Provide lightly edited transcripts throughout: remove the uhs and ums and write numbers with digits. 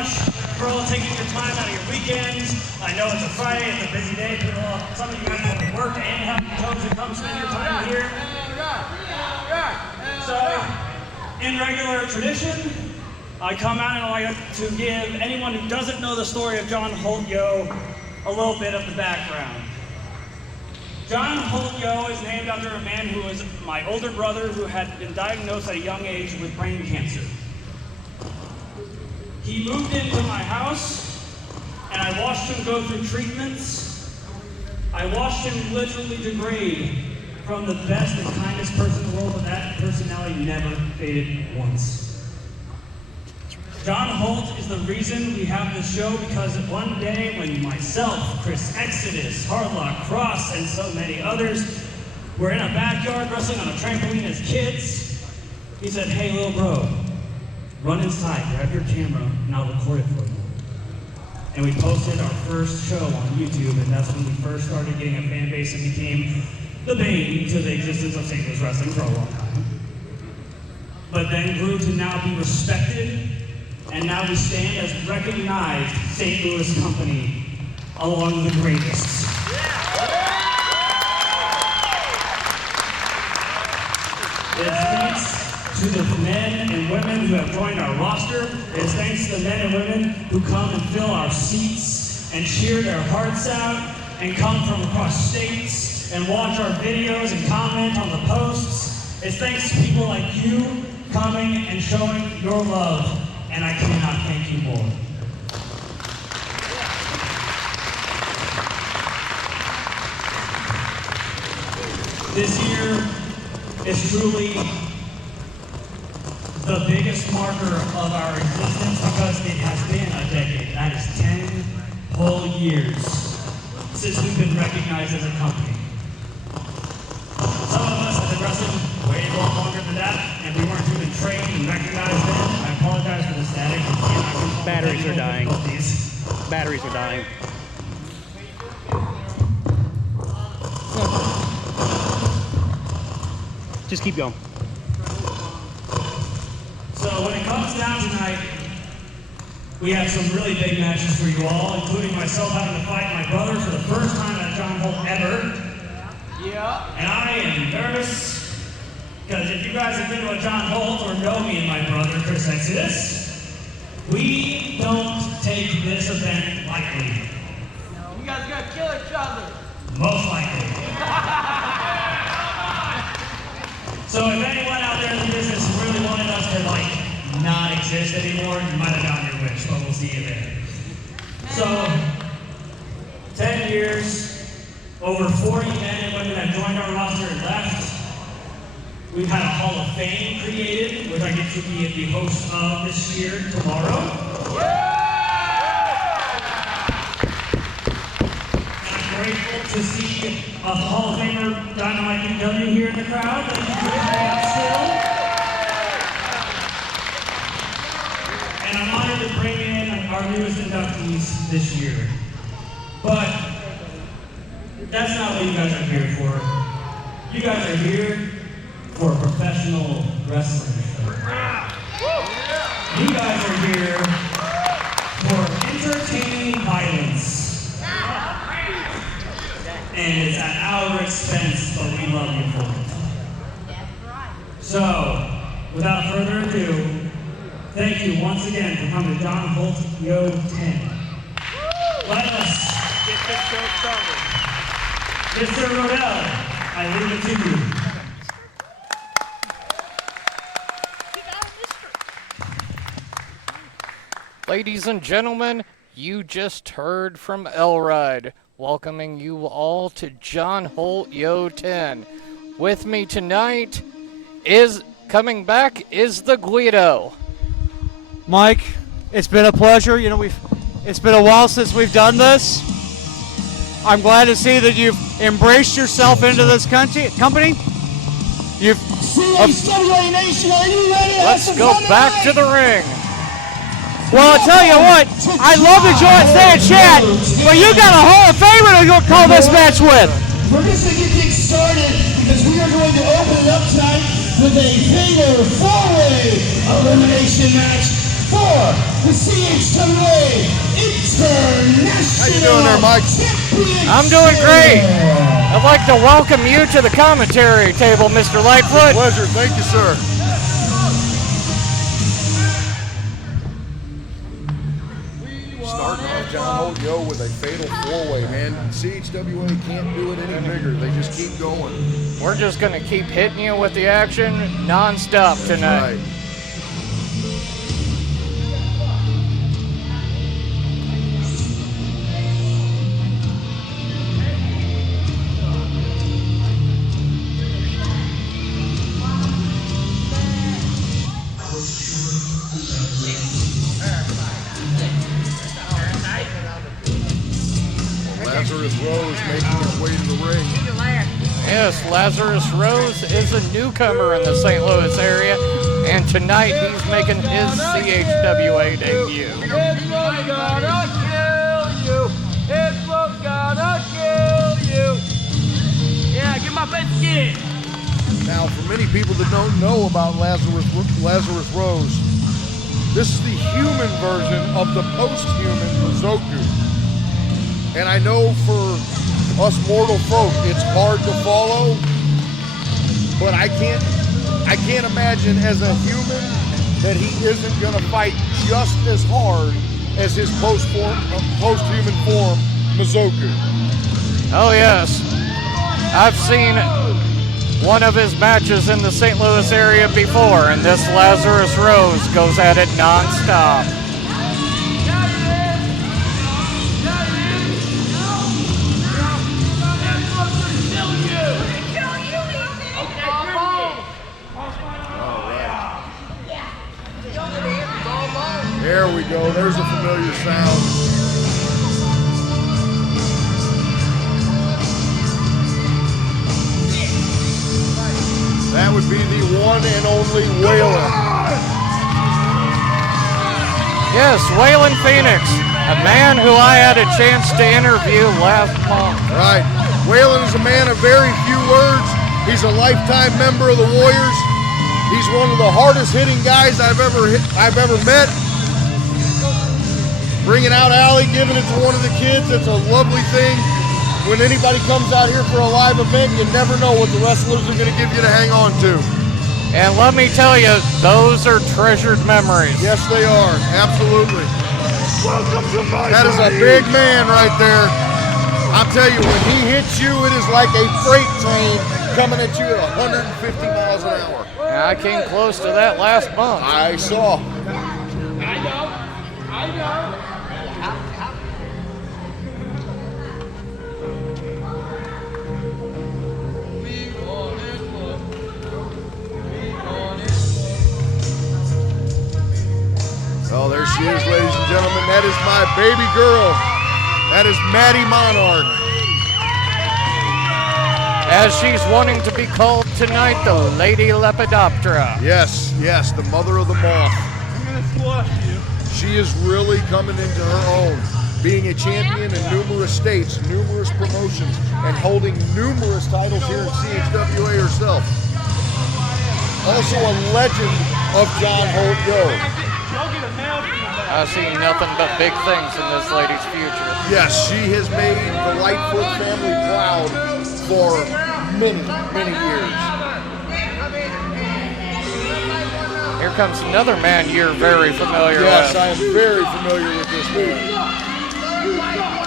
much for all taking your time out of your weekends. I know it's a Friday, it's a busy day. Some of you guys have to work and have jobs to come spend your time here. So, in regular tradition, I come out and I like to give anyone who doesn't know the story of John Holt Yo a little bit of the background. John Holt Yo is named after a man who was my older brother who had been diagnosed at a young age with brain cancer. He moved into my house and I watched him go through treatments. I watched him literally degrade from the best and kindest person in the world, but that personality never faded once. John Holt is the reason we have this show, because one day when myself, Chris Exodus, Hardlock, Cross, and so many others were in a backyard wrestling on a trampoline as kids, he said, "Hey little bro, run inside, grab your camera, and I'll record it for you." And we posted our first show on YouTube, and that's when we first started getting a fan base and became the bane to the existence of St. Louis wrestling for a long time. But then grew to now be respected, and now we stand as recognized St. Louis company along the greatest. It's thanks to the men and women who have joined our roster. It's thanks to the men and women who come and fill our seats and cheer their hearts out and come from across states and watch our videos and comment on the posts. It's thanks to people like you coming and showing your love. And I cannot thank you more. This year is truly the biggest marker of our existence because it has been a decade. That is 10 whole years since we've been recognized as a company. Some of us have been wrestling way longer than that, and we weren't even trained and recognized then. I apologize for the static. Batteries are dying. Batteries are dying. Just keep going. So when it comes down tonight, we have some really big matches for you all, including myself having to fight my brother for the first time at John Holt ever. Yeah. And I am nervous, because if you guys have been to a John Holt or know me and my brother, Chris Exodus, we don't take this event lightly. No, you guys gotta kill each other. Most likely. So if anyone out there in the business really wanted us to not exist anymore, you might have gotten your wish, but we'll see you there. So, 10 years, over 40 men and women have joined our roster and left. We've had a Hall of Fame created, which I get to be the host of this year tomorrow. And I'm grateful to see a Hall of Famer, Dynamite DW, here in the crowd. Thank you for coming out still. And I'm honored to bring in our newest inductees this year. But that's not what you guys are here for. You guys are here for a professional wrestling show. You guys are here for entertaining violence. And it's at our expense, but we love you for it. So, without further ado, thank you once again for coming to John Holt Yo 10. Let us get this show started. Mr. Rodell, I leave it to you. Ladies and gentlemen, you just heard from Elrod, welcoming you all to John Holt Yo 10. With me tonight is, coming back, is the Guido. Mike, it's been a pleasure. You know, it's been a while since we've done this. I'm glad to see that you've embraced yourself into this company. CHWA Nation, are you ready? Let's go back to the ring. Well, I'll tell you what, I love to stay and chat, but you got a Hall of Famer to call this match with. We're just going to get things started because we are going to open it up tonight with a fatal four-way elimination match for the CHWA International. How you doing there, Mike? I'm doing great. I'd like to welcome you to the commentary table, Mr. Lightfoot. Pleasure. Thank you, sir. Starting off John Holt, yo, with a fatal four-way, man. CHWA can't do it any bigger. They just keep going. We're just going to keep hitting you with the action non-stop tonight. Right. Lazarus Rose making his way to the ring. Yes, Lazarus Rose is a newcomer in the St. Louis area, and tonight he's making his CHWA debut. It's gonna kill you. It's gonna kill you. Yeah, get my best skin. Now, for many people that don't know about Lazarus Rose, this is the human version of the post-human Mizoku. And I know for us mortal folk, it's hard to follow, but I can't imagine as a human that he isn't going to fight just as hard as his post-human form, Mizoku. Oh yes, I've seen one of his matches in the St. Louis area before, and this Lazarus Rose goes at it non-stop. There we go. There's a familiar sound. That would be the one and only Waylon. Yes, Waylon Phoenix, a man who I had a chance to interview last month. Right. Waylon is a man of very few words. He's a lifetime member of the Warriors. He's one of the hardest hitting guys I've ever met. Bringing out Allie, giving it to one of the kids, it's a lovely thing. When anybody comes out here for a live event, you never know what the wrestlers are going to give you to hang on to. And let me tell you, those are treasured memories. Yes, they are. Absolutely. That is a big man right there. I'll tell you, when he hits you, it is like a freight train coming at you at 150 miles an hour. And I came close to that last month. I saw. I know. Oh, there she is, ladies and gentlemen. That is my baby girl. That is Maddie Monarch. As she's wanting to be called tonight, the Lady Lepidoptera. Yes, yes, the mother of the moth. I'm gonna squash you. She is really coming into her own, being a champion in numerous states, numerous promotions, and holding numerous titles here in CHWA herself. Also a legend of John Holt Go. I see nothing but big things in this lady's future. Yes, she has made the Lightfoot family proud for many, many years. Here comes another man you're very familiar Yes, with. I am very familiar with this movie.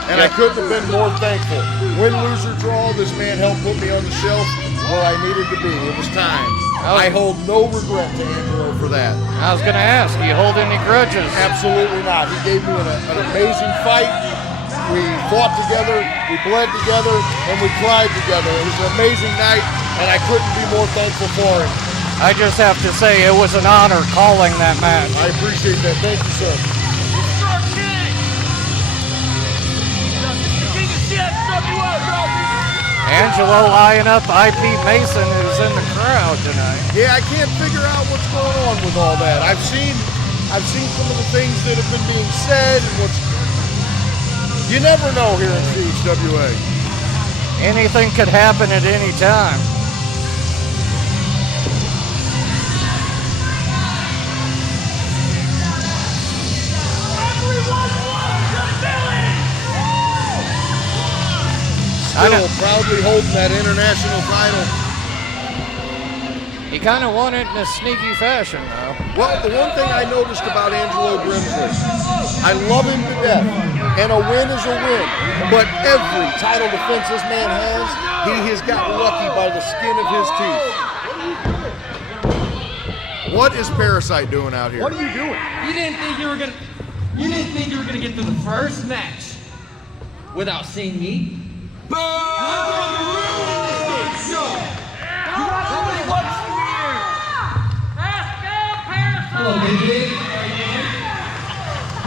And I couldn't have been more thankful. Win, lose, or draw, this man helped put me on the shelf where I needed to be. It was time. I hold no regret to Angelo for that. I was going to ask, do you hold any grudges? Absolutely not. He gave me an amazing fight. We fought together, we bled together, and we cried together. It was an amazing night, and I couldn't be more thankful for it. I just have to say it was an honor calling that match. I appreciate that. Thank you, sir. Angelo eyeing up IP Mason, who's in the crowd tonight. Yeah, I can't figure out what's going on with all that. I've seen some of the things that have been being said, and you never know here in CHWA. Anything could happen at any time. still proudly holding that international title. He kind of won it in a sneaky fashion, though. Well, the one thing I noticed about Angelo Grimsley, I love him to death, and a win is a win. But every title defense this man has, he has got lucky by the skin of his teeth. What is Parasite doing out here? What are you doing? You didn't think you were gonna get through the first match without seeing me? Boo! Nobody wants you here. Let's go, Parasite! Hello, baby.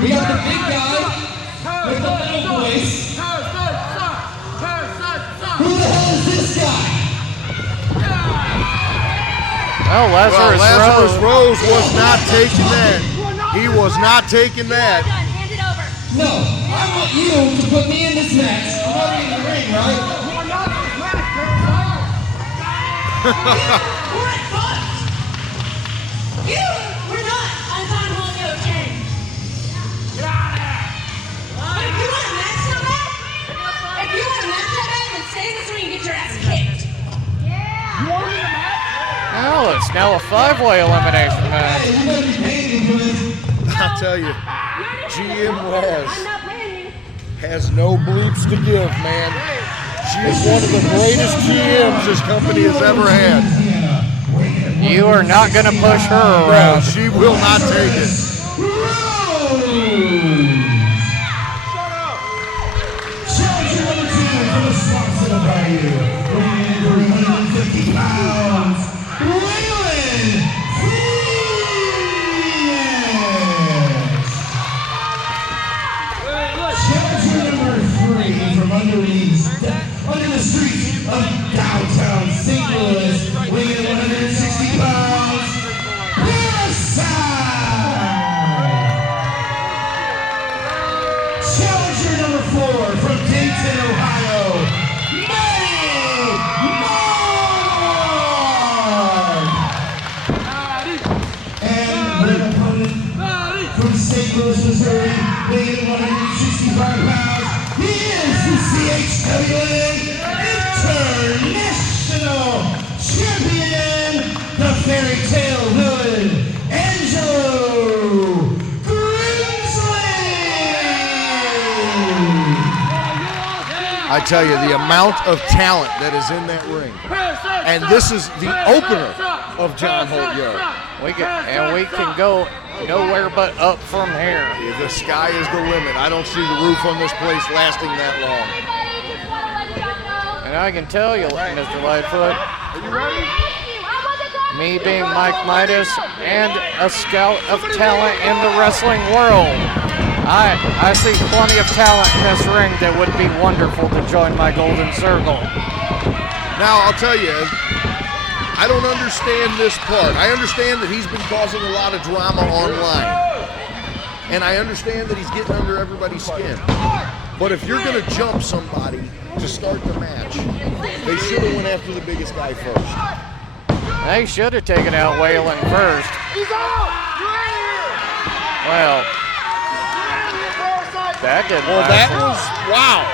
We got the big guy with the little voice. Who the hell is this guy? Well, Lazarus Rose was not taking that. He was not taking that. Hand it over. No, I want you to put me in this match. I'm already in the ring, right? We're at fun. We're not. I'm John Holt, Yo 10. Get out of there. But if you want a match so bad, then stay in this ring and get your ass kicked. Yeah. You want me to match? Well, it's now a 5-way elimination match. Hey, you better be paying me for this. I'll tell you, GM Laz I'm not playing you. has no bleeps to give, man. She is one of the greatest GMs this company has ever had. You are not going to push her No, around. she will not take it. Challenger number 2 for the sponsor of value. Weighing in for 150 pounds. Waylon Phoenix. Challenger number 3 from under the streets of downtown St. Louis. Weighing in 160 pounds. Parasite. Challenger number 4 from Dayton, Ohio, and their opponent from St. Louis, Missouri, weighing 165 pounds. He is the CHWA International Champion, the fairy tale villain, Angelo Grimsley. I tell you, the amount of talent that is in that ring. And this is the opener of John Holt Yo. We can go nowhere but up from here. The sky is the limit. I don't see the roof on this place lasting that long. And I can tell you, Mr. Lightfoot, me being Mike Midas and a scout of talent in the wrestling world, I see plenty of talent in this ring that would be wonderful to join my golden circle. Now, I'll tell you, I don't understand this part. I understand that he's been causing a lot of drama online. And I understand that he's getting under everybody's skin. But if you're going to jump somebody to start the match, they should have went after the biggest guy first. They should have taken out Waylon first. Well, that didn't Well, last that long. was, wow.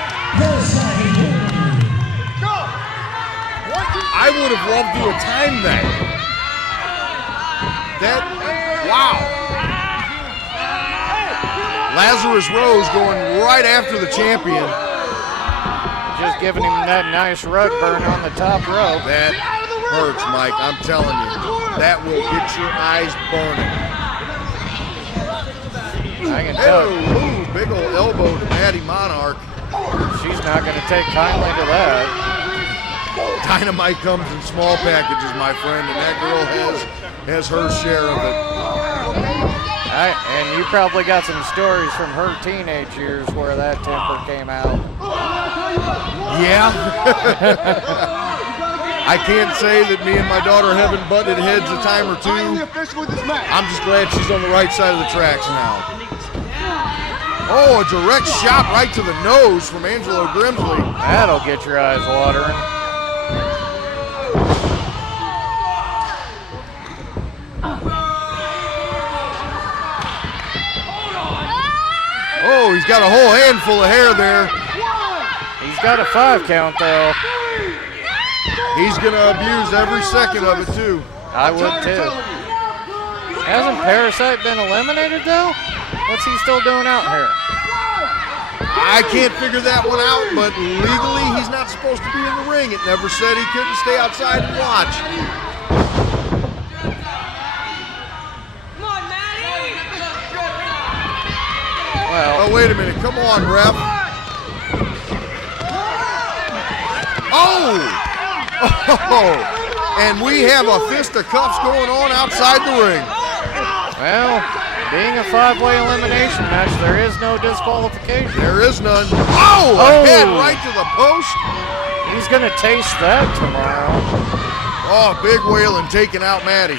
I would have loved to have timed that. Wow. Lazarus Rose going right after the champion. Just giving him that nice rug burn on the top rope. That hurts, Mike. I'm telling you. That will get your eyes burning. I can tell. Ooh, big old elbow to Maddie Monarch. She's not going to take kindly to that. Dynamite comes in small packages, my friend, and that girl has her share of it. And you probably got some stories from her teenage years where that temper came out. Yeah. I can't say that me and my daughter haven't butted heads a time or two. I'm just glad she's on the right side of the tracks now. Oh, a direct shot right to the nose from Angelo Grimsley. That'll get your eyes watering. Oh, he's got a whole handful of hair there. He's got a 5 count, though. He's going to abuse every second of it, too. I would, too. Hasn't Parasite been eliminated, though? What's he still doing out here? I can't figure that one out, but legally he's not supposed to be in the ring. It never said he couldn't stay outside and watch. Come on, Maddie! Well, Oh, wait a minute. Come on, ref. Oh! Oh! And we have a fist of cuffs going on outside the ring. well, being a 5-way elimination match, there is no disqualification. There is none. Oh! A head right to the post. He's going to taste that tomorrow. Oh, big Whalen taking out Matty.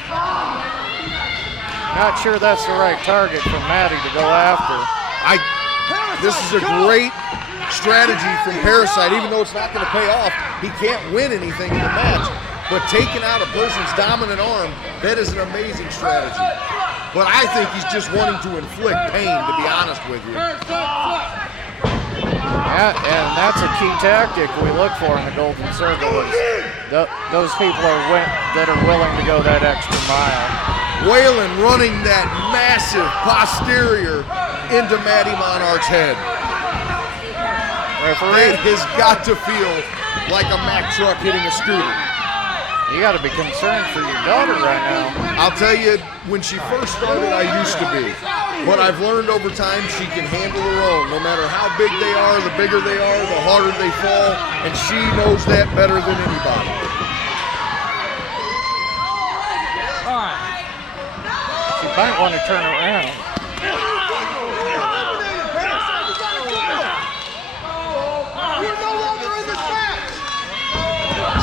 Not sure that's the right target for Matty to go after. This is a great strategy from Parasite. Even though it's not going to pay off, he can't win anything in the match. But taking out a person's dominant arm, that is an amazing strategy. But I think he's just wanting to inflict pain, to be honest with you. Yeah, and that's a key tactic we look for in the Golden Circle. Those people that are willing to go that extra mile. Whalen running that massive posterior into Matty Monarch's head. Referee, It has got to feel like a Mack truck hitting a scooter. you got to be concerned for your daughter right now. I'll tell you, when she first started, I used to be. But I've learned over time she can handle her own. No matter how big they are, the bigger they are, the harder they fall. And she knows that better than anybody. She might want to turn around.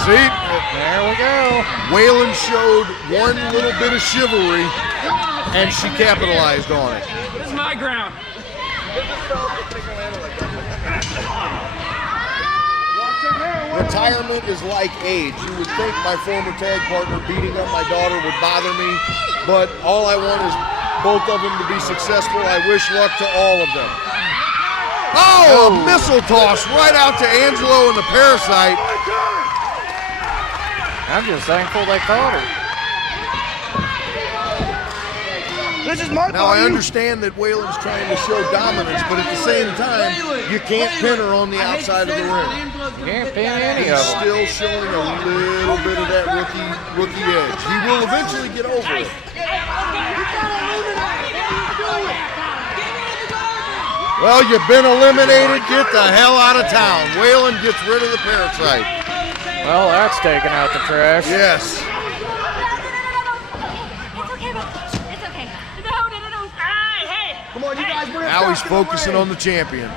See? There we go. Whalen showed one little bit of chivalry, and she capitalized on it. This is my ground. Retirement is like age. You would think my former tag partner beating up my daughter would bother me, but all I want is both of them to be successful. I wish luck to all of them. Oh, a missile toss right out to Angelo and the Parasite. I'm just thankful they caught her. This is my Now, I understand that Whalen's trying to show dominance, but at the same time, you can't pin her on the outside of the ring. You can't pin any of He's them. still showing a little bit of that rookie edge. He will eventually get over it. Well, you've been eliminated. Get the hell out of town. Whalen gets rid of the Parasite. Well, that's taking out the trash. Yes. It's okay, but it's okay. No. Hey! Come on, you guys bring it Now back he's to the focusing ring. on the champion.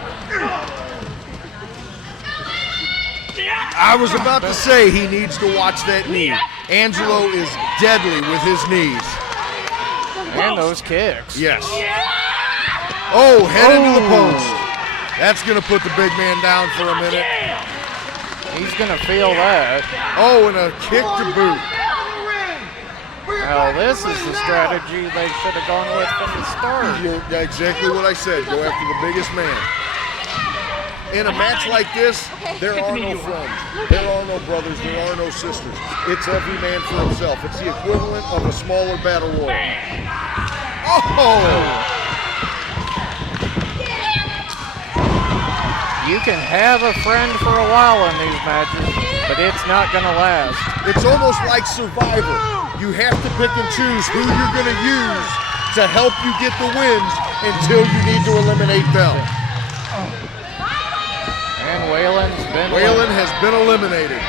I was about to say he needs to watch that knee. Angelo is deadly with his knees. And those kicks. Yes. Oh, head into the post. That's going to put the big man down for a minute. He's going to feel that. Oh, and a kick to boot. Well, this is the strategy they should have gone with from the start. Yeah, exactly what I said. Go after the biggest man. In a match like this, there are no friends. There are no brothers. There are no sisters. It's every man for himself. It's the equivalent of a smaller battle royal. Oh! You can have a friend for a while in these matches, but it's not going to last. It's almost like Survivor. You have to pick and choose who you're going to use to help you get the wins until you need to eliminate them. And Whalen has been eliminated.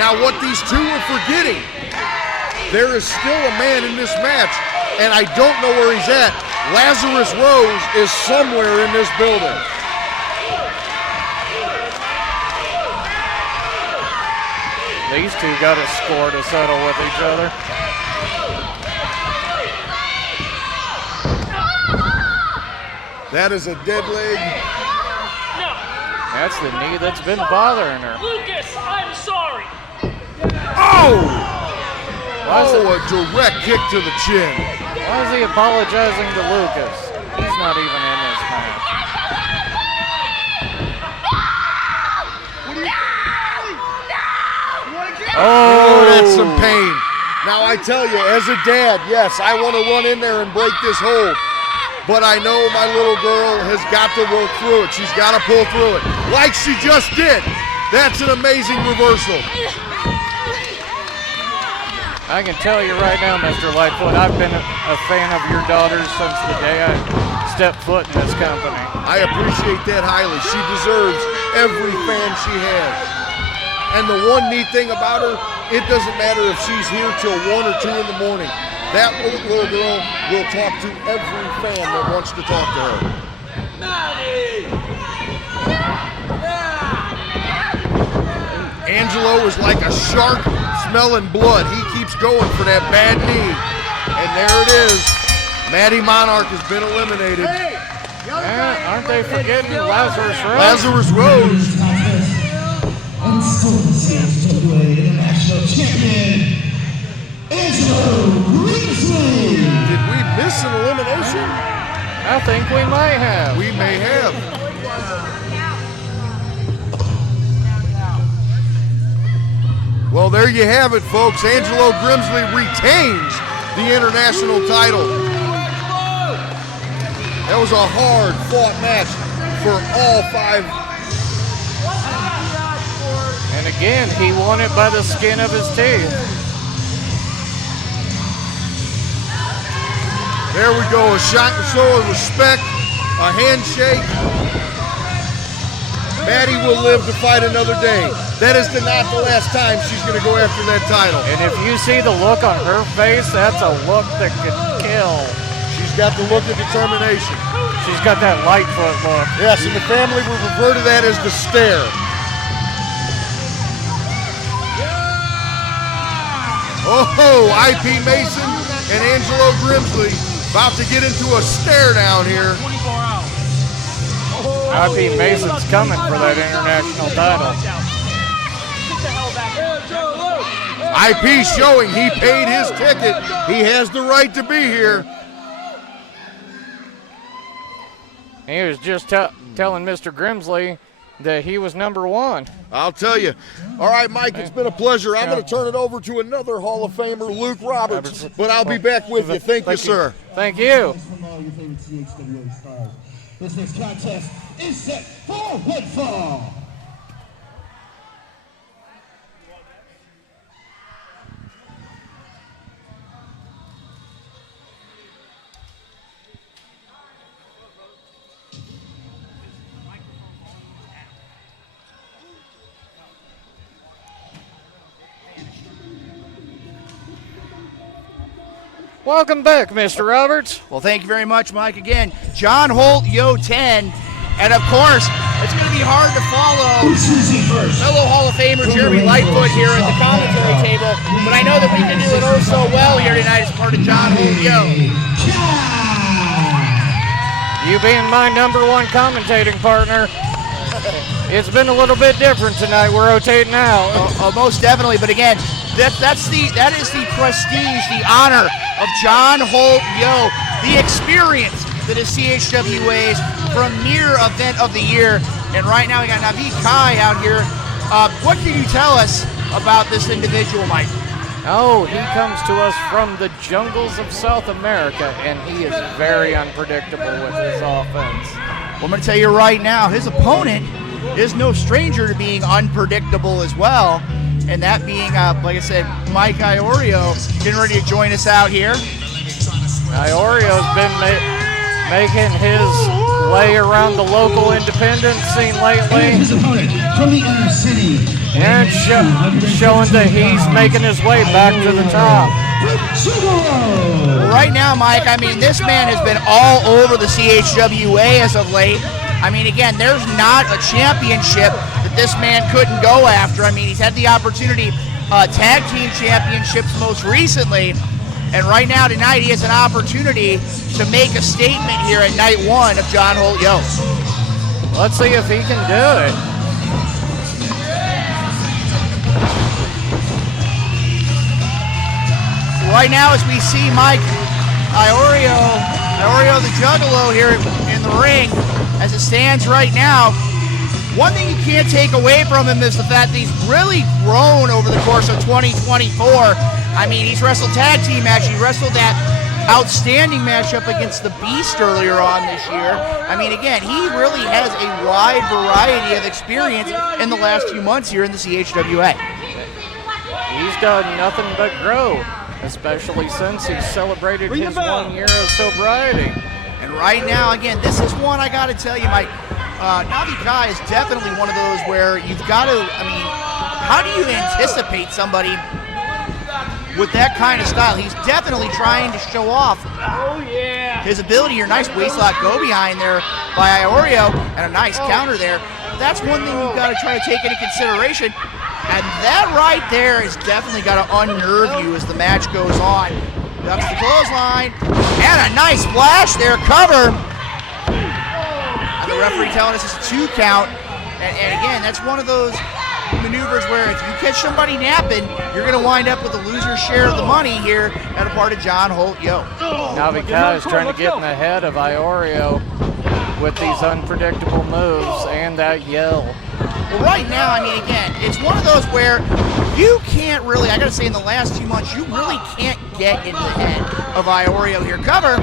Now what these two are forgetting, there is still a man in this match, and I don't know where he's at. Lazarus Rose is somewhere in this building. These two got a score to settle with each other. That is a dead leg. That's the knee that's been bothering her. Lucas, I'm sorry. Oh! Why is Oh, a direct kick to the chin. Why is he apologizing to Lucas? He's not even in this match. Oh, that's some pain. Now I tell you, as a dad, yes, I want to run in there and break this hold. But I know my little girl has got to work through it. She's got to pull through it, like she just did. That's an amazing reversal. I can tell you right now, Mr. Lightfoot, I've been a fan of your daughter since the day I stepped foot in this company. I appreciate that highly. She deserves every fan she has. And the one neat thing about her, it doesn't matter if she's here till 1 or 2 in the morning. That little girl will talk to every fan that wants to talk to her. Angelo is like a shark smelling blood. He keeps going for that bad knee. And there it is. Matty Monarch has been eliminated. Aren't they forgetting Lazarus Rose? Lazarus Rose. And still the CHWA International Champion, Angelo Grimsley. Did we miss an elimination? I think we might have. We may have. Well, there you have it, folks. Angelo Grimsley retains the international title. That was a hard-fought match for all 5. And again, he won it by the skin of his teeth. There we go, a shot and show of respect, a handshake. Matty will live to fight another day. That is not the last time she's going to go after that title. And if you see the look on her face, that's a look that could kill. She's got the look of determination. She's got that Lightfoot look. Yes, and the family will refer to that as the stare. Oh, IP Mason and Angelo Grimsley about to get into a stare down here. IP Mason's coming for that international title. IP showing he paid his ticket. He has the right to be here. He was just telling Mr. Grimsley that he was #1. I'll tell you. All right, Mike, it's been a pleasure. I'm going to turn it over to another Hall of Famer, Luke Roberts, but I'll be back with you. Thank you, sir. Thank you. From all your favorite CHWA stars. This next contest is set for one fall. Welcome back, Mr. Roberts. Well, thank you very much, Mike. Again, John Holt, Yo 10. And of course, it's going to be hard to follow fellow Hall of Famer Jeremy Lightfoot here at the commentary table. But I know that we can do it oh so well here tonight as part of John Holt, Yo. You being my #1 commentating partner, it's been a little bit different tonight. We're rotating out. Oh, most definitely. But again, that is the prestige, the honor of John Holt, Yo, the experience that is CHWA's premier event of the year. And right now we got Naveed Kai out here. What can you tell us about this individual, Mike? Oh, he comes to us from the jungles of South America, and he is very unpredictable with his offense. Well, I'm going to tell you right now, his opponent is no stranger to being unpredictable as well. And that being, like I said, Mike Iorio getting ready to join us out here. Iorio's been making his way around the local independent scene lately. His opponent from the inner city. And showing that he's making his way back to the top. Right now, Mike, I mean, this man has been all over the CHWA as of late. I mean, again, there's not a championship that this man couldn't go after. I mean, he's had the opportunity, tag team championships most recently. And right now, tonight, he has an opportunity to make a statement here at night 1 of John Holt Yo. Let's see if he can do it. Right now, as we see Mike Iorio the Juggalo here in the ring, as it stands right now, one thing you can't take away from him is the fact that he's really grown over the course of 2024. I mean, he's wrestled tag team match. He wrestled that outstanding matchup against the Beast earlier on this year. I mean, again, he really has a wide variety of experience in the last few months here in the CHWA. He's done nothing but grow, especially since he celebrated his 1 year of sobriety. And right now, again, this is one I got to tell you, Mike. Navi Kai is definitely one of those where you've got to, I mean, how do you anticipate somebody with that kind of style? He's definitely trying to show off his ability here. Nice waistlock go behind there by Iorio, and a nice counter there. That's one thing you've got to try to take into consideration. And that right there is definitely got to unnerve you as the match goes on. Ducks the clothesline, and a nice splash there, cover. And the referee telling us it's a 2 count. And again, that's one of those maneuvers where if you catch somebody napping, you're going to wind up with a loser's share of the money here at a part of John Holt Yo. Navi Kai is trying to get in the head of Iorio with these unpredictable moves and that yell. Well, right now, I mean, again, it's one of those where you can't really, I got to say, in the last few months, you really can't get in the head of Iorio here. Cover,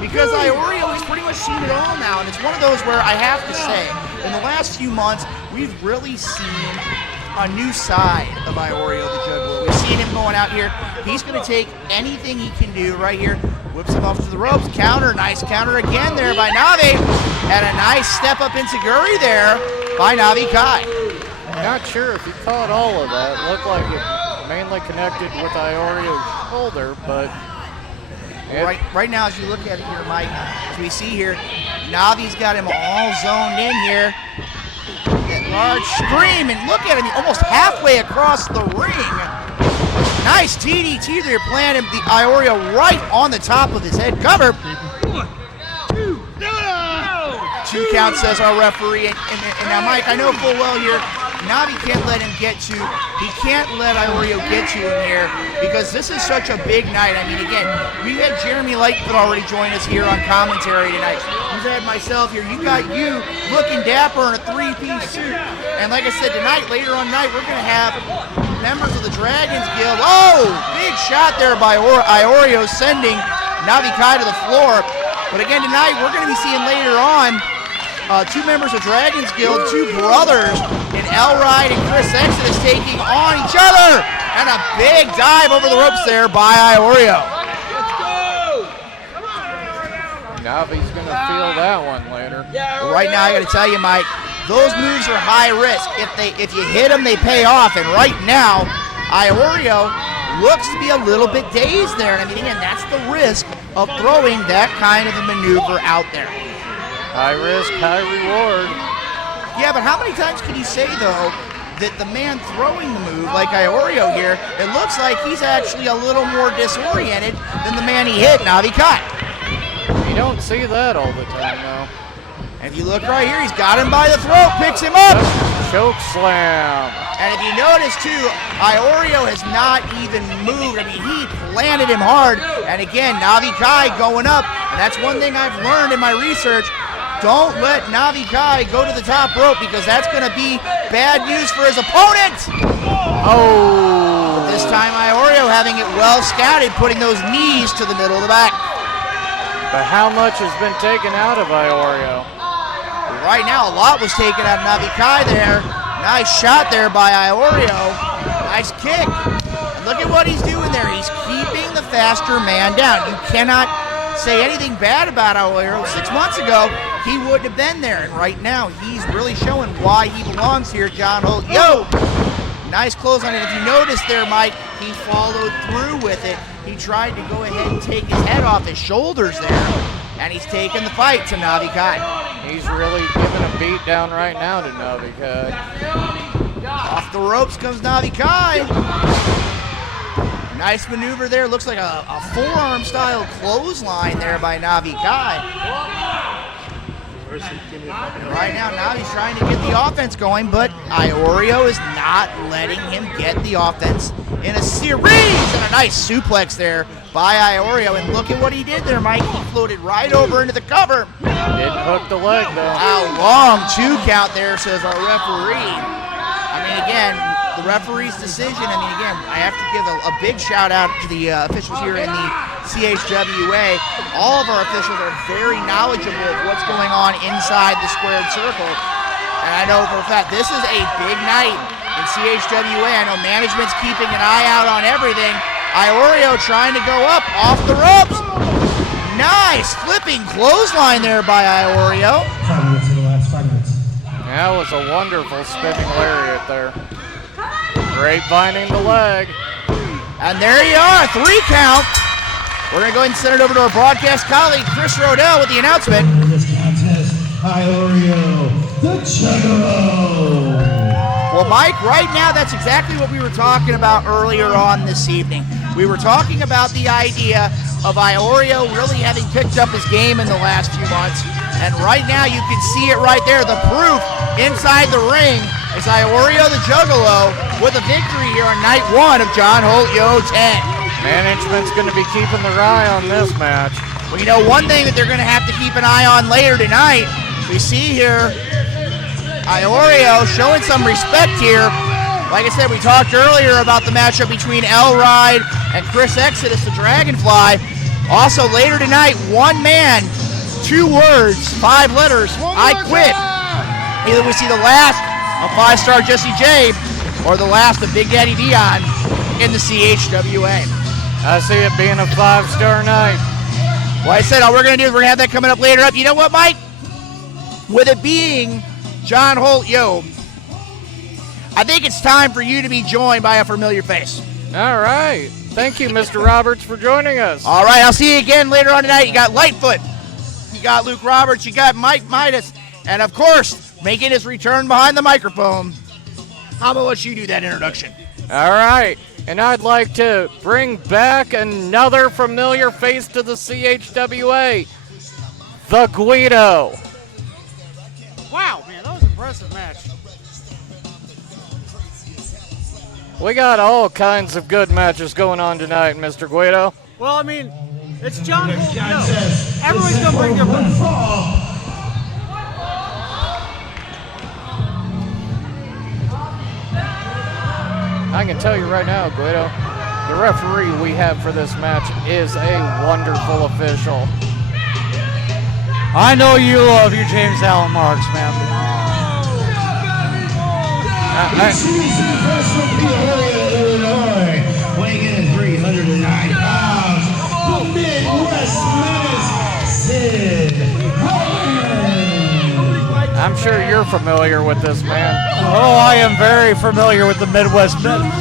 because Iorio has pretty much seen it all now, and it's one of those where I have to say, in the last few months, we've really seen a new side of Iorio the Juggler. We've seen him going out here. He's going to take anything he can do right here. Whips him off to the ropes. Counter, nice counter again there by Navi. And a nice step up into Guri there by Navi Kai. Not sure if he caught all of that. Looked like it mainly connected with Iorio's shoulder, but right now, as you look at it here, Mike, as we see here, Navi's got him all zoned in here. That large scream, and look at him, almost halfway across the ring. Nice TDT there, planted the Iorio right on the top of his head. Cover. 2 count, says our referee. And now, Mike, I know full well here, Navi can't let him get to, he can't let Iorio get to him here because this is such a big night. I mean, again, we had Jeremy Lightfoot already join us here on commentary tonight. We've had myself here. You got you looking dapper in a 3-piece suit. And like I said, tonight, later on tonight, we're going to have members of the Dragons Guild. Oh, big shot there by Iorio, sending Navi Kai to the floor. But again, tonight, we're going to be seeing later on 2 members of Dragons Guild, 2 brothers in Elride and Chris Exodus taking on each other. And a big dive over the ropes there by Iorio. Navi's going to feel that one later. Well, right now, I got to tell you, Mike, those moves are high risk. If you hit them, they pay off. And right now, Iorio looks to be a little bit dazed there. And I mean, again, that's the risk of throwing that kind of a maneuver out there. High risk, high reward. Yeah, but how many times can you say, though, that the man throwing the move, like Iorio here, it looks like he's actually a little more disoriented than the man he hit, Navi Kai. You don't see that all the time, though. And if you look right here, he's got him by the throat, picks him up. Choke slam. And if you notice, too, Iorio has not even moved. I mean, he planted him hard. And again, Navi Kai going up. And that's one thing I've learned in my research. Don't let Navi Kai go to the top rope because that's going to be bad news for his opponent. Oh. But this time, Iorio having it well scouted, putting those knees to the middle of the back. But how much has been taken out of Iorio? Right now, a lot was taken out of Navi Kai there. Nice shot there by Iorio. Nice kick. And look at what he's doing there. He's keeping the faster man down. You cannot say anything bad about Iorio. 6 months ago, he wouldn't have been there. And right now, he's really showing why he belongs here, John Holt. Yo! Nice close on it. If you notice there, Mike, he followed through with it. He tried to go ahead and take his head off his shoulders there. And he's taking the fight to Navi Kai. He's really giving a beat down right now to Navi Kai. Off the ropes comes Navi Kai. Nice maneuver there. Looks like a forearm style clothesline there by Navi Kai. Right now he's trying to get the offense going, but Iorio is not letting him get the offense in a series. And a nice suplex there by Iorio. And look at what he did there, Mike. He floated right over into the cover. Didn't hook the leg, though. A long 2 count there, says our referee. I mean, again, the referee's decision. I mean, again, I have to give a big shout out to the officials here in the CHWA. All of our officials are very knowledgeable of what's going on inside the squared circle. And I know for a fact this is a big night in CHWA. I know management's keeping an eye out on everything. Iorio trying to go up off the ropes. Nice flipping clothesline there by Iorio. 5 minutes in the last 5 minutes. That was a wonderful spinning lariat there. Grapevining the leg. And there you are, 3 count. We're going to go ahead and send it over to our broadcast colleague, Chris Rodell, with the announcement. In this contest, Iorio, the Juggalo. Well, Mike, right now that's exactly what we were talking about earlier on this evening. We were talking about the idea of Iorio really having picked up his game in the last few months. And right now you can see it right there, the proof inside the ring is Iorio the Juggalo with a victory here on night 1 of John Holt Yo 10. Management's going to be keeping their eye on this match. Well, you know, one thing that they're going to have to keep an eye on later tonight, we see here Iorio showing some respect here. Like I said, we talked earlier about the matchup between Elride and Chris Exodus, the Dragonfly. Also later tonight, 1 man, 2 words, 5 letters, I quit. Either we see the last of 5-star Jesse J or the last of Big Daddy Dion in the CHWA. I see it being a 5-star night. Well, I said all we're going to do is we're going to have that coming up later up. You know what, Mike? With it being John Holt Yo, I think it's time for you to be joined by a familiar face. All right. Thank you, Mr. Roberts, for joining us. All right, I'll see you again later on tonight. You got Lightfoot, you got Luke Roberts, you got Mike Midas, and of course, making his return behind the microphone. How about what you do that introduction? All right. And I'd like to bring back another familiar face to the CHWA, the Guido. Wow, man, that was an impressive match. We got all kinds of good matches going on tonight, Mr. Guido. Well, I mean, it's John Holt. Contest, Everyone's this is going to bring their for one fall. I can tell you right now, Guido, the referee we have for this match is a wonderful official. I know you love your James Allen Marks, man. She's fresh from Peoria, Illinois, weighing in at 309 pounds. The Midwest Menace, Sid Holland. I'm sure you're familiar with this man. Oh, I am very familiar with the Midwest Menace.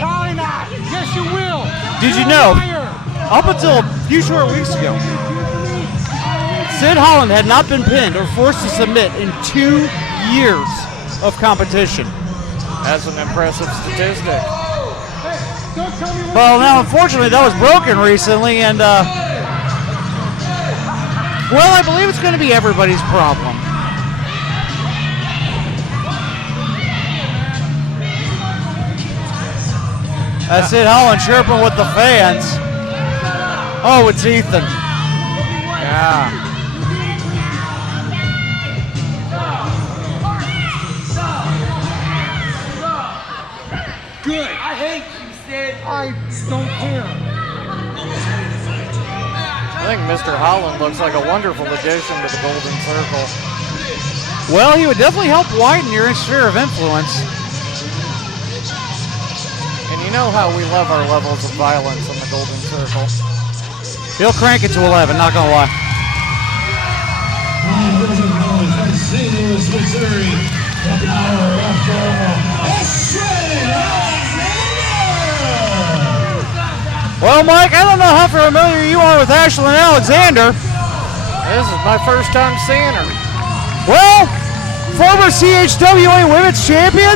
Probably not. Yes, you will. Did you know, up until a few short weeks ago, Sid Holland had not been pinned or forced to submit in 2 years of competition. That's an impressive statistic. Well, now, unfortunately, that was broken recently, and, well, I believe it's going to be everybody's problem. That's Sid Holland chirping with the fans. Oh, it's Ethan. Yeah. Good. I hate you, Sid. I don't care. I think Mr. Holland looks like a wonderful addition to the Golden Circle. Well, he would definitely help widen your sphere of influence. And you know how we love our levels of violence in the Golden Circle. He'll crank it to 11, not gonna lie. From St. Louis, Missouri, the power of Ashlyn. Well, Mike, I don't know how familiar you are with Ashlyn Alexander. This is my first time seeing her. Well, former CHWA Women's Champion,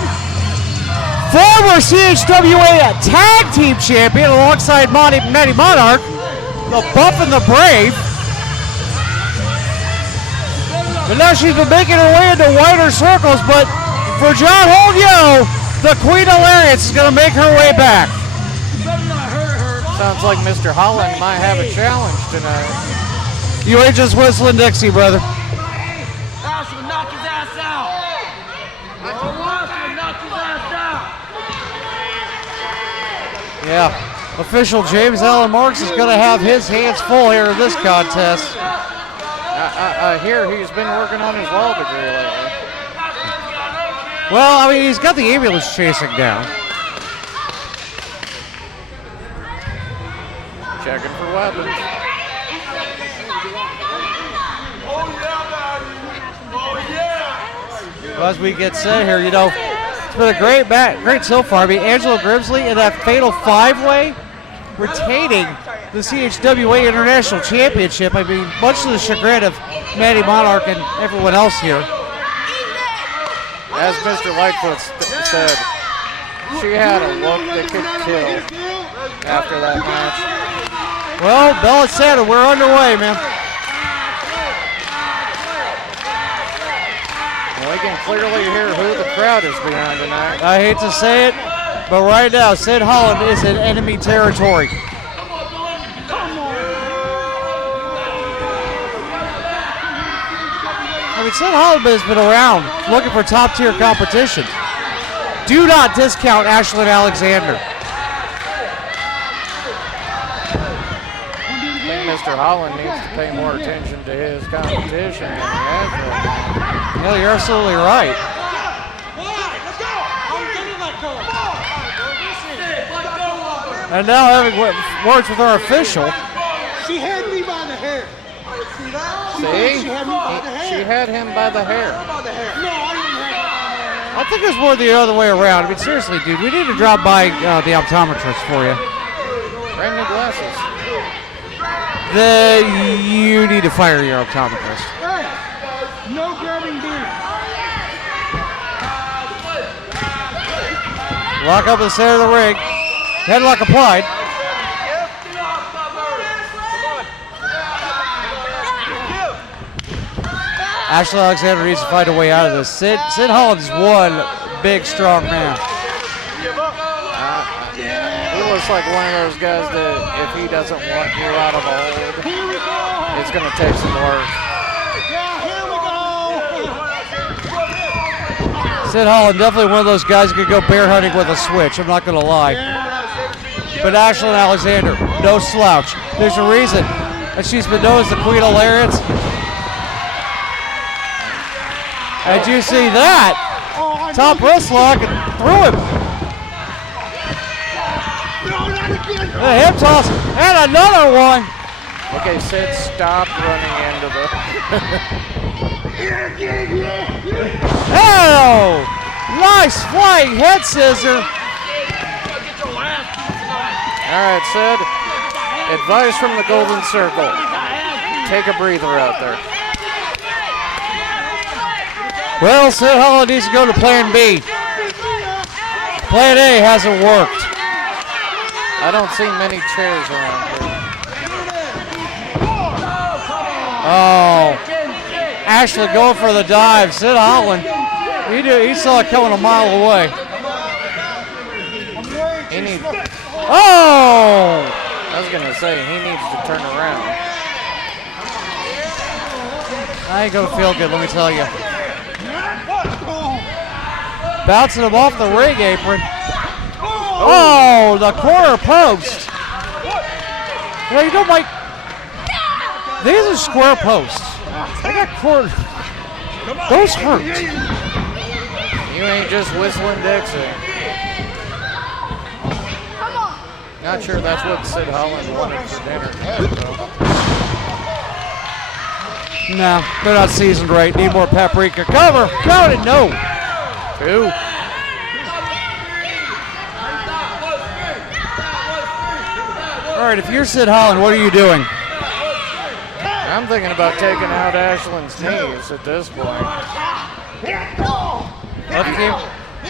former CHWA Tag Team Champion alongside Matty Monarch, the Buff and the Brave. But now she's been making her way into wider circles, but for John Holt, the Queen of Lariats is going to make her way back. Sounds like Mr. Holland might have a challenge tonight. You ain't just whistling Dixie, brother. Ashlyn, knock his ass out. Ashlyn, knock his ass out. Yeah, official James Allen Marks is going to have his hands full here in this contest. I hear he's been working on his law degree lately. Well, I mean, he's got the ambulance chasing down. Checking for weapons. Well, as we get set here, it's been a great so far. I mean, Angelo Grimsley in that fatal 5-way, retaining the CHWA International Championship. I mean, much to the chagrin of Matty Monarch and everyone else here. As Mr. Lightfoot said, she had a look that could kill after that match. Well, Bella said it. We're underway, man. We can clearly hear who the crowd is behind tonight. I hate to say it, but right now, Sid Holland is in enemy territory. I mean, Sid Holland has been around looking for top-tier competition. Do not discount Ashlyn Alexander. I think Mr. Holland needs to pay more attention to his competition than he has right now. No, you're absolutely right. And now having words with our official. She had me by the hair. See that? See? She had me by the hair. She had him by the hair. No, I didn't have it. I think it was more the other way around. I mean, seriously, dude, we need to drop by the optometrist for you. Brand new glasses. You need to fire your optometrist. Hey, no grabbing beer. Lock up in the center of the ring. Headlock applied. Ashlyn Alexander needs to find a way out of this. Sid Holland's one big, strong man. He looks like one of those guys that if he doesn't want you out of a hold, it's going to take some work. Sid Holland, definitely one of those guys who could go bear hunting with a switch, I'm not going to lie. But Ashlyn Alexander, no slouch. There's a reason that she's been known as the Queen of Lariats. And you see that? Top wrist lock and threw him. A hip toss and another one. Okay, Sid, stop running into the... Oh! Nice flying head scissor. All right, Sid. Advice from the Golden Circle. Take a breather out there. Well, Sid Holland needs to go to plan B. Plan A hasn't worked. I don't see many chairs around here. Oh. Ashlyn going for the dive. Sid Holland, he saw it coming a mile away. He needs... Oh! I was going to say, he needs to turn around. I ain't going to feel good, let me tell you. Bouncing him off the ring apron. Oh, the corner post. You know, Mike, these are square posts. I got corner. Those hurt. You ain't just whistling Dixie. Not sure that's what Sid Holland wanted for dinner. No, they're not seasoned right. Need more paprika. Cover. Count it. No. 2. All right, if you're Sid Holland, what are you doing? I'm thinking about taking out Ashlyn's knees at this point.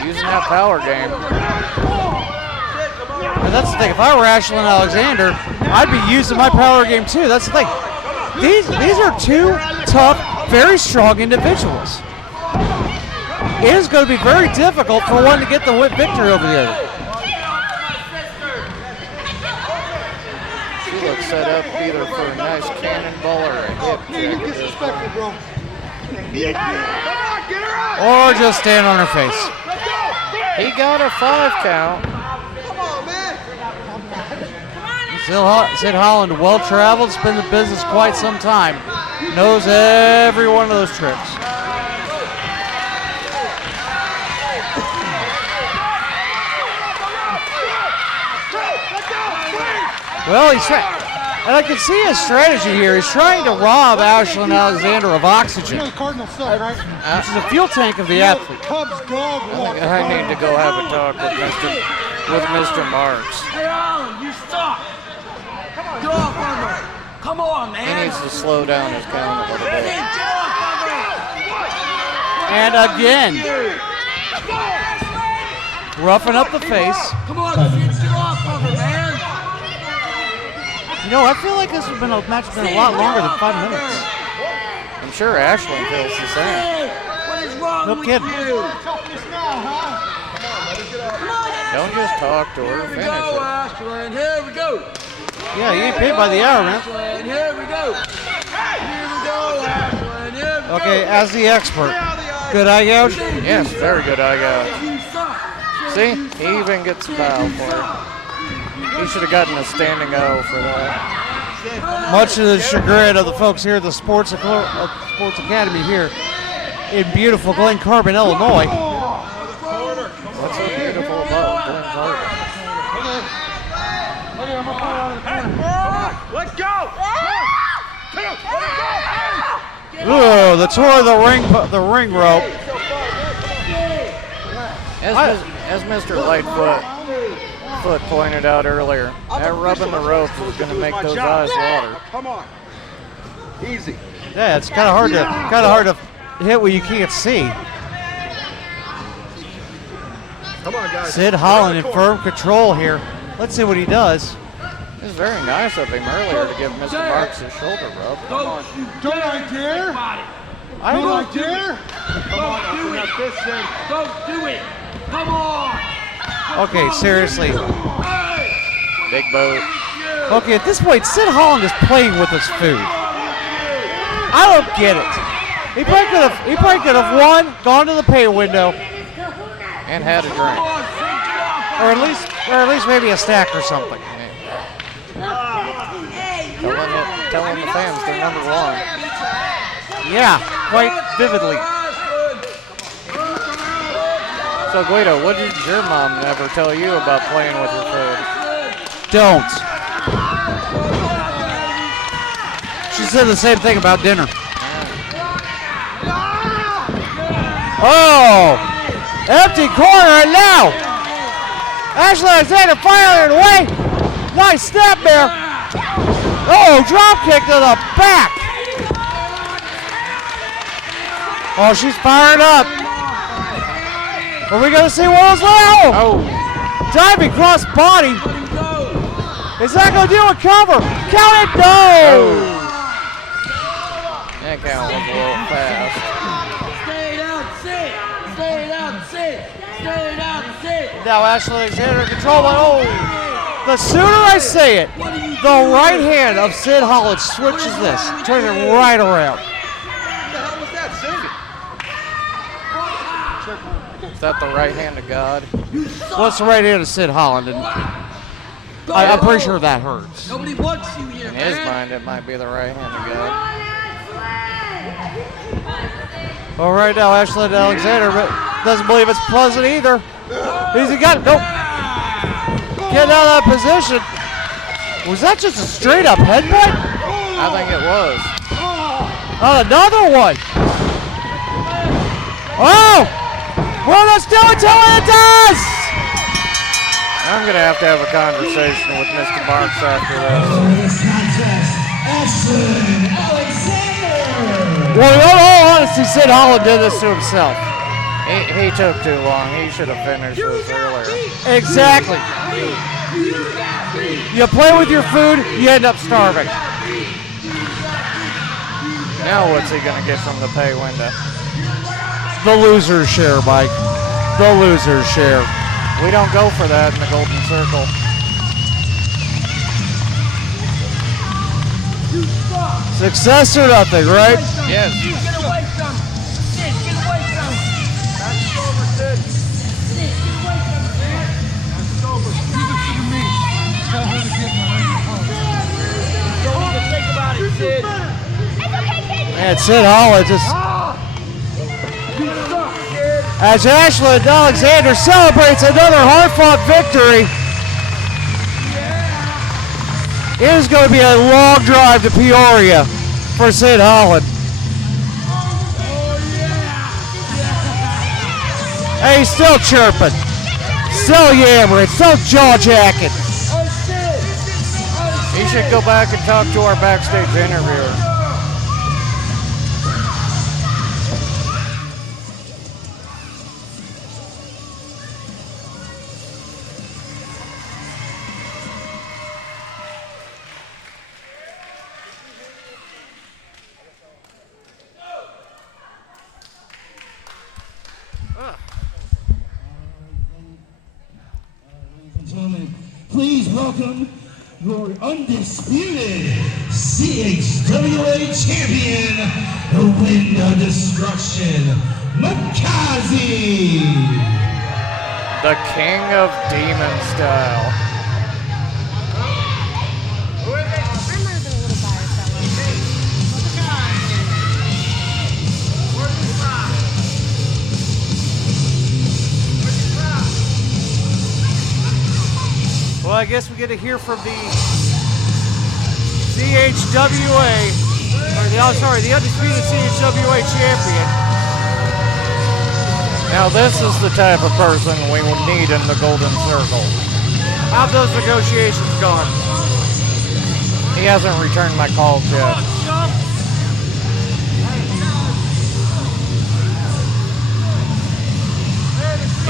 Using that power game. And that's the thing. If I were Ashlyn Alexander, I'd be using my power game too. That's the thing. These are two tough, very strong individuals. It is going to be very difficult for one to get the victory over the other. She looks set up either for a nice cannonball or a hip You kick. disrespectful, bro. Or just stand on her face. He got a 5 count. Come on, man. Sid Holland, well-traveled, has been in the business quite some time. Knows every one of those tricks. Well, he's trying, and I can see his strategy here. He's trying to rob Ashlyn Alexander of oxygen, The Cardinals suck, right? which is a fuel tank of the athlete. Cubs dog walk. I need to go have a talk with Mr. Marks. Hey, Holland, you suck. Get off of her. Come on, He man. needs to slow down his count a little bit. Get off of her. And again, roughing up the face. Come on, Snitch, get off of her, man. You know, I feel like this has been a match been a lot longer than 5 minutes. I'm sure Ashlyn feels the same. Hey, what is wrong No with kidding. you? Don't just talk to her, Here we finish go, it. Ashlyn. Here we go. Yeah, you ain't paid by the hour, man. Ashlyn, here we go. Here we go, Ashlyn. Here we go. Okay, as the expert, good eye gouge? Yes, very good eye gouge. You suck. See, he even gets a foul for it. He should have gotten a standing O for that. Much to the chagrin of the folks here at the Sports Academy here in beautiful Glen Carbon, Illinois. What's so beautiful about Glen Carbon? Let's go. Ooh, the tour of the ring rope. As Mr. Lightfoot pointed out earlier, that rubbing the rope is going to make those eyes water. Come on. Easy. Yeah, it's kind of hard to hit what you can't see. Come on, guys. Sid Holland in firm control here. Let's see what he does. It was very nice of him earlier to give Mr. Marks his shoulder rub. Don't you Don't I dare? Don't I dare? Don't do it. Don't do it. Come on. Okay, seriously. Big boat. Okay, at this point, Sid Holland is playing with his food. I don't get it. He probably could have won, gone to the pay window, And had a drink. or at least maybe a snack or something. Telling the fans they're number one. Yeah, quite vividly. So Guido, what did your mom ever tell you about playing with your food? Don't. She said the same thing about dinner. Oh! Empty corner and now! Ashlyn Alexander firing away! Nice snap there! Oh, drop kick to the back! Oh, she's fired up! Are we gonna see World's Level? Oh, Diving cross body! Is that gonna do a cover? Count it! No! that count was a little fast. Stay down, sit. Stay down, sit. Stay down, sit. Now Ashlyn Alexander in control, but oh! The sooner I say it, the right hand of Sid Holland switches this, turns it right around. What the hell was that? Sing it. Is that the right hand of God? Well, it's the right hand of Sid Holland, and I'm pretty sure that hurts. Nobody wants you here, In his man. mind, it might be the right hand of God. All right, now Ashlyn Alexander doesn't believe it's pleasant either. Easy got it. Nope. Getting out of that position. Was that just a straight up headbutt? I think it was. Another one. Oh! Well, let's do it till it does! I'm going to have a conversation with Mr. Marks after this. This contest, Ashlyn Alexander. Well, in all honesty, Sid Holland did this to himself. He took too long. He should have finished this earlier. Exactly. You play with your food, you end up starving. Now what's he gonna get from the pay window? The loser's share, Mike. The loser's share. We don't go for that in the Golden Circle. Success or nothing, right? Yes. Get away from him. Snitch, get away from him. That's Clover, Sid. Snitch, get away from him. That's Clover. Leave it to me. Tell her to get my ring home. Don't even think about it, Sid. And Sid Holland just... As Ashlyn Alexander celebrates another hard-fought victory. It is going to be a long drive to Peoria for Sid Holland. Hey, he's still chirping, still yammering, still jaw-jacking. He should go back and talk to our backstage interviewer. Please welcome your undisputed CHWA champion, the Wind of Destruction, Maazi. The King of Demon Style. Well, I guess we get to hear from the CHWA, the undisputed CHWA champion. Now this is the type of person we will need in the Golden Circle. How've those negotiations gone? He hasn't returned my calls yet.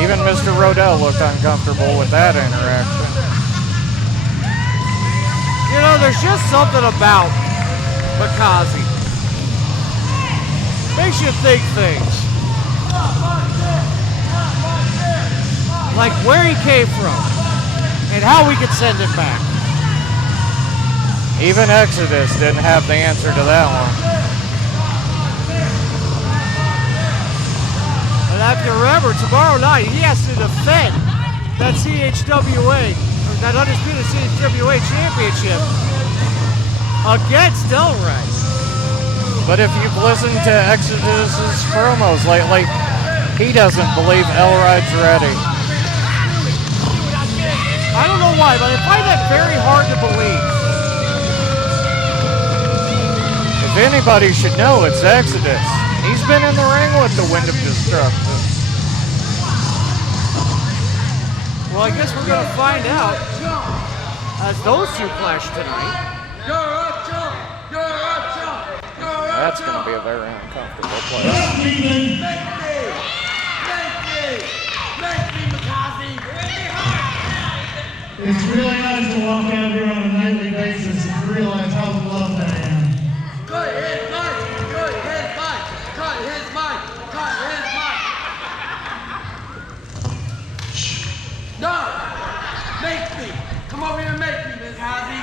Even Mr. Rodell looked uncomfortable with that interaction. You know, there's just something about Maazi. Makes you think things. Like where he came from and how we could send him back. Even Exodus didn't have the answer to that one. And I have to remember, tomorrow night he has to defend that CHWA, or that undisputed CHWA championship against Del Rey. But if you've listened to Exodus's promos lately, he doesn't believe Elride's ready. I don't know why, but I find that very hard to believe. If anybody should know, it's Exodus. He's been in the ring with the Wind of Destruction. Well, I guess we're going to find out as those two clash tonight. That's going to be a very uncomfortable place. Make me, Maazi. It's really nice to walk out here on a nightly basis and realize how loved I am. Cut his mic. Cut his mic. Cut his mic. Cut his mic. No. Make me. Come over here and make me, Maazi.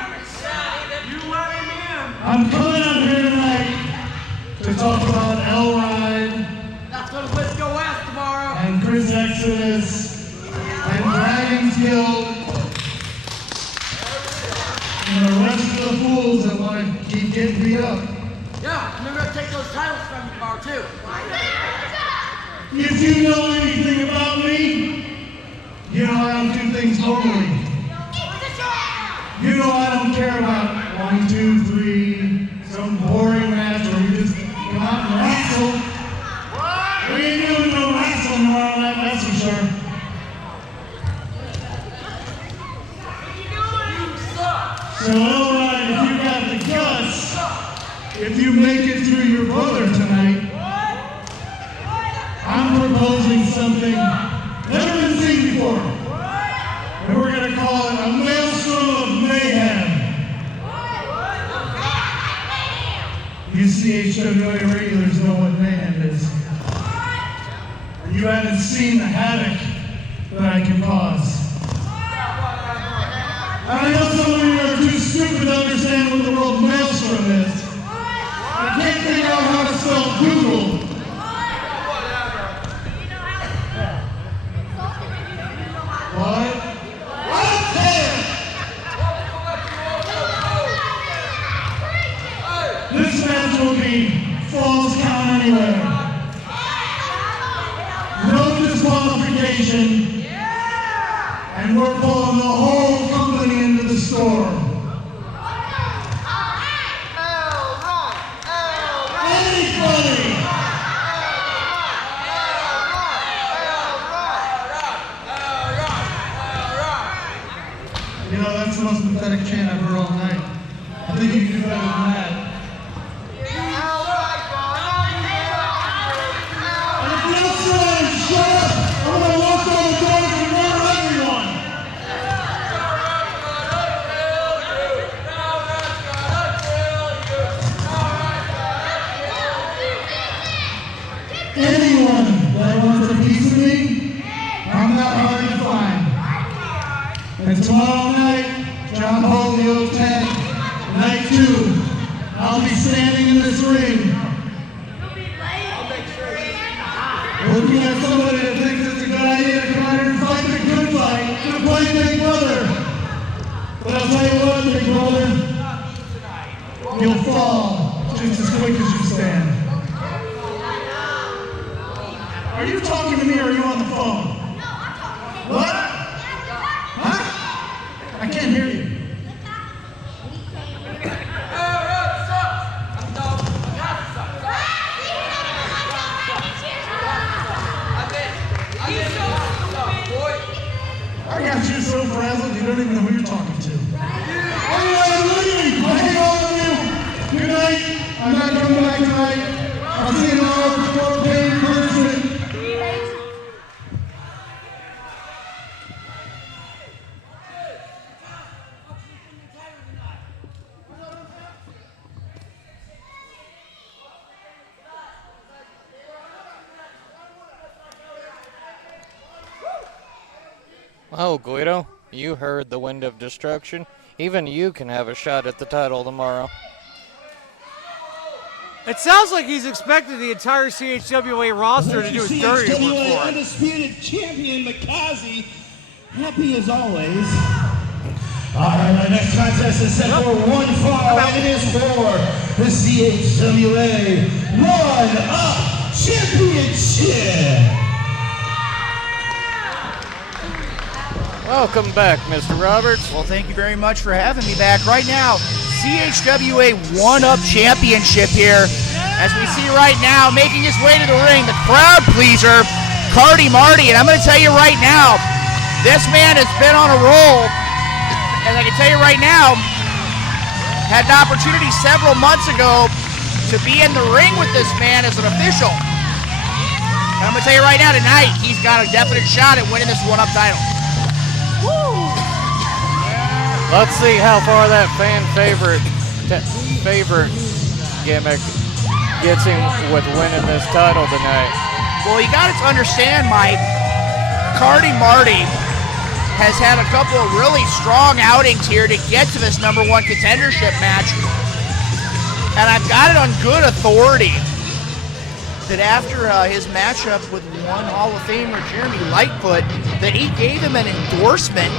You let him in. I'm coming out here tonight to talk about Elride That's gonna let's go west tomorrow. and Chris Exodus and Dragon's Guild and the rest of the fools that want to keep getting beat up. Yeah, and we're gonna take those titles from you tomorrow too. If you know anything about me, you know I don't do things normally. You know I don't care about 1, 2, 3, some boring match where you just come out and wrestle. We ain't doing no wrestling tomorrow night, that's for sure. So Elride, if you got the guts, if you make it through your brother tonight, I'm proposing something never been seen before. And we're gonna call it a CHWA regulars know what mayhem is. You haven't seen the havoc that I can cause. And I know some of you are too stupid to understand what the word maelstrom is. You can't figure out how to spell Google. What? I don't care! This match will be falls count anywhere. No disqualification. And we're pulling the whole company into the storm. Anybody! You know, that's the most pathetic chant I've heard all night. I think you can do better than that. And if you don't sit down and shut up, I'm gonna walk out the door and murder everyone. Anyone that wants a piece of me, I'm not hard to find. And tomorrow night, John Holt, the 10, night 2, I'll be standing in this ring. Looking at somebody that thinks it's a good idea to come out here and fight the good fight, to play Big Brother. But I'll tell you what, Big Brother, you'll fall just as quick as you stand. Are you talking to me or are you on the phone? What? Huh? I can't hear you. I got you so frazzled you don't even know who you're talking to. Anyway, I'm leaving. I hate all of you. Good night. I'm not coming back tonight. I'll see you tomorrow for paid encouragement. Oh, Guido, you heard the wind of destruction. Even you can have a shot at the title tomorrow. It sounds like he's expected the entire CHWA roster to do his dirty work CHWA for him. undisputed champion Maazi, happy as always. All right, our next contest is set for one fall, and it is for the CHWA One-Up Championship. Welcome back, Mr. Roberts. Well, thank you very much for having me back. Right now, CHWA One-Up Championship here. As we see right now, making his way to the ring, the crowd pleaser, Cardi Marty. And I'm going to tell you right now, this man has been on a roll. And I can tell you right now, had an opportunity several months ago to be in the ring with this man as an official. And I'm going to tell you right now, tonight, he's got a definite shot at winning this One-Up title. Let's see how far that fan favorite gimmick gets him with winning this title tonight. Well, you got to understand, Mike, Cardi Marty has had a couple of really strong outings here to get to this #1 contendership match. And I've got it on good authority that after his matchup with one Hall of Famer, Jeremy Lightfoot, that he gave him an endorsement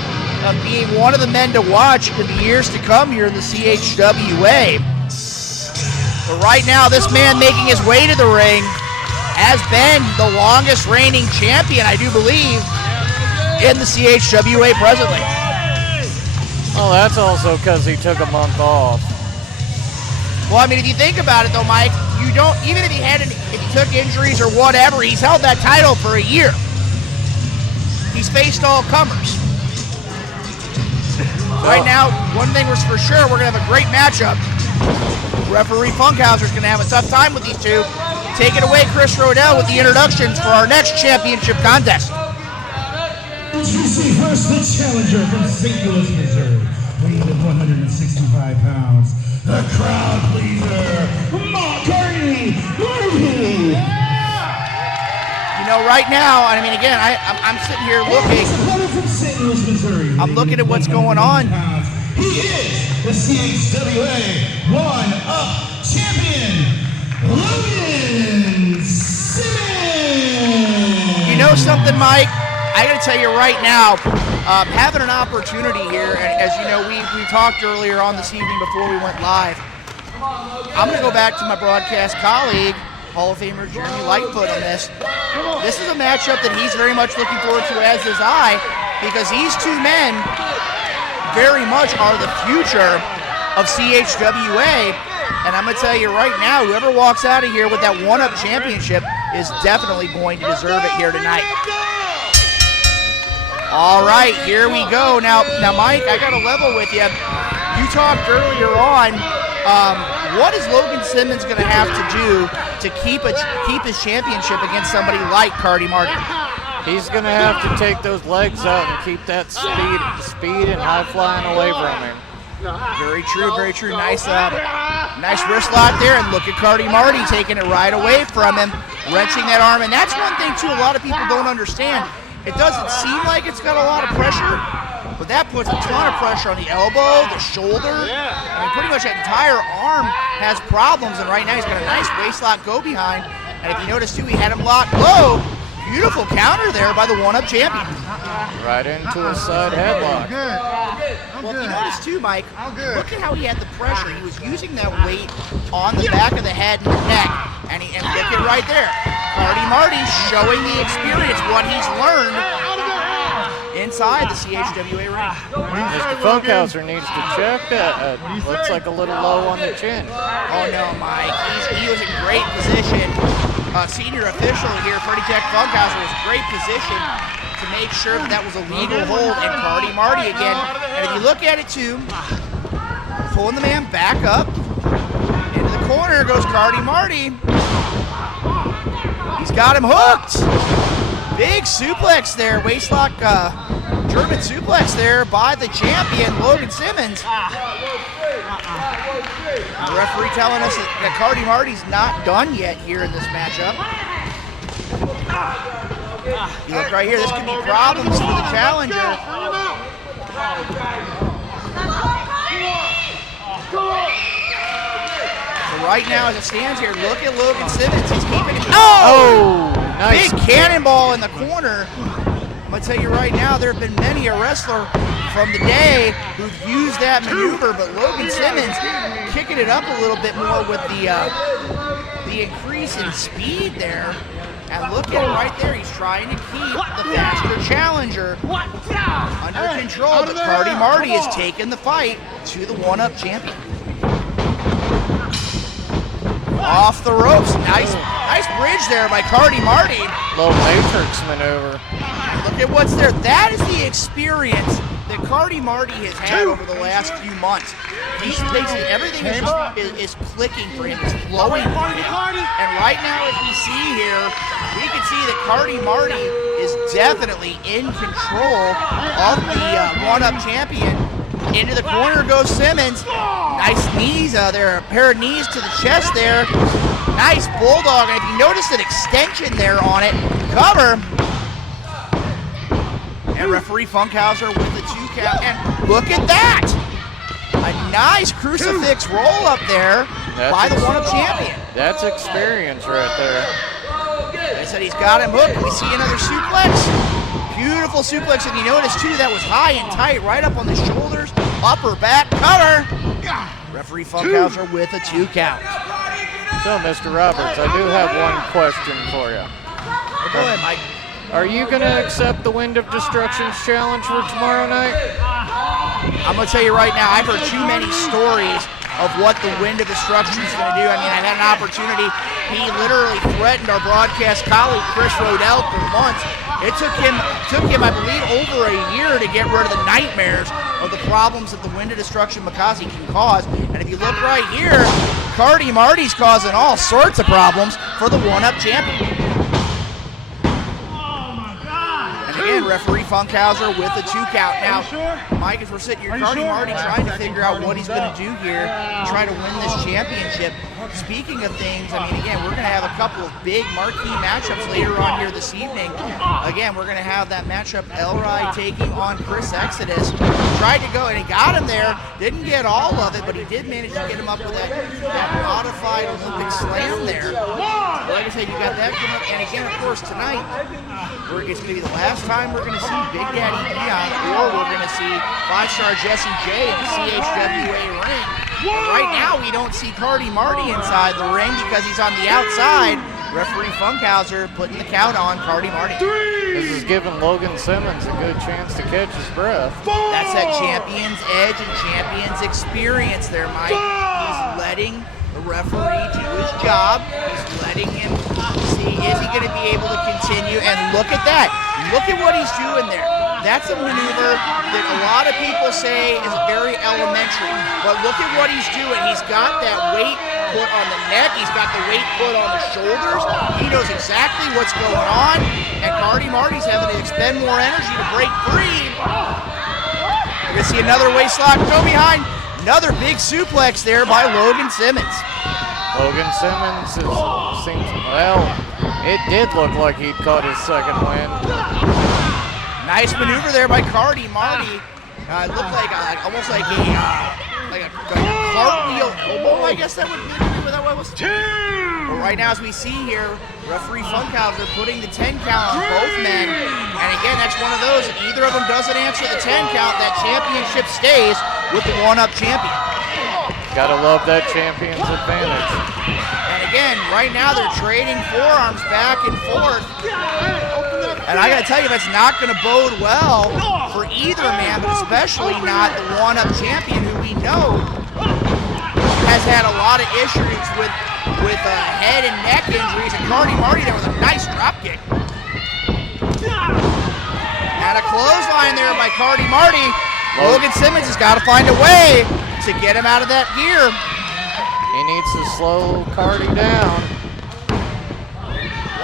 of being one of the men to watch in the years to come here in the CHWA. But right now, this man making his way to the ring has been the longest reigning champion, I do believe, in the CHWA presently. Oh, that's also because he took a month off. Well, I mean, if you think about it, though, Mike, you don't, even if he took injuries or whatever, he's held that title for a year. He's faced all comers. Right now, one thing was for sure, we're going to have a great matchup. Referee Funkhauser's going to have a tough time with these two. Take it away, Chris Rodell, with the introductions for our next championship contest. Introducing first the challenger from St. Louis, Missouri, weighing in at 165 pounds, the crowd pleaser, Cardi. You know, right now, I mean, again, I'm sitting here looking. From St. Louis, Missouri. I'm looking at what's going on. He is the CHWA one-up champion, Logan Simmons. You know something, Mike? I got to tell you right now, having an opportunity here, and as you know, we talked earlier on this evening before we went live. I'm going to go back to my broadcast colleague, Hall of Famer Jeremy Lightfoot, on this. This is a matchup that he's very much looking forward to, as is I, because these two men very much are the future of CHWA. And I'm going to tell you right now, whoever walks out of here with that one-up championship is definitely going to deserve it here tonight. All right, here we go. Now, Mike, I got to level with you. You talked earlier on. What is Logan Simmons going to have to do to keep his championship against somebody like Cardi Marty? He's going to have to take those legs out and keep that speed and high flying away from him. Very true, very true. Nice wrist lock there, and look at Cardi Marty taking it right away from him, wrenching that arm. And that's one thing, too, a lot of people don't understand. It doesn't seem like it's got a lot of pressure, but that puts a ton of pressure on the elbow, the shoulder. I mean, pretty much that entire arm has problems, and right now he's got a nice waist lock go behind. And if you notice, too, he had him locked low. Beautiful counter there by the one-up champion. Right into a side headlock. Well, if you notice, too, Mike, look at how he had the pressure. He was using that weight on the back of the head and the neck, and look at right there. Cardi Marty showing the experience, what he's learned inside the CHWA ring. Mr. Funkhauser needs to check that. Looks like a little low on the chin. Oh, no, Mike. He was in great position. Senior official here, Freddie Jack Funkhauser, was in great position to make sure that was a legal hold, and Cardi Marty again. And if you look at it, too, pulling the man back up. Into the corner goes Cardi Marty. He's got him hooked. Big suplex there, waistlock German suplex there by the champion, Logan Simmons. The referee telling us that Cardi Marty's not done yet here in this matchup. You look right here, this could be problems for the challenger. So right now, as it stands here, look at Logan Simmons. He's keeping it. Oh! Nice. Big cannonball in the corner. I'm going to tell you right now, there have been many a wrestler from the day who've used that maneuver, but Logan Simmons kicking it up a little bit more with the increase in speed there. And look at him right there. He's trying to keep the faster challenger under control, but Cardi Marty has taken the fight to the one-up champion. Off the ropes. Nice bridge there by Cardi Marty. Low matrix maneuver. Look at what's there. That is the experience that Cardi Marty has had over the last few months. He's basically everything is clicking for him. It's flowing for him. And right now, as we see here, we can see that Cardi Marty is definitely in control of the one-up champion. Into the corner goes Simmons. Nice knees there, a pair of knees to the chest there. Nice bulldog, and if you notice an extension there on it, cover. And referee Funkhauser with the 2 count, and look at that! A nice crucifix roll up there by the one-up champion. That's experience right there. They said he's got him hooked. We see another suplex. Beautiful suplex, and you notice too that was high and tight, right up on the shoulders, upper back, cover. Referee Funkhauser with a 2 count. So, Mr. Roberts, I do have one question for you. Go ahead, Mike. Are you going to accept the Wind of Destruction's challenge for tomorrow night? I'm going to tell you right now, I've heard too many stories of what the Wind of Destruction is going to do. I mean, I've had an opportunity. He literally threatened our broadcast colleague, Chris Rodell, for months. It took him, I believe, over a year to get rid of the nightmares of the problems that the Wind of Destruction Maazi can cause. And if you look right here, Cardi Marty's causing all sorts of problems for the one-up champion. And again, again, referee Funkhauser with a 2 count. Now, Mike, as we're sitting here, Cardi Marty trying to figure out what he's going to do here to try to win this championship. Speaking of things, I mean, again, we're going to have a couple of big marquee matchups later on here this evening. Again, we're going to have that matchup, Elride taking on Chris Exodus. Tried to go, and he got him there. Didn't get all of it, but he did manage to get him up with that modified Olympic slam there. Like I said, you got that coming up. And again, of course, tonight, it's going to be the last time we're going to see Big Daddy Dion, or we're going to see 5-star Jesse J in the CHWA ring. Right now, we don't see Cardi Marty inside the ring because he's on the outside. Referee Funkhauser putting the count on Cardi Marty. This is giving Logan Simmons a good chance to catch his breath. That's that champion's edge and champion's experience there, Mike. He's letting the referee do his job. He's letting him see, is he going to be able to continue? And look at that. Look at what he's doing there. That's a maneuver that a lot of people say is very elementary. But look at what he's doing. He's got that weight put on the neck. He's got the weight put on the shoulders. He knows exactly what's going on. And Cardi Marty's having to expend more energy to break free. We're going to see another waist lock go behind. Another big suplex there by Logan Simmons. Logan Simmons seems, well, it did look like he'd caught his second win. Nice maneuver there by Cardi Marty. It looked like almost like a cartwheel elbow, I guess that would be what that was. But right now, as we see here, referee Funkhauser putting the 10 count on both men. And again, that's one of those, if either of them doesn't answer the 10 count, that championship stays with the one-up champion. Gotta love that champion's advantage. And again, right now they're trading forearms back and forth. And I gotta tell you, that's not gonna bode well for either man, but especially not the one-up champion, who we know has had a lot of issues with head and neck injuries. And Cardi Marty there with a nice drop kick. And a clothesline there by Cardi Marty. Logan Simmons has got to find a way to get him out of that gear. He needs to slow Cardi down.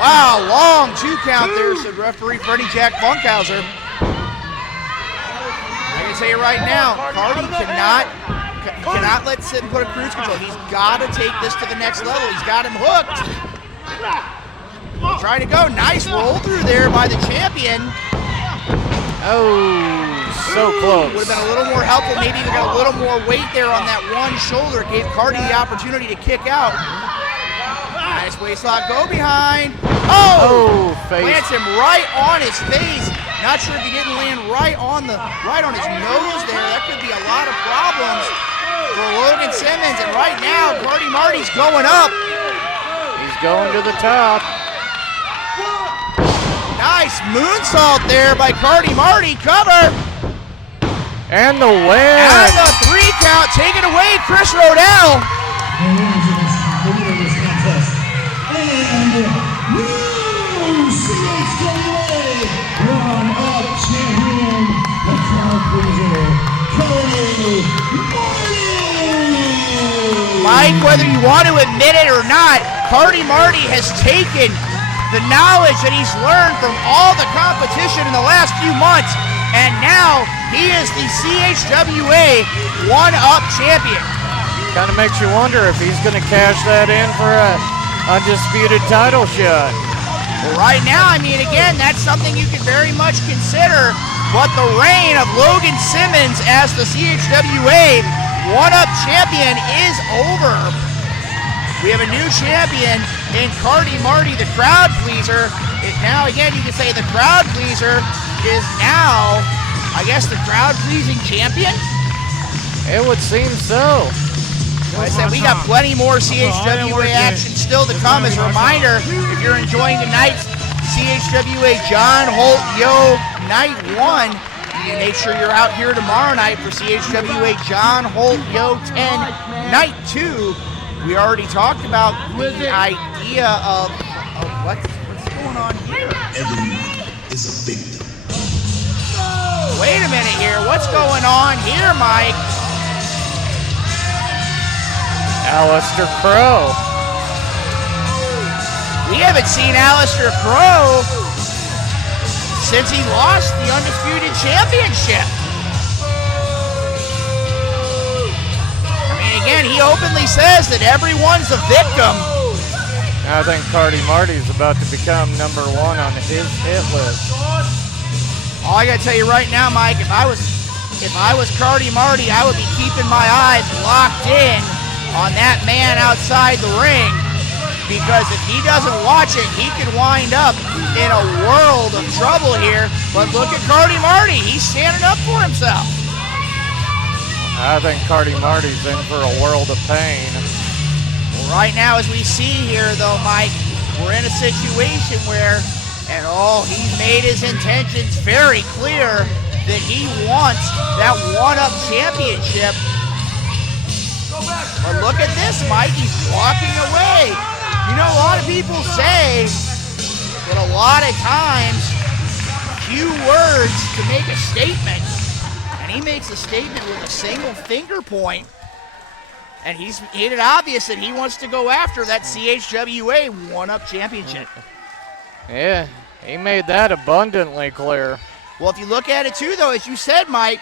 Wow, long 2 count there, said referee Freddie Jack Funkhauser. I can tell you right now, Cardi cannot let sit and put a cruise control. He's got to take this to the next level. He's got him hooked. Trying to go, nice roll through there by the champion. Oh, so close. Would have been a little more helpful. Maybe even got a little more weight there on that one shoulder. Gave Cardi the opportunity to kick out. Nice waist lock, go behind. Oh, plants him right on his face. Not sure if he didn't land right on his nose there. That could be a lot of problems for Logan Simmons. And right now, Cardi Marty's going up. He's going to the top. Nice moonsault there by Cardi Marty. Cover. And the win. And the 3 count taken away, Chris Rodell. The winner of this contest, and new CHWA one-up champion, the crowd pleaser, Cardi Marty. Mike, whether you want to admit it or not, Cardi Marty has taken the knowledge that he's learned from all the competition in the last few months, and now he is the CHWA one-up champion. Kind of makes you wonder if he's going to cash that in for a undisputed title shot. Well, right now, I mean, again, that's something you can very much consider, but the reign of Logan Simmons as the CHWA one-up champion is over. We have a new champion in Cardi Marty, the crowd pleaser. Now, again, you can say the crowd pleaser is now, I guess, the crowd-pleasing champion? It would seem so. Like I said, we got plenty more CHWA action still to come. As a reminder, if you're enjoying tonight's CHWA John Holt Yo Night 1, you make sure you're out here tomorrow night for CHWA John Holt Yo 10 Night 2. We already talked about the idea of what's going on here. Everyone is a victim. Wait a minute here. What's going on here, Mike? Aleister Crow. We haven't seen Aleister Crow since he lost the Undisputed Championship. I mean, again, he openly says that everyone's a victim. I think Cardi Marty's about to become #1 on his hit list. All I gotta tell you right now, Mike, if I was Cardi Marty, I would be keeping my eyes locked in on that man outside the ring, because if he doesn't watch it, he could wind up in a world of trouble here. But look at Cardi Marty, he's standing up for himself. I think Cardi Marty's in for a world of pain. Well, right now, as we see here, though, Mike, we're in a situation where, and he's made his intentions very clear that he wants that one-up championship. But look at this, Mike, he's walking away. You know, a lot of people say that a lot of times, few words to make a statement, and he makes a statement with a single finger point, and he's made it obvious that he wants to go after that CHWA one-up championship. Yeah, he made that abundantly clear. Well, if you look at it too, though, as you said, Mike,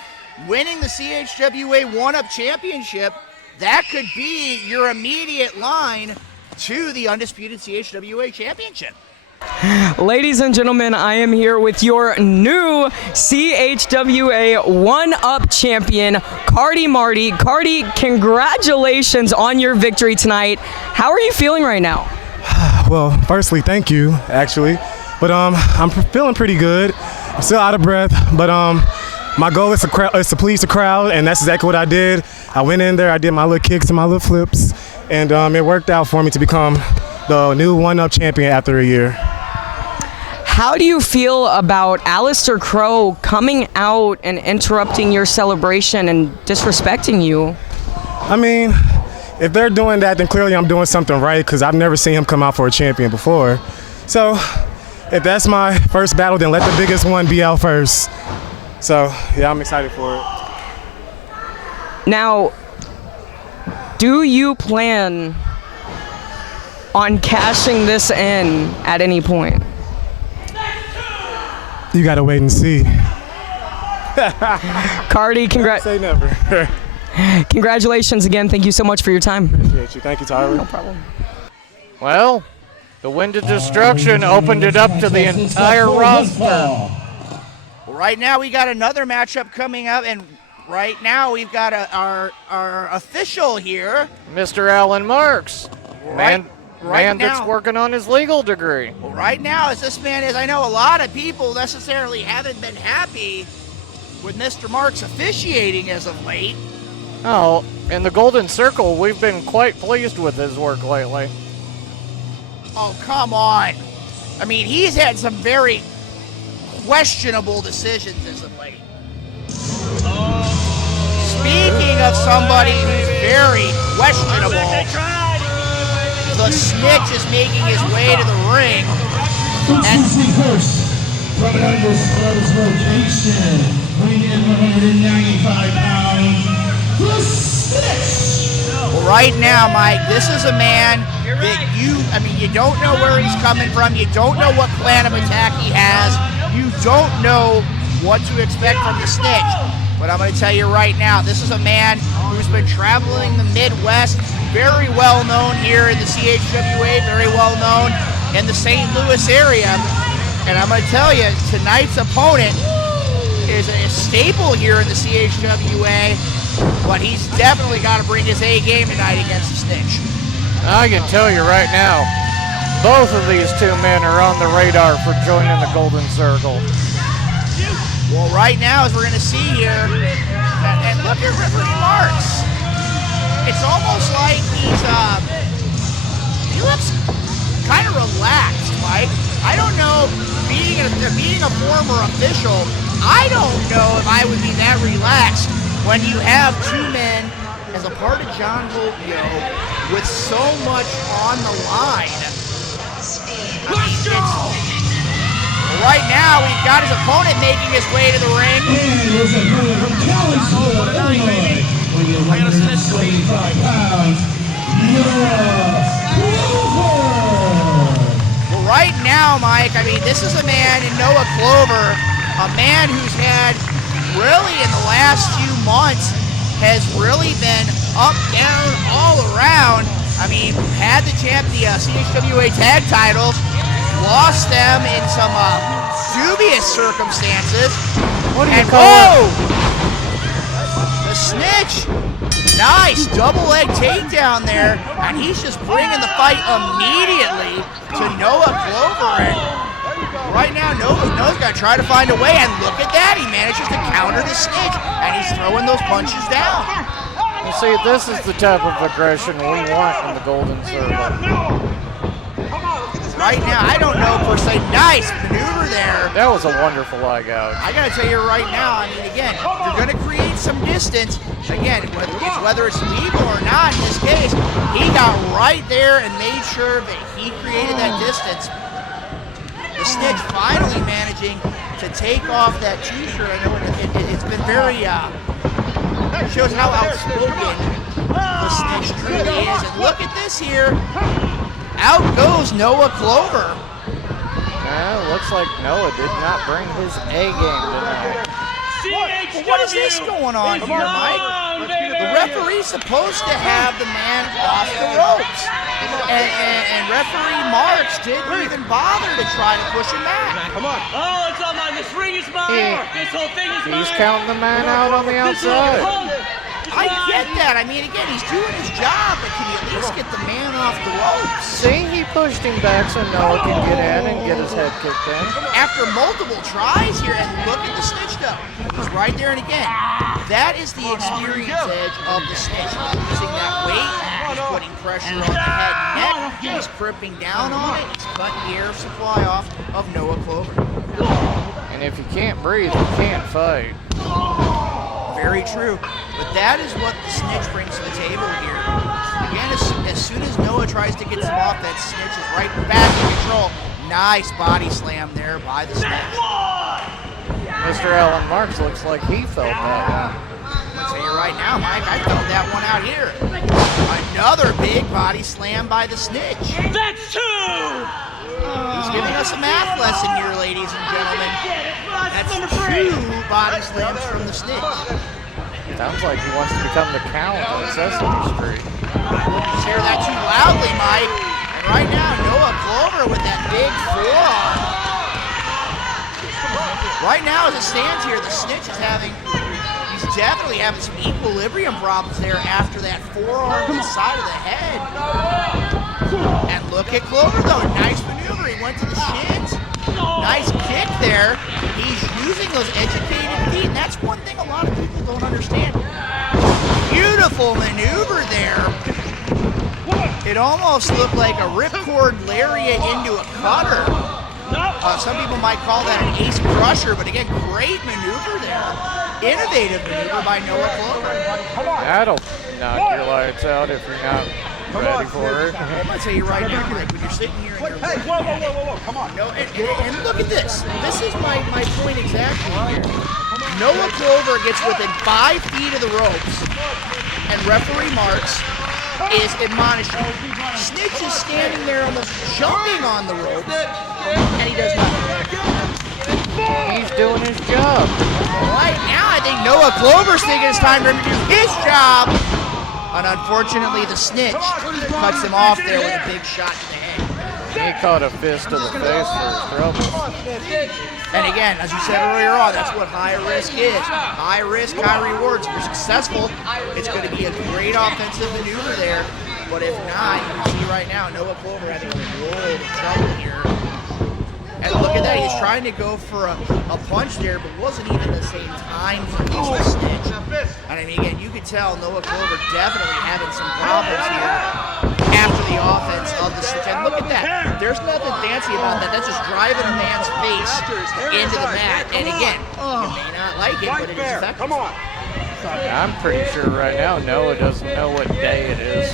winning the CHWA one-up championship, that could be your immediate line to the undisputed CHWA championship. Ladies and gentlemen, I am here with your new CHWA one-up champion, Cardi Marty. Cardi, congratulations on your victory tonight. How are you feeling right now? Well, firstly, thank you, actually. But I'm feeling pretty good. I'm still out of breath, but my goal is to please the crowd, and that's exactly what I did. I went in there, I did my little kicks and my little flips, and it worked out for me to become the new one-up champion after a year. How do you feel about Aleister Crow coming out and interrupting your celebration and disrespecting you? I mean, if they're doing that, then clearly I'm doing something right, because I've never seen him come out for a champion before. So if that's my first battle, then let the biggest one be out first. So yeah, I'm excited for it. Now, do you plan on cashing this in at any point? You gotta wait and see. Cardi, say never. Congratulations again. Thank you so much for your time. Appreciate you. Thank you, Tyler. No problem. Well, the Wind of Destruction opened it up to the entire roster. Well, right now we got another matchup coming up, and right now we've got our official here, Mr. Alan Marks. Man now, that's working on his legal degree. Well, right now, as this man is, I know a lot of people necessarily haven't been happy with Mr. Marks officiating as of late. Oh, in the Golden Circle, we've been quite pleased with his work lately. Oh, come on. I mean, he's had some very questionable decisions as of late. Speaking of somebody who's very questionable, the Snitch is making his way to the ring. And first, from an undisclosed location, weighing in 195 pounds, the Snitch. Well, right now, Mike, this is a man that you don't know where he's coming from. You don't know what plan of attack he has. You don't know what to expect from the Snitch. But I'm going to tell you right now, this is a man who's been traveling the Midwest, very well known here in the CHWA, very well known in the St. Louis area. And I'm going to tell you, tonight's opponent is a staple here in the CHWA, but he's definitely got to bring his A game tonight against the Snitch. I can tell you right now, both of these two men are on the radar for joining the Golden Circle. Well, right now, as we're going to see here, and look at referee Marks. It's almost like he looks kind of relaxed, Mike. I don't know, being a former official, I don't know if I would be that relaxed when you have two men as a part of John Holt with so much on the line. Let's go! Right now, we've got his opponent making his way to the ring. And his opponent from Collinsville, Illinois, weighing 175 pounds, Clover. Well, right now, Mike, Mike, I mean, this is a man in Noah Clover, a man who's had really in the last few months has really been up, down, all around. I mean, had the CHWA tag titles, lost them in some dubious circumstances. What do you and call whoa! The Snitch, nice double leg takedown there, and he's just bringing the fight immediately to Noah Clover. And right now, Noah's got to try to find a way, and look at that, he manages to counter the Snitch, and he's throwing those punches down. You see, this is the type of aggression we want in the Golden Circle. Right now, I don't know per se. Nice maneuver there. That was a wonderful leg out. I got to tell you right now, I mean, again, if you're going to create some distance, again, whether it's legal or not in this case, he got right there and made sure that he created that distance. The Snitch finally managing to take off that t-shirt. I know it's been very, shows how outspoken the Snitch truly is. And look at this here. Out goes Noah Clover. Looks like Noah did not bring his A game tonight. What is this going on here, Mike? The referee's supposed to have the man off the ropes. And referee Marks didn't even bother to try to push him back. Come on. Oh, it's all mine. This ring is mine. This whole thing is mine. He's counting the man out on the outside. I get that. I mean, again, he's doing his job, but can you at least get the man off the ropes? See, he pushed him back so Noah can get in and get his head kicked in. After multiple tries here, and look at the Snitch though. He's right there, and again, that is the experience edge of the Snitch. Using that weight, he's putting pressure on the head and neck, he's crimping down on it, he's cutting the air supply off of Noah Clover. And if you can't breathe, you can't fight. Very true. But that is what the Snitch brings to the table here. Again, as soon as Noah tries to get some off, that Snitch is right back in control. Nice body slam there by the Snitch. Mr. Alan Marks looks like he felt that one. I'll tell you right now, Mike, I felt that one out here. Another big body slam by the Snitch. That's two! He's giving us a math lesson here, ladies and gentlemen. That's 2 body slams from the Snitch. Sounds like he wants to become the Count on Sesame Street. I wouldn't share that too loudly, Mike. And right now, Noah Clover with that big forearm. Right now, as it stands here, the Snitch is he's definitely having some equilibrium problems there after that forearm to the side of the head. And look at Clover, though. Nice maneuver. He went to the shins. Nice kick there. He's using those educated feet, and that's one thing a lot of people don't understand. Beautiful maneuver there. It almost looked like a ripcord lariat into a cutter. Some people might call that an ace crusher, but again, great maneuver there. Innovative maneuver by Noah Clover. That'll knock your lights out if you're not ready for it. I'm going to tell you right now, like when you're sitting here and you're Hey, whoa, come on. No, and look at this. This is my point exactly here. Noah Clover gets within 5 feet of the ropes, and referee Marks is admonishing. Snitch is standing there almost jumping on the rope, and he does nothing. He's doing his job. Right now, I think Noah Clover's thinking it's time for him to do his job. And unfortunately, the Snitch cuts him off there with a big shot to the head. He caught a fist to the face for his trouble. And again, as you said earlier on, that's what high risk is. High risk, high rewards. If you're successful, it's going to be a great offensive maneuver there. But if not, you can see right now, Noah Clover having a world of trouble here. And look at that, he's trying to go for a punch there, but wasn't even the same time for the Snitch. And I mean, again, you could tell Noah Clover definitely having some problems here after the offense of the Snitch. And look at that, there's nothing fancy about that. That's just driving a man's face into the mat. And again, you may not like it, but it is effective. Come on. I'm pretty sure right now Noah doesn't know what day it is.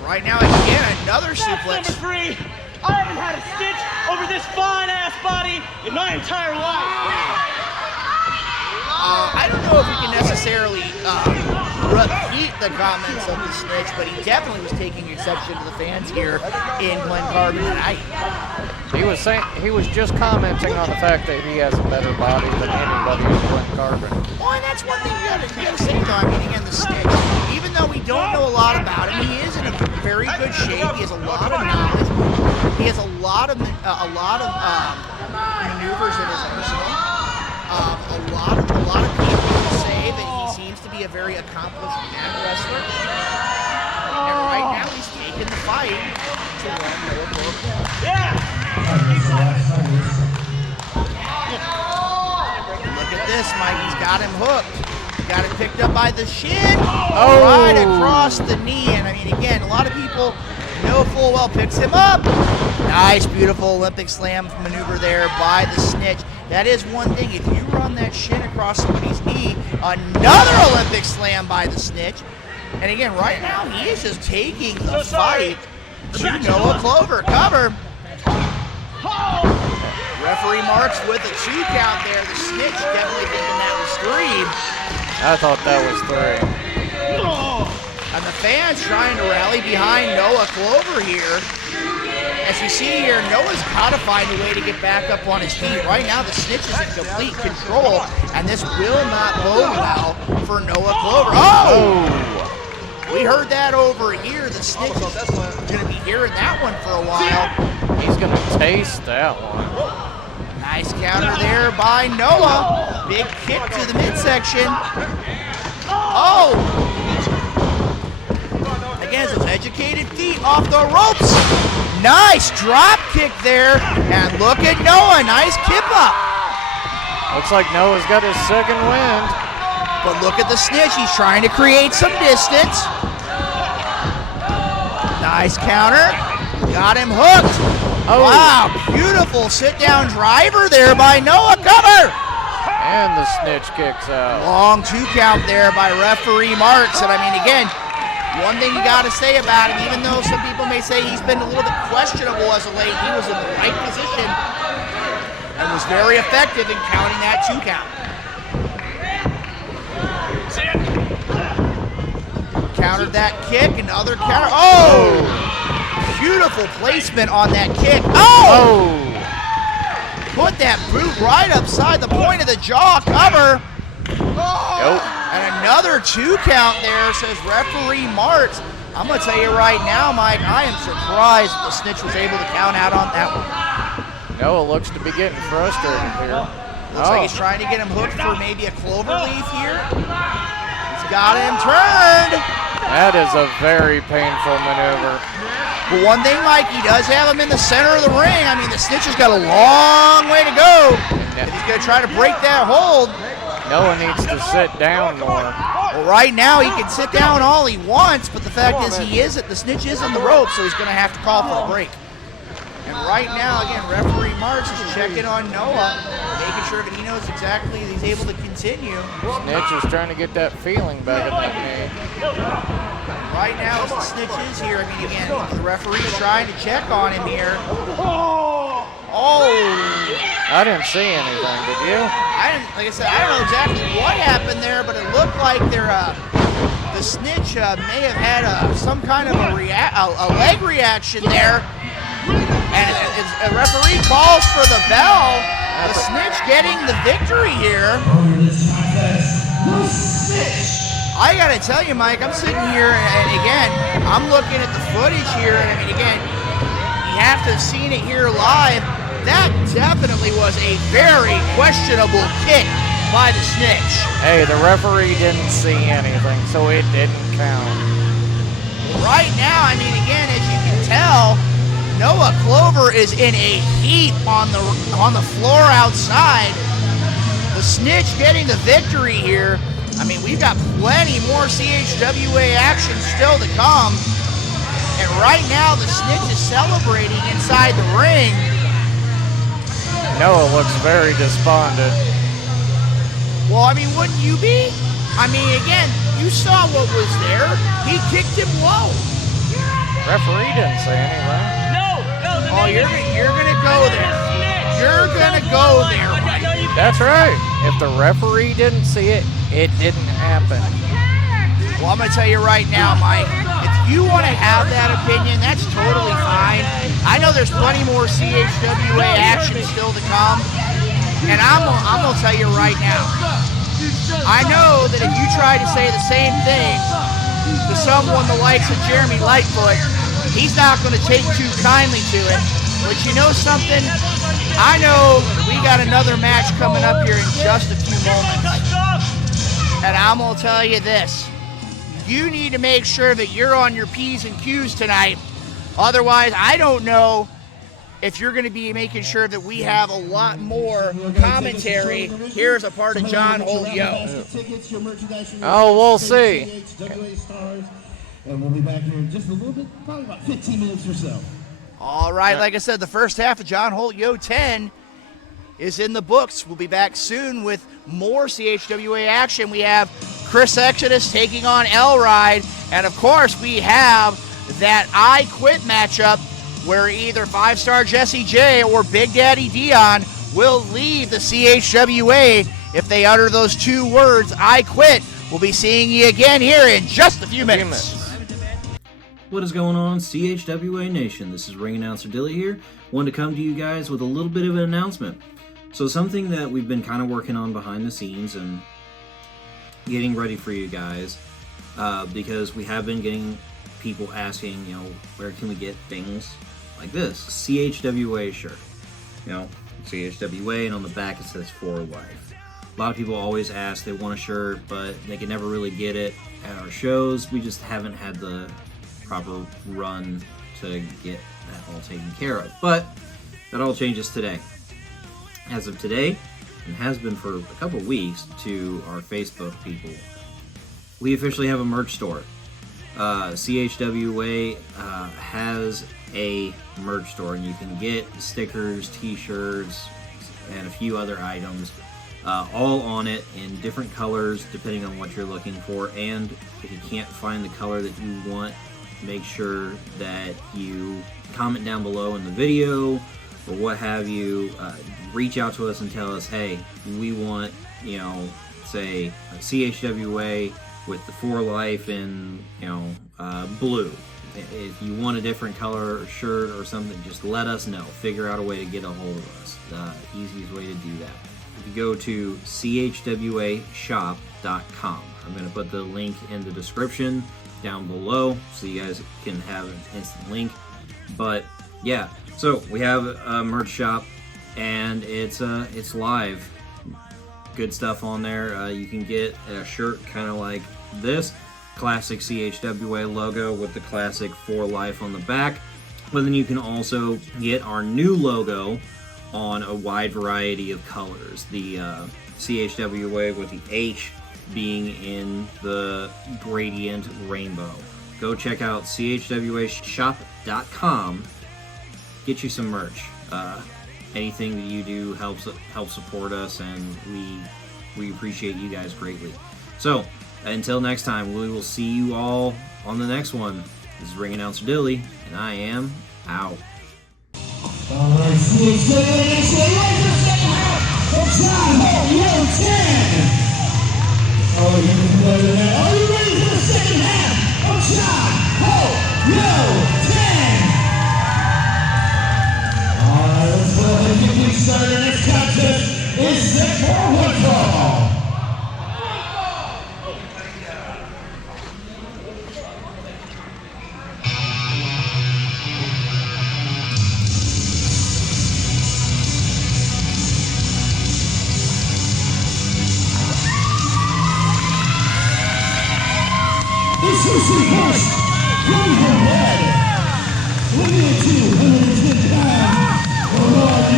Right now, again, another suplex. Number 3. I haven't had a stitch over this fine-ass body in my entire life. I don't know if we can necessarily repeat the comments of the Snitch, but he definitely was taking exception to the fans here in Glen Carbon tonight. He was just commenting on the fact that he has a better body than anybody in Glen Carbon. Well, and that's one thing you gotta say though. I mean, again, the Snitch, even though we don't know a lot about him, he is in a very good shape. He has a lot of knowledge. He has a lot of maneuvers in his arsenal. A lot of people say that he seems to be a very accomplished mat wrestler. And right now he's taking the fight to one Noah Clover. Look at this, Mike. He's got him hooked. Got him picked up by the shin. Oh. Right across the knee. And I mean, again, a lot of people know full well picks him up. Nice, beautiful Olympic slam maneuver there by the Snitch. That is one thing. If you run that shin across somebody's knee, another Olympic slam by the Snitch. And again, right now, he is just taking the fight to Noah Clover. Cover. Referee marks with a 2 count there. The Snitch definitely thinking that was 3. I thought that was 3. And the fans trying to rally behind Noah Clover here. As you see here, Noah's got to find a way to get back up on his feet. Right now, the Snitch is in complete control, and this will not bode well for Noah Clover. Oh! We heard that over here. The Snitch is going to be hearing that one for a while. He's going to taste that one. Nice counter there by Noah. Big kick to the midsection. Oh! Again, those educated feet off the ropes. Nice drop kick there. And look at Noah. Nice kip up. Looks like Noah's got his second wind. But look at the Snitch. He's trying to create some distance. Nice counter. Got him hooked. Oh. Wow, beautiful sit-down driver there by Noah. Cover! And the Snitch kicks out. Long 2 count there by referee Marks. And I mean, again, one thing you got to say about him, even though some people may say he's been a little bit questionable as of late, he was in the right position and was very effective in counting that 2 count. Countered that kick, another counter. Oh! Beautiful placement on that kick. Oh! Put that boot right upside the point of the jaw. Cover. Nope. And another 2 count there, says referee Marks. I'm going to tell you right now, Mike, I am surprised the Snitch was able to count out on that one. Noah looks to be getting frustrated here. Looks like he's trying to get him hooked for maybe a clover leaf here. He's got him turned. That is a very painful maneuver. But one thing, Mike, he does have him in the center of the ring. I mean, the Snitch has got a long way to go. If he's going to try to break that hold. Noah needs to sit down more. Well, right now he can sit down all he wants, but the fact is the Snitch is on the rope, so he's going to have to call for a break. And right now, again, referee Marks is checking on Noah, making sure that he knows exactly that he's able to continue. Snitch is trying to get that feeling back in that knee. Right now, as the Snitch is here, I mean, again, the referee's trying to check on him here. Oh! I didn't see anything, did you? Like I said, I don't know exactly what happened there, but it looked like the Snitch may have had some kind of a leg reaction there. And a referee calls for the bell. The Snitch getting the victory here. I gotta tell you, Mike, I'm sitting here and again, I'm looking at the footage here, and I mean, again, you have to have seen it here live. That definitely was a very questionable kick by the Snitch. Hey, the referee didn't see anything, so it didn't count. Right now, I mean, again, as you can tell, Noah Clover is in a heap on the floor outside. The Snitch getting the victory here. I mean, we've got plenty more CHWA action still to come. And right now, the Snitch is celebrating inside the ring. Noah looks very despondent. Well, I mean, wouldn't you be? I mean, again, you saw what was there. He kicked him low. Referee didn't say anything. Oh, you're gonna go there. You're gonna go there, Mike. That's right. If the referee didn't see it, it didn't happen. Well, I'm going to tell you right now, Mike, if you want to have that opinion, that's totally fine. I know there's plenty more CHWA action still to come, and I'm going to tell you right now, I know that if you try to say the same thing to someone the likes of Jeremy Lightfoot, he's not going to take too kindly to it. But you know something? I know we got another match coming up here in just a few moments. And I'm going to tell you this. You need to make sure that you're on your P's and Q's tonight. Otherwise, I don't know if you're going to be making sure that we have a lot more commentary here as a part of John Holt Yo. Oh, we'll see. And we'll be back here in just a little bit, probably about 15 minutes or so. All right, like I said, the first half of John Holt Yo 10 is in the books. We'll be back soon with more CHWA action. We have Chris Exodus taking on Elride, and of course we have that I Quit matchup where either 5-star Jesse J or Big Daddy Dion will leave the CHWA if they utter those 2 words, I quit. We'll be seeing you again here in just a few minutes. What is going on, CHWA Nation? This is ring announcer Dilly here. Wanted to come to you guys with a little bit of an announcement. So something that we've been kind of working on behind the scenes and getting ready for you guys, because we have been getting people asking, you know, where can we get things like this? CHWA shirt. You know, CHWA, and on the back it says For Life. A lot of people always ask, they want a shirt, but they can never really get it at our shows. We just haven't had the proper run to get that all taken care of. But that all changes today. As of today, and has been for a couple weeks to our Facebook people, we officially have a merch store. CHWA has a merch store, and you can get stickers, t-shirts, and a few other items, all on it in different colors depending on what you're looking for. And if you can't find the color that you want, make sure that you comment down below in the video or what have you. Reach out to us and tell us, hey, we want, you know, say a CHWA with the For Life in, you know, blue. If you want a different color or shirt or something, just let us know. Figure out a way to get a hold of us. The easiest way to do that. If you go to chwashop.com, I'm going to put the link in the description down below so you guys can have an instant link. But yeah, so we have a merch shop, and it's live. Good stuff on there. You can get a shirt kind of like this classic CHWA logo with the classic For Life on the back, but then you can also get our new logo on a wide variety of colors. The CHWA with the H being in the gradient rainbow. Go check out chwashop.com. Get you some merch. Anything that you do helps support us, and we appreciate you guys greatly. So until next time, we will see you all on the next one. This is ring announcer Dilly, and I am out. All right, CHWA Nation, ready for the second half of John Holt Yo 10. Oh, you can play with that. Are you ready for the second half of John Holt Yo 10? All right, let's go ahead and get things started. Next contest is set for one fall. This is the first from the red. Weighing 210 pounds, Holland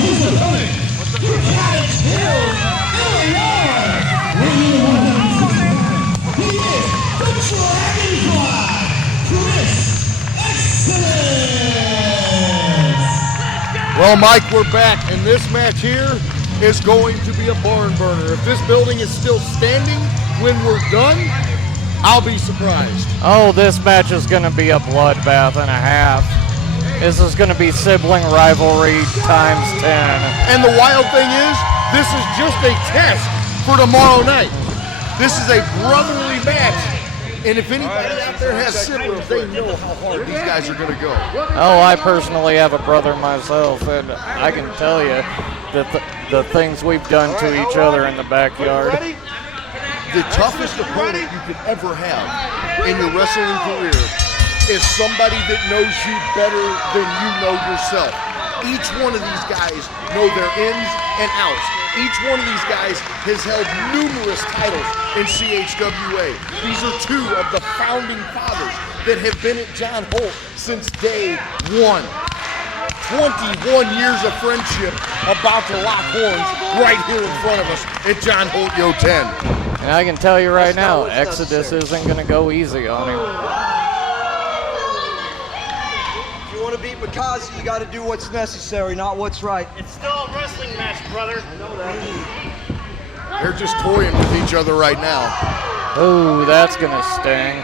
his opponent, from Cottage Hill, Illinois, weighing in at 165 pounds, he is the Dragonfly, Chris Excellence. Well, Mike, we're back, and this match here is going to be a barn burner. If this building is still standing when we're done, I'll be surprised. Oh, this match is going to be a bloodbath and a half. This is going to be sibling rivalry times 10. And the wild thing is, this is just a test for tomorrow night. This is a brotherly match. And if anybody out there has siblings, they know how hard these guys are going to go. Oh, I personally have a brother myself, and I can tell you that the things we've done to each other in the backyard. The toughest opponent you could ever have in your wrestling career is somebody that knows you better than you know yourself. Each one of these guys know their ins and outs. Each one of these guys has held numerous titles in CHWA. These are two of the founding fathers that have been at John Holt since day one. 21 years of friendship about to lock horns right here in front of us at John Holt Yo 10. And I can tell you right now, Exodus isn't going to go easy on him. If you want to beat Maazi, you got to do what's necessary, not what's right. It's still a wrestling match, brother. I know that. They're just toying with each other right now. Ooh, that's going to sting.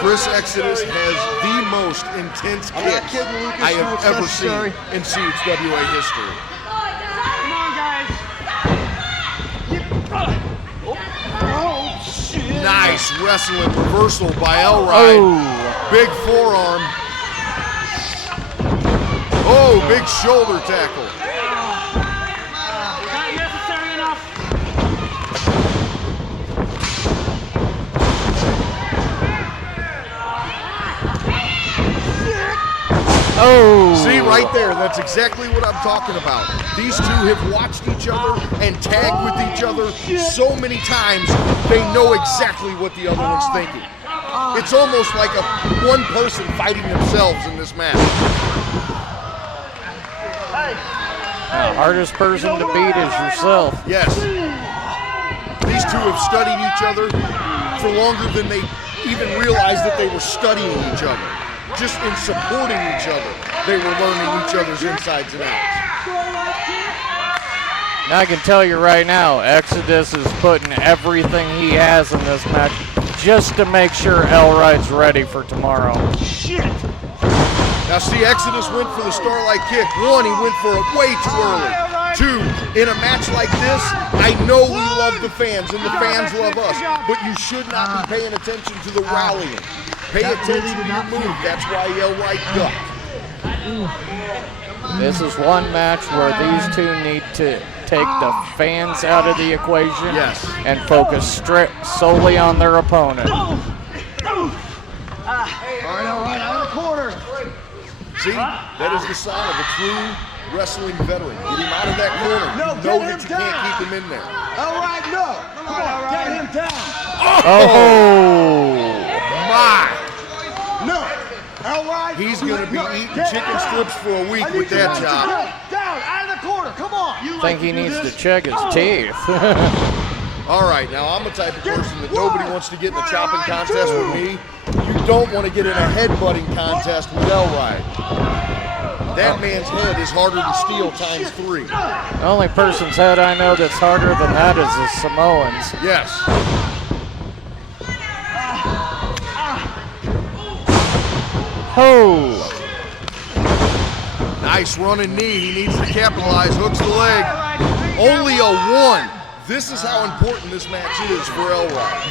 Chris Exodus has the most intense kicks I have ever seen in CHWA history. Come on, guys. Nice wrestling reversal by Elride. Oh. Big forearm. Oh, big shoulder tackle. Not necessary enough. Oh. See, right there, that's exactly what I'm talking about. These two have watched each other and tagged with each other so many times, they know exactly what the other one's thinking. It's almost like one person fighting themselves in this match. The hardest person to beat is yourself. Yes. These two have studied each other for longer than they even realized that they were studying each other. Just in supporting each other, they were learning each other's insides and outs. Now I can tell you right now, Exodus is putting everything he has in this match just to make sure Elride's ready for tomorrow. Shit! Now see, Exodus went for the Starlight Kick. One, he went for it way too early. Two, in a match like this, I know we love the fans and the fans love us, but you should not be paying attention to the rallying. Pay attention to your move. That's why Elride ducked. This is one match where these two need to take the fans out of the equation and focus solely on their opponent. All right, out of the corner. See, that is the sign of a true wrestling veteran. Get him out of that corner. No, You get know him that you down. can't keep him in there. All right, no. Come on, get him down. Oh! My! No. All right. He's going to be eating Get chicken out. strips for a week I need with you that to chop. down, out of the corner. Come on. I think he needs to check his teeth. All right, now I'm the type of person that nobody wants to get in a chopping contest with me. You don't want to get in a headbutting contest with Elride. That man's head is harder than steel times 3. The only person's head I know that's harder than that is the Samoans. Yes. Oh! Nice running knee. He needs to capitalize. Hooks the leg. Only a 1. This is how important this match is for Elride.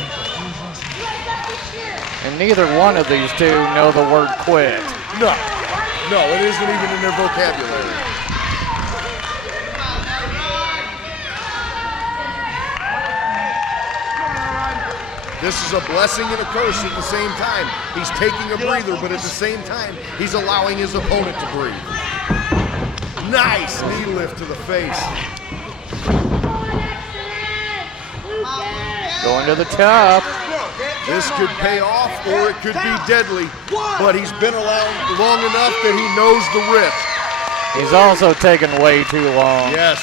And neither one of these two know the word quit. No, it isn't even in their vocabulary. This is a blessing and a curse at the same time. He's taking a breather, but at the same time, he's allowing his opponent to breathe. Nice knee lift to the face. Going to the top. This could pay off or it could be deadly, but he's been around long enough that he knows the risk. He's also taking way too long. Yes.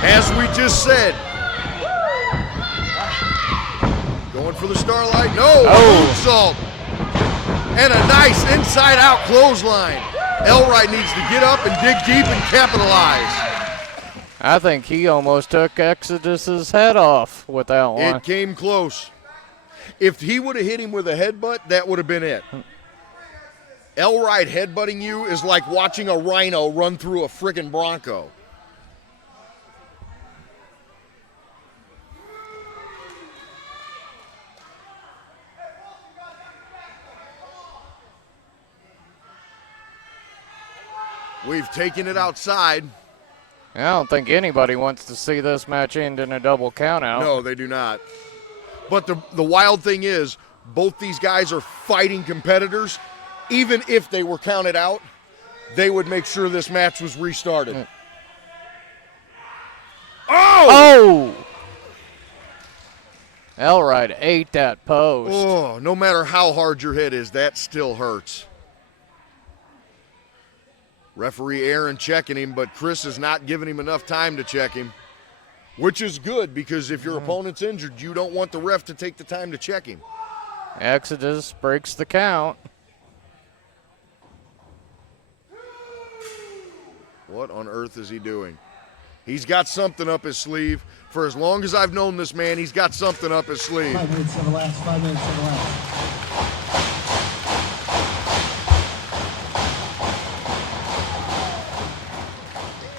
As we just said. Going for the Starlight. No. Moonsault. And a nice inside-out clothesline. Elright needs to get up and dig deep and capitalize. I think he almost took Exodus's head off with that one. It came close. If he would have hit him with a headbutt, that would have been it. Elright headbutting you is like watching a rhino run through a freaking bronco. We've taken it outside. I don't think anybody wants to see this match end in a double countout. No, they do not. But the wild thing is, both these guys are fighting competitors. Even if they were counted out, they would make sure this match was restarted. Oh! Elright ate that post. Oh, no matter how hard your head is, that still hurts. Referee Aaron checking him, but Chris is not giving him enough time to check him, which is good because if your opponent's injured, you don't want the ref to take the time to check him. Exodus breaks the count. What on earth is he doing? He's got something up his sleeve. For as long as I've known this man, he's got something up his sleeve. 5 minutes of the last, 5 minutes of the last.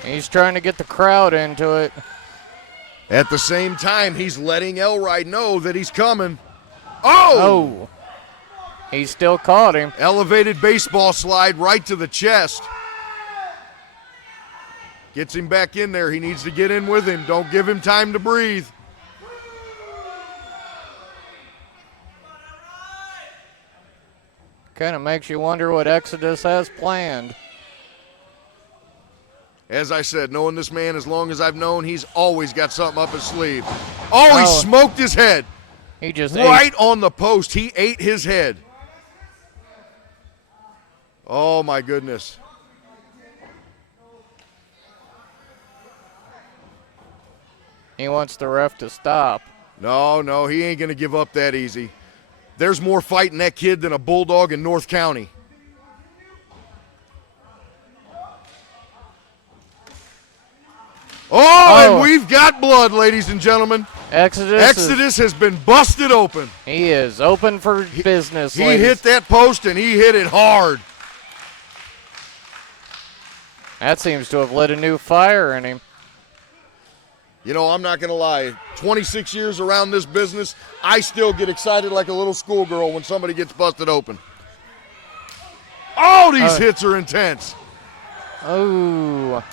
He's trying to get the crowd into it. At the same time, he's letting Elright know that he's coming. Oh! He still caught him. Elevated baseball slide right to the chest. Gets him back in there. He needs to get in with him. Don't give him time to breathe. Kind of makes you wonder what Exodus has planned. As I said, knowing this man as long as I've known, he's always got something up his sleeve. Oh, he smoked his head. He just right on the post. He ate his head. Oh, my goodness. He wants the ref to stop. No, he ain't going to give up that easy. There's more fight in that kid than a bulldog in North County. And we've got blood, ladies and gentlemen. Exodus has been busted open. He is open for business. He hit that post, and he hit it hard. That seems to have lit a new fire in him. You know, I'm not going to lie. 26 years around this business, I still get excited like a little schoolgirl when somebody gets busted open. Oh, these hits are intense. Oh.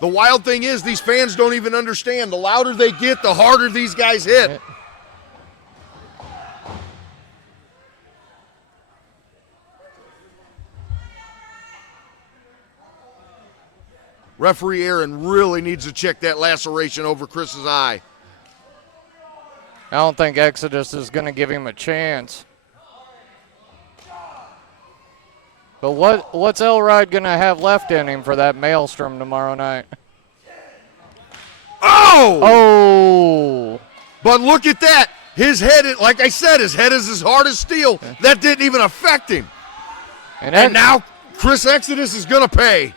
The wild thing is these fans don't even understand. The louder they get, the harder these guys hit. Referee Aaron really needs to check that laceration over Chris's eye. I don't think Exodus is going to give him a chance. But what's Elright going to have left in him for that maelstrom tomorrow night? Oh! But look at that. His head, like I said, his head is as hard as steel. That didn't even affect him. And now Chris Exodus is going to pay.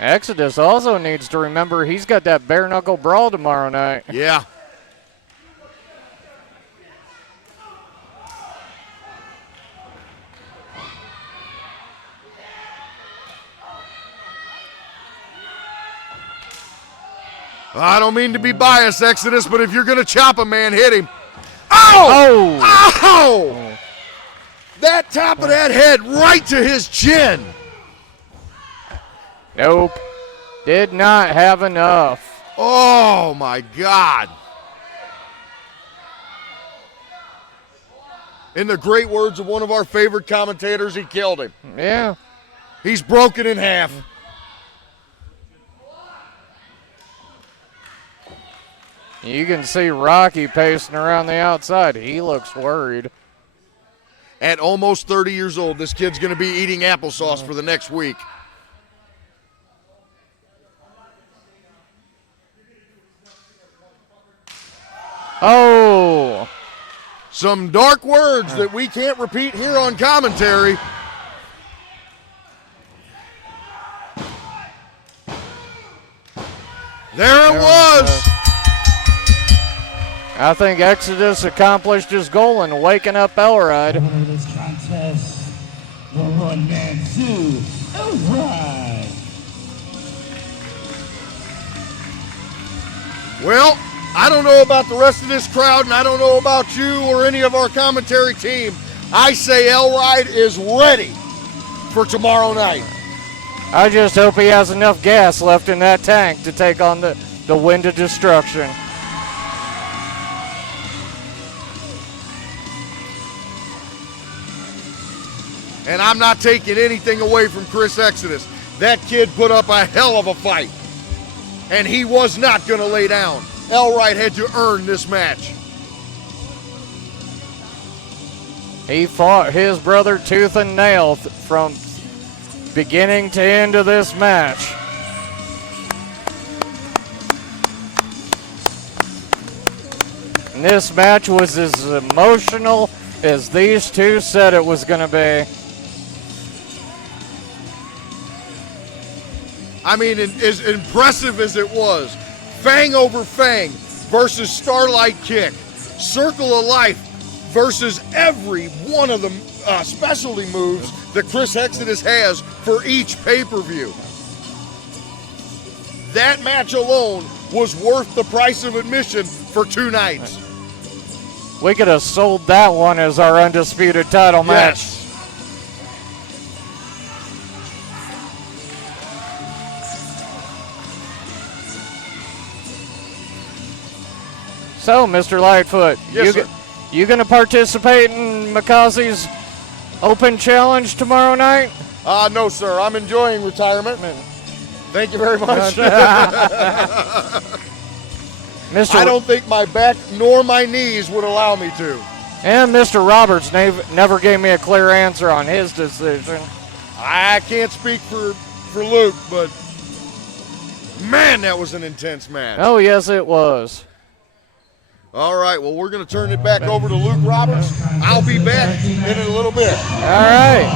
Exodus also needs to remember he's got that bare-knuckle brawl tomorrow night. Yeah. I don't mean to be biased, Exodus, but if you're going to chop a man, hit him. Oh! That top of that head right to his chin. Nope. Did not have enough. Oh, my God. In the great words of one of our favorite commentators, he killed him. Yeah. He's broken in half. You can see Rocky pacing around the outside. He looks worried. At almost 30 years old, this kid's going to be eating applesauce for the next week. Oh! Some dark words that we can't repeat here on commentary. There it was. I think Exodus accomplished his goal in waking up Elrod. This contest, the one-man zoo, Elrod. Well, I don't know about the rest of this crowd, and I don't know about you or any of our commentary team. I say Elrod is ready for tomorrow night. I just hope he has enough gas left in that tank to take on the Wind of Destruction. And I'm not taking anything away from Chris Exodus. That kid put up a hell of a fight. And he was not going to lay down. Elrod had to earn this match. He fought his brother tooth and nail from beginning to end of this match. And this match was as emotional as these two said it was going to be. I mean, as impressive as it was, Fang over Fang versus Starlight Kick, Circle of Life versus every one of the specialty moves that Chris Exodus has for each pay-per-view. That match alone was worth the price of admission for 2 nights. We could have sold that one as our undisputed title match. Yes. So, Mr. Lightfoot, Yes, sir. you going to participate in Maazi's Open Challenge tomorrow night? No, sir. I'm enjoying retirement. Thank you very much. I don't think my back nor my knees would allow me to. And Mr. Roberts never gave me a clear answer on his decision. I can't speak for Luke, but man, that was an intense match. Oh, yes, it was. All right, well, we're going to turn it back over to Luke Roberts. I'll be back in a little bit. All right.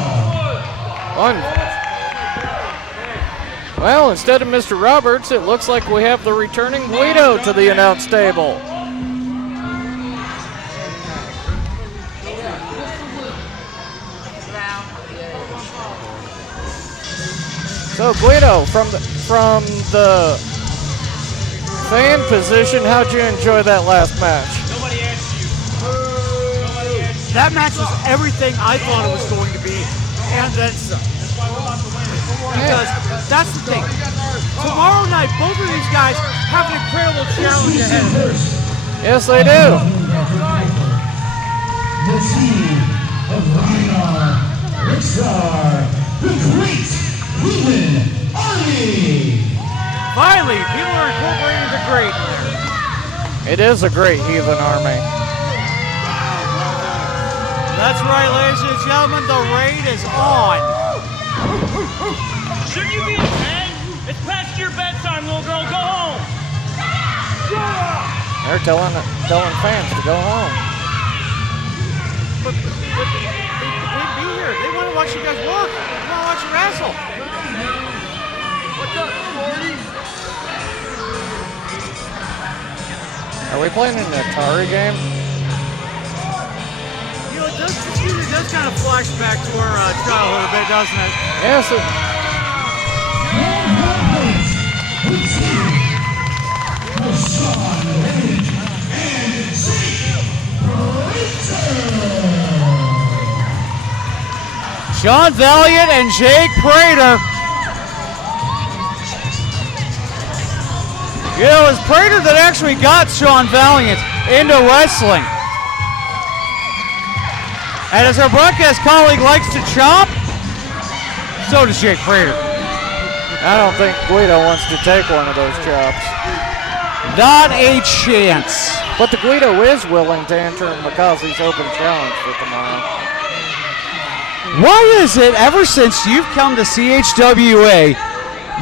Well, instead of Mr. Roberts, it looks like we have the returning Guido to the announce table. So, Guido, from the fan position, how'd you enjoy that last match? That match was everything I thought it was going to be, and then some. Because that's the thing. Tomorrow night, both of these guys have an incredible challenge ahead of them. Yes, they do. The team of Ragnar, Rickstar, the Great Heathen Army. Finally, people are incorporating the great. It is a great heathen army. That's right, ladies and gentlemen, the raid is on. Shouldn't you be in bed? It's past your bedtime, little girl. Go home. They're telling fans to go home. But they be here. They want to watch you guys work. They want to watch you wrestle. What's up, Marty? Are we playing an Atari game? You know, this usually does kind of flash back to our childhood a bit, doesn't it? Yes. Sean Valiant and Jake Prater. You know, it was Prater that actually got Sean Valiant into wrestling. And as our broadcast colleague likes to chop, so does Jake Prater. I don't think Guido wants to take one of those chops. Not a chance. But the Guido is willing to enter Maazi's open challenge for tomorrow. Why is it ever since you've come to CHWA,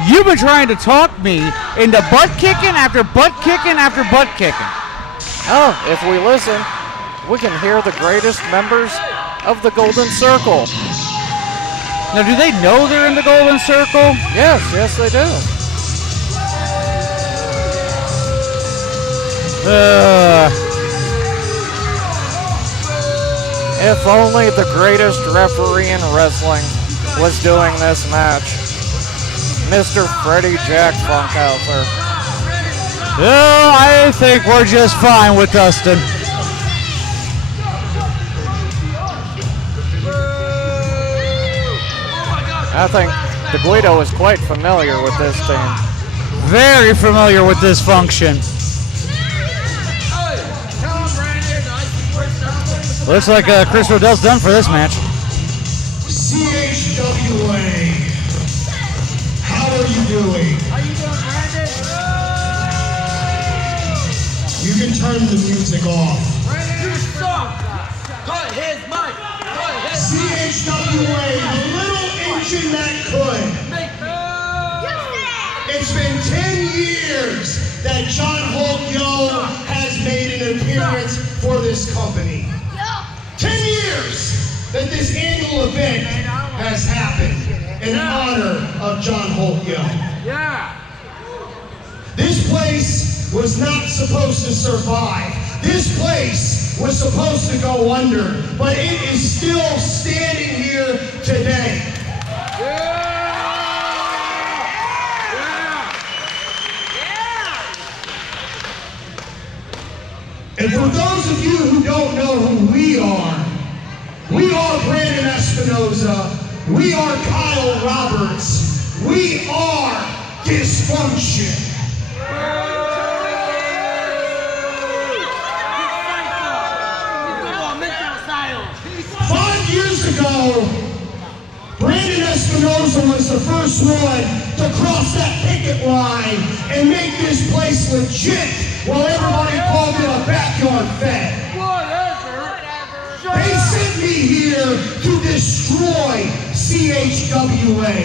you've been trying to talk me into butt kicking after butt kicking after butt kicking? Oh, if we listen, we can hear the greatest members of the Golden Circle. Now, do they know they're in the Golden Circle? Yes, they do. If only the greatest referee in wrestling was doing this match. Mr. Freddie Jack Funkhauser. Oh, I think we're just fine with Dustin. I think the Guido is quite familiar with this team. Very familiar with this function. Looks like Chris Rodell's done for this match. CHWA, how are you doing? How you doing, Brandon? You can turn the music off. Brandon, you suck. Cut his mic. Cut his CHWA, the little engine that could. It's been 10 years that John Holt has made an appearance for this company. 10 years that this annual event has happened in honor of John Holt Yeah. This place was not supposed to survive. This place was supposed to go under, but it is still standing here today. And for those of you who don't know who we are Brandon Espinoza, we are Kyle Roberts, we are Dysfunction. 5 years ago, Brandon Espinoza was the first one to cross that picket line and make this place legit while everybody called it a backyard fed. They sent me here to destroy CHWA.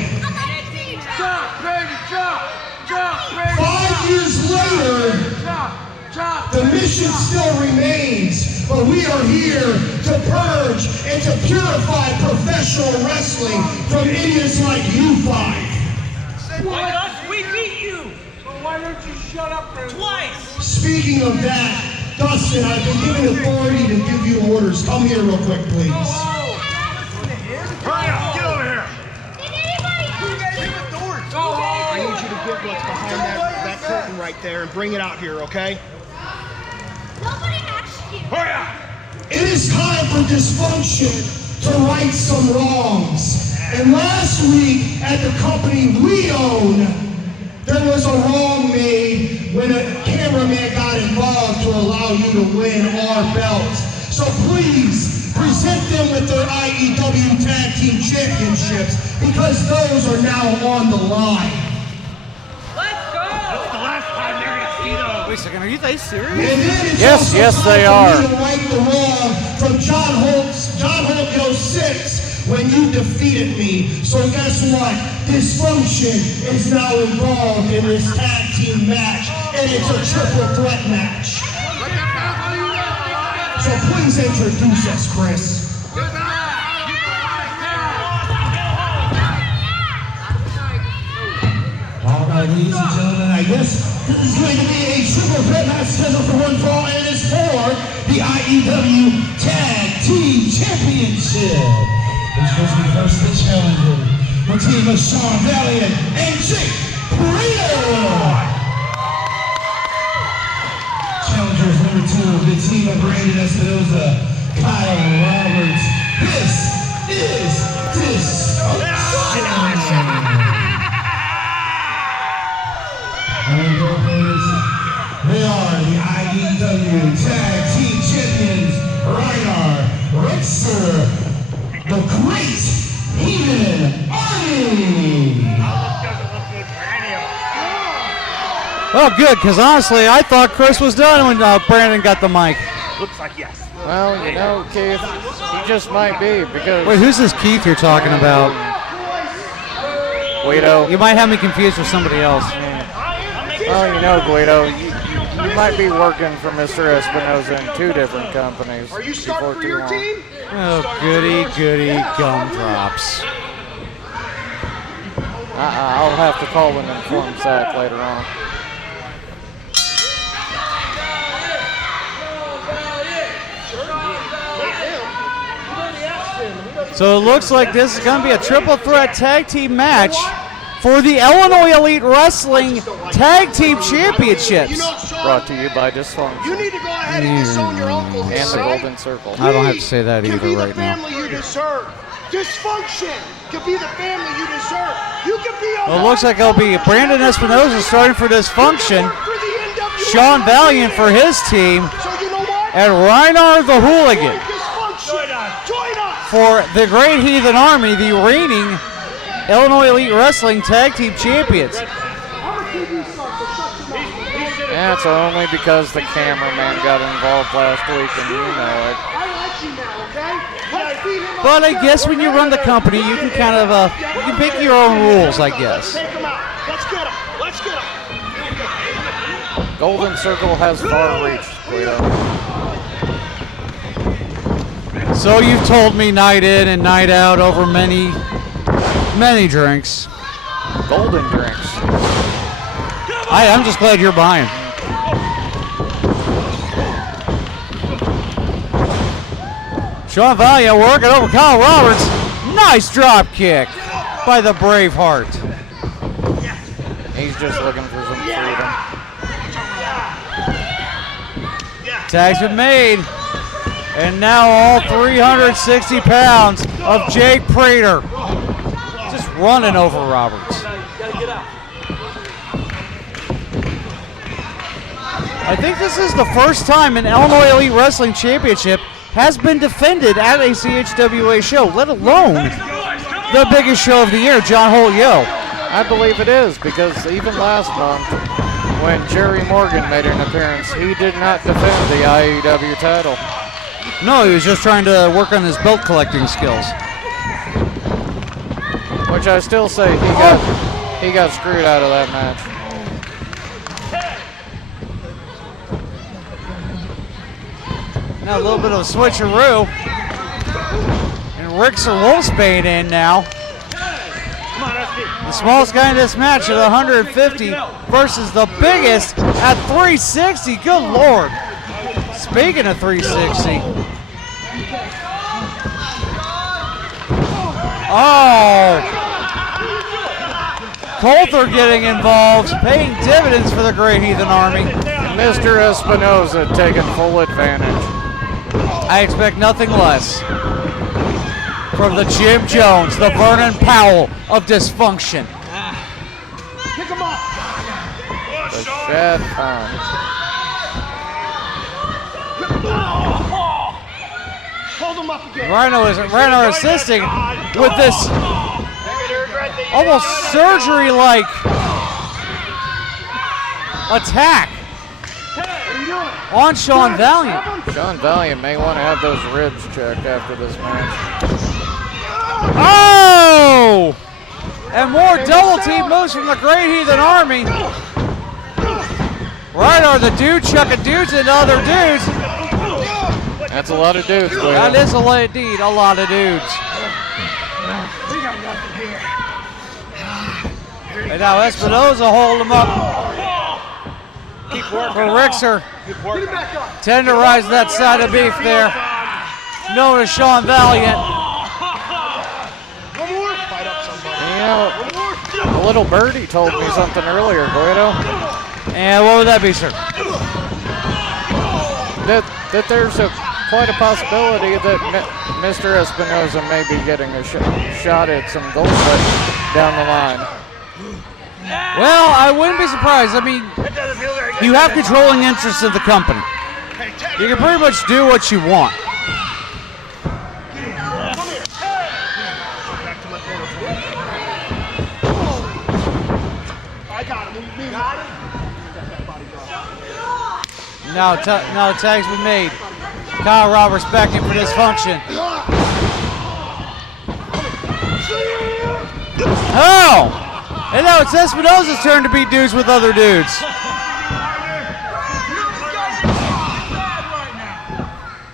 5 years later, the mission still remains, but we are here to purge and to purify professional wrestling from idiots like you five. We beat you. So why don't you shut up for twice? Speaking of that, Dustin, I've been given authority to give you orders. Come here real quick, please. Hurry up, get over here. I need you to get what's behind that curtain right there and bring it out here, okay? Hurry up. It is time for Dysfunction to right some wrongs. And last week at the company we own, there was a wrong made when a cameraman got involved to allow you to win our belts. So please present them with their IEW Tag Team Championships because those are now on the line. Let's go. That's the last time they're gonna see those. Wait a second, are you guys serious? And then it's Yes, also yes, time they for are. me to right the wrong from John Holt 06 when you defeated me. So guess what? Dysfunction is now involved in this tag team match, and it's a triple threat match. So please introduce us, Chris. All right, ladies and gentlemen, I guess this is going to be a triple threat match scheduled for one fall, and it is for the IEW Tag Team Championship. It's supposed to be first the challenger, the team of Sean Valiant and Jake Primo. Challengers number 2, the team of Brandon Espinoza, Kyle Roberts. This is Dysfunction. And they are the IEW Tag Team Champions, Reinhard Richter, the Great Heathen Army. Oh, all good, because honestly, I thought Chris was done when Brandon got the mic. Looks like yes. Well, you know, Keith, he just might be because. Wait, who's this Keith you're talking about? Guido. You might have me confused with somebody else. Well, you know, Guido, you might be working for Mr. Espinosa in 2 different companies. Are you starting for your team? Oh, goody gumdrops. I'll have to call and inform Zach later on. So it looks like this is going to be a triple threat tag team match for the Illinois Elite Wrestling Tag Team Championships. Brought to you by Dysfunction. You need to go ahead and disown your uncle. And the Golden Circle. I don't have to say that either Can be the right now. family you deserve. Dysfunction can be the family you deserve. You can be Well, it looks like it'll be Brandon Espinosa starting for Dysfunction, Sean Valiant for his team, and Reinar the Hooligan for the Great Heathen Army, the reigning Illinois Elite Wrestling Tag Team Champions. That's only because the cameraman got involved last week, and you know it. But I guess when you run the company, you can kind of you can pick your own rules, I guess. Let's get him. Golden Circle has far reached, Guido. So you've told me night in and night out over many drinks. Golden drinks. I'm just glad you're behind. Sean Valiant working over Kyle Roberts. Nice drop kick by the Braveheart. He's just looking for some freedom. Tag's been made. And now all 360 pounds of Jake Prater just running over Roberts. I think this is the first time an Illinois Elite Wrestling Championship has been defended at a CHWA show, let alone the biggest show of the year, John Holt Yo. I believe it is, because even last month, when Jerry Morgan made an appearance, he did not defend the IEW title. No, he was just trying to work on his belt collecting skills. Which I still say he got screwed out of that match. Now a little bit of a switcheroo. And Rickser Wolfsbane in now. The smallest guy in this match at 150 versus the biggest at 360. Good Lord. Speaking of 360. Oh. Coulter getting involved, paying dividends for the Great Heathen Army. Mr. Espinosa taking full advantage. I expect nothing less from the Jim Jones, the Vernon Powell of Dysfunction. Pick him up. The Shad Khan. Hold him up again. Rhino assisting with this almost surgery-like attack on Sean Valiant. Sean Valiant may want to have those ribs checked after this match. Oh! And more double team moves from the Great Heathen Army. Rhino, the dude chucking dudes into other dudes. That's a lot of dudes, Guido. That is indeed a lot of dudes. And now Espinosa hold him up. Keep working. For Rickser. Keep working. Tenderize that side of beef there. Known as Sean Valiant. You know, a little birdie told me something earlier, Guido. And what would that be, sir? That there's quite a possibility that Mr. Espinosa may be getting a shot at some gold down the line. Well, I wouldn't be surprised. I mean, you have controlling interests of the company. You can pretty much do what you want. I got him. Now the tag's been made. Kyle Roberts back in for dysfunction. Oh! And now it's Espinosa's turn to beat dudes with other dudes.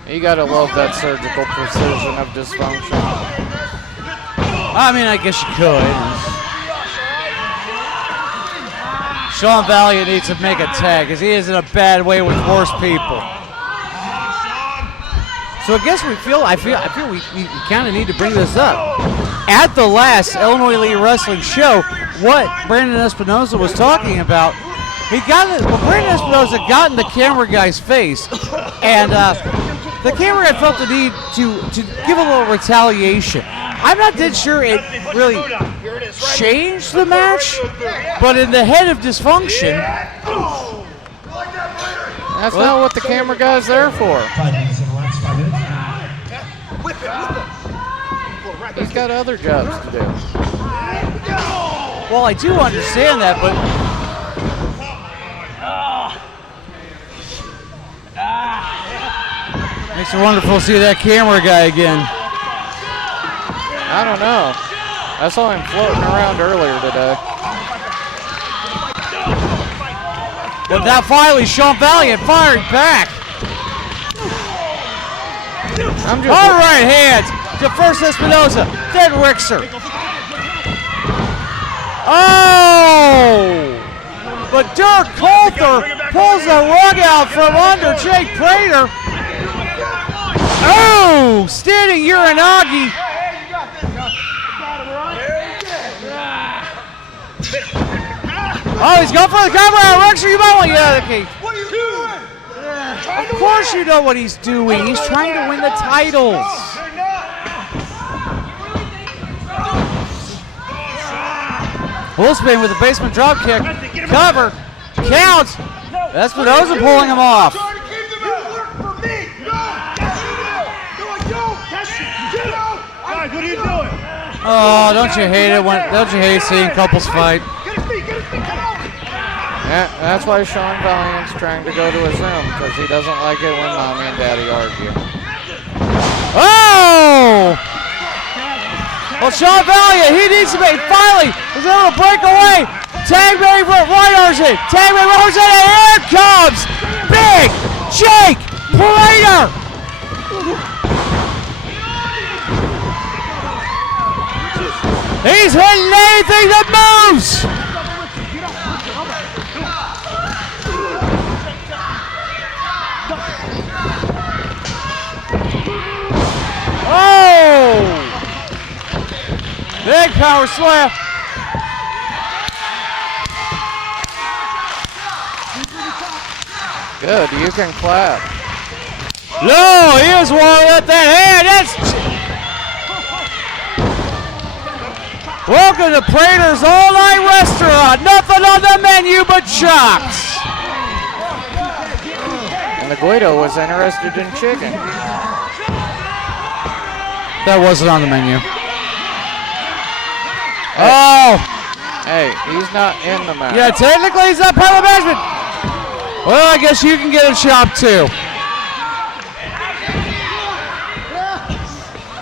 You gotta love that surgical precision of dysfunction. I mean, I guess you could. Sean Valiant needs to make a tag because he is in a bad way with worse people. So I guess I feel we kind of need to bring this up. At the last Illinois Elite Wrestling show, what Brandon Espinosa was talking about, Brandon Espinosa got in the camera guy's face, and the camera guy felt the need to give a little retaliation. I'm not dead sure it really changed the match, but in the head of dysfunction, that's not what the camera guy's there for. 5 minutes in the last 5 minutes. He's got other jobs to do. well, I do understand that, but makes it wonderful to see that camera guy again. I don't know. I saw him floating around earlier today. But now finally, Sean Valiant fired back. All right, hands to first Espinosa, then Rixer. Oh! But Dirk Coulter pulls the rug out from under Jake Prater. Oh! Standing Uranagi. Oh, he's going for the cover out. Rexer, you might want to get out of the cage. What are you doing? Of course you know what he's doing. He's trying to win the titles. Wolfsbane with a basement drop kick. Cover. Counts. Espinosa pulling him off. Guys, what are you doing? Oh, don't you hate it don't you hate seeing couples fight? Yeah, that's why Sean Valiant's trying to go to his room, because he doesn't like it when mommy and daddy argue. Oh! Well, Sean Valiant, he needs to make, finally, is able to break away. Tag ready for Ryderson. Tag ready for Ryderson, and here comes Big Jake Prater. He's hitting anything that moves. Oh! Big power slam. Good, you can clap. No, he is one at that hand. Welcome to Prater's All-Night Restaurant. Nothing on the menu but chops. And the Guido was interested in chicken. That wasn't on the menu. Hey. Oh! Hey, he's not in the match. Yeah, technically he's not part of the management. Well, I guess you can get a chop too.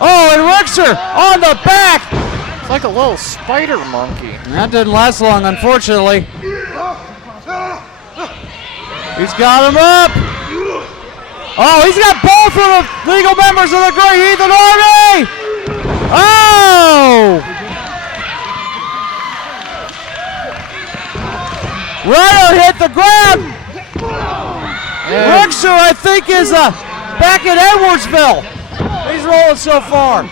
Oh, and Rixer on the back. It's like a little spider monkey. That didn't last long, unfortunately. He's got him up. Oh, he's got both of the legal members of the Great Heathen Army. Oh! Ryder hit the ground. Rixer, I think, is back at Edwardsville. He's rolling so far.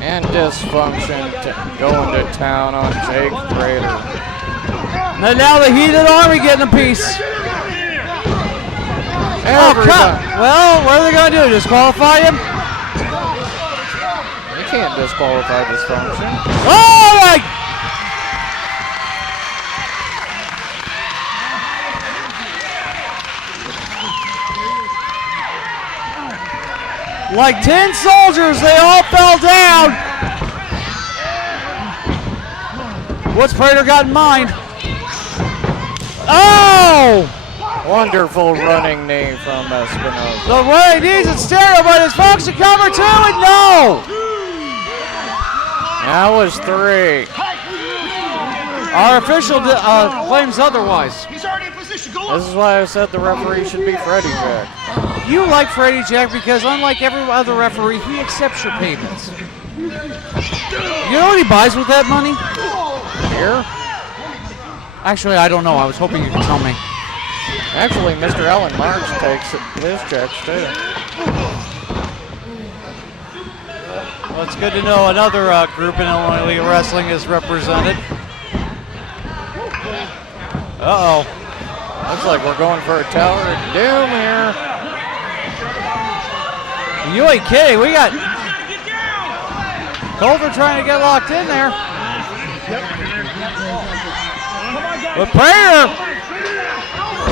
And dysfunction going to town on Jake Prater. And now the Heathen Army getting a piece. Oh, cut. Well, what are they going to do? Disqualify him? You can't disqualify dysfunction. Oh, my! Like 10 soldiers, they all fell down. What's Prater got in mind? Oh! Wonderful running knee from Espinosa. The running knees in stereo, but his folks to cover 2 and no! That was 3. Our official claims otherwise. He's already in position. Go This is why I said the referee should be Freddie Jack. You like Freddie Jack because unlike every other referee, he accepts your payments. You know what he buys with that money? Here? Actually, I don't know. I was hoping you could tell me. Actually, Mr. Allen March takes his checks too. Well, it's good to know another group in Illinois League of Wrestling is represented. Uh-oh. Looks like we're going for a Tower of Doom here. You ain't kidding. We got Clover trying to get locked in there. But Prater.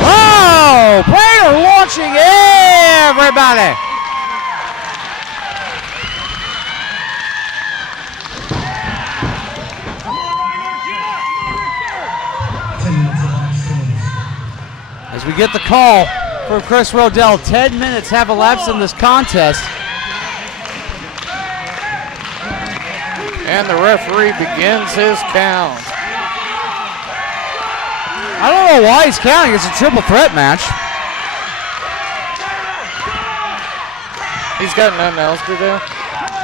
Oh! Prater launching everybody. As we get the call from Chris Rodell, 10 minutes have elapsed in this contest. And the referee begins his count. I don't know why he's counting. It's a triple threat match. He's got nothing else to do.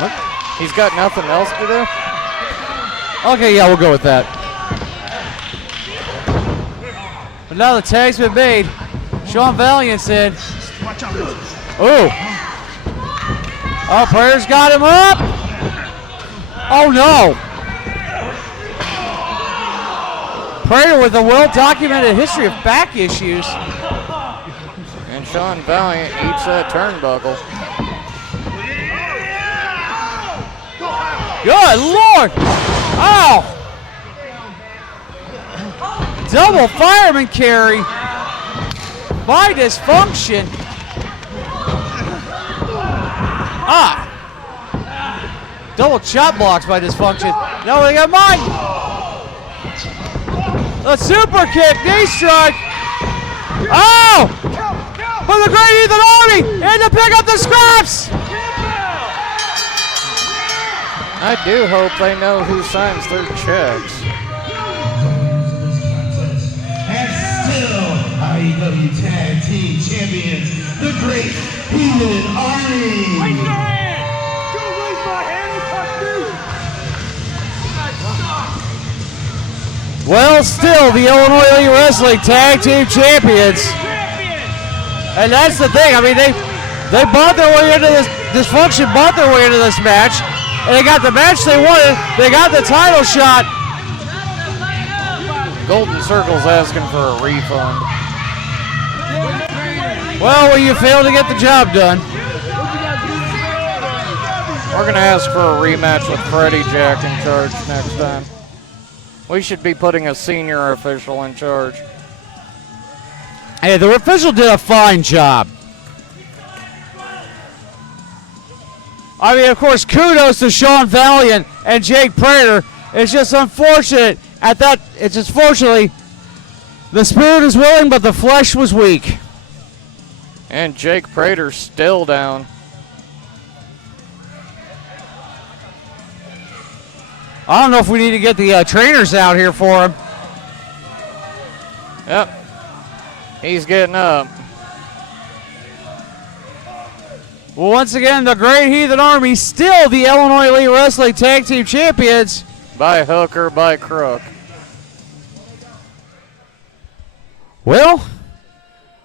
What? He's got nothing else to do. Okay, yeah, we'll go with that. But now the tag's been made. Sean Valiant's in. Ooh. Oh, Prater's got him up. Oh, no. Prater with a well-documented history of back issues. And Sean Valiant eats that turnbuckle. Good Lord. Oh. Double fireman carry by Dysfunction. Ah. Double chop blocks by Dysfunction. Now they got mine. The super kick, knee strike. Oh! For the Great Ethan Army and to pick up the scraps. I do hope they know who signs their checks. And still, IEW Tag Team Champions, the Great Ethan Army. Raise your hand! Don't raise my hand and touch me! Well, still the Illinois League Wrestling Tag Team Champions. And that's the thing. I mean, they bought their way into this. Dysfunction bought their way into this match, and they got the match they wanted. They got the title shot. Golden Circle's asking for a refund. Well, you failed to get the job done. We're going to ask for a rematch with Freddie Jack in charge next time. We should be putting a senior official in charge. Hey, the official did a fine job. I mean, of course, kudos to Sean Valiant and Jake Prater. It's just unfortunate at that. It's just fortunately the spirit is willing, but the flesh was weak. And Jake Prater's still down. I don't know if we need to get the trainers out here for him. Yep. He's getting up. Well, once again, the Great Heathen Army still the Illinois League Wrestling Tag Team Champions. By hook or by crook. Well,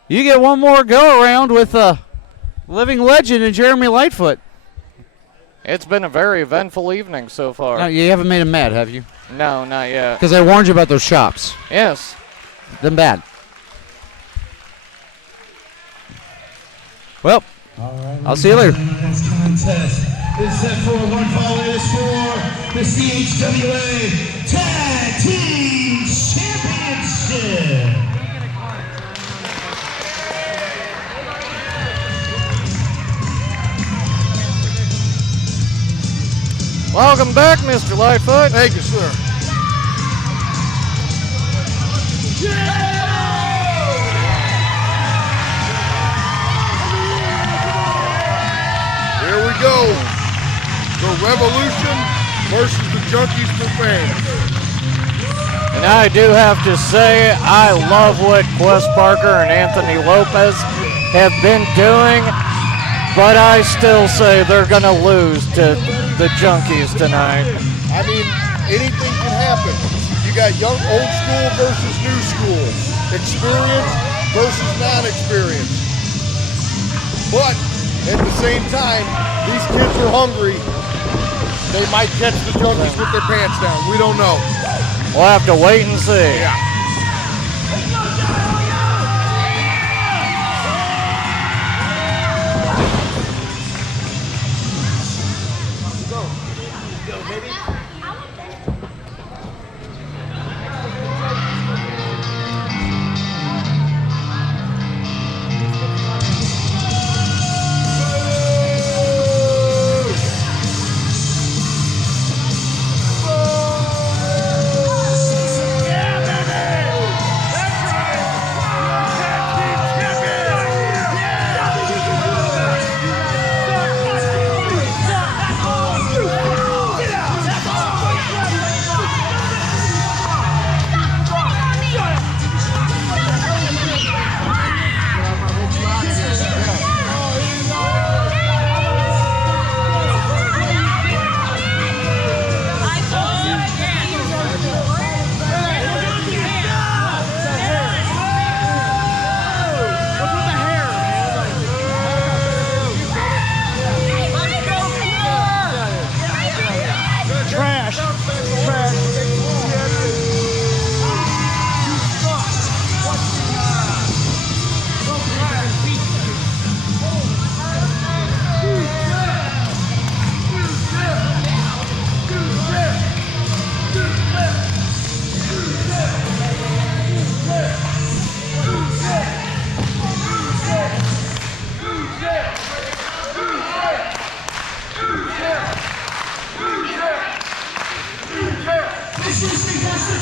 you get one more go around with a living legend in Jeremy Lightfoot. It's been a very eventful evening so far. No, you haven't made him mad, have you? No, not yet. Because I warned you about those shops. Yes. Them bad. Well, I'll see you later. This contest is set for one fall. It is for the CHWA Tag Team Championship. Welcome back, Mr. Lightfoot. Thank you, sir. go. The Revolution versus the Junkies for Fame. And I do have to say, I love what Quest Parker and Anthony Lopez have been doing, but I still say they're going to lose to the Junkies tonight. I mean, anything can happen. You got young, old school versus new school, experience versus non-experience. But at the same time, these kids are hungry. They might catch the Junkies with their pants down. We don't know. We'll have to wait and see. Yeah.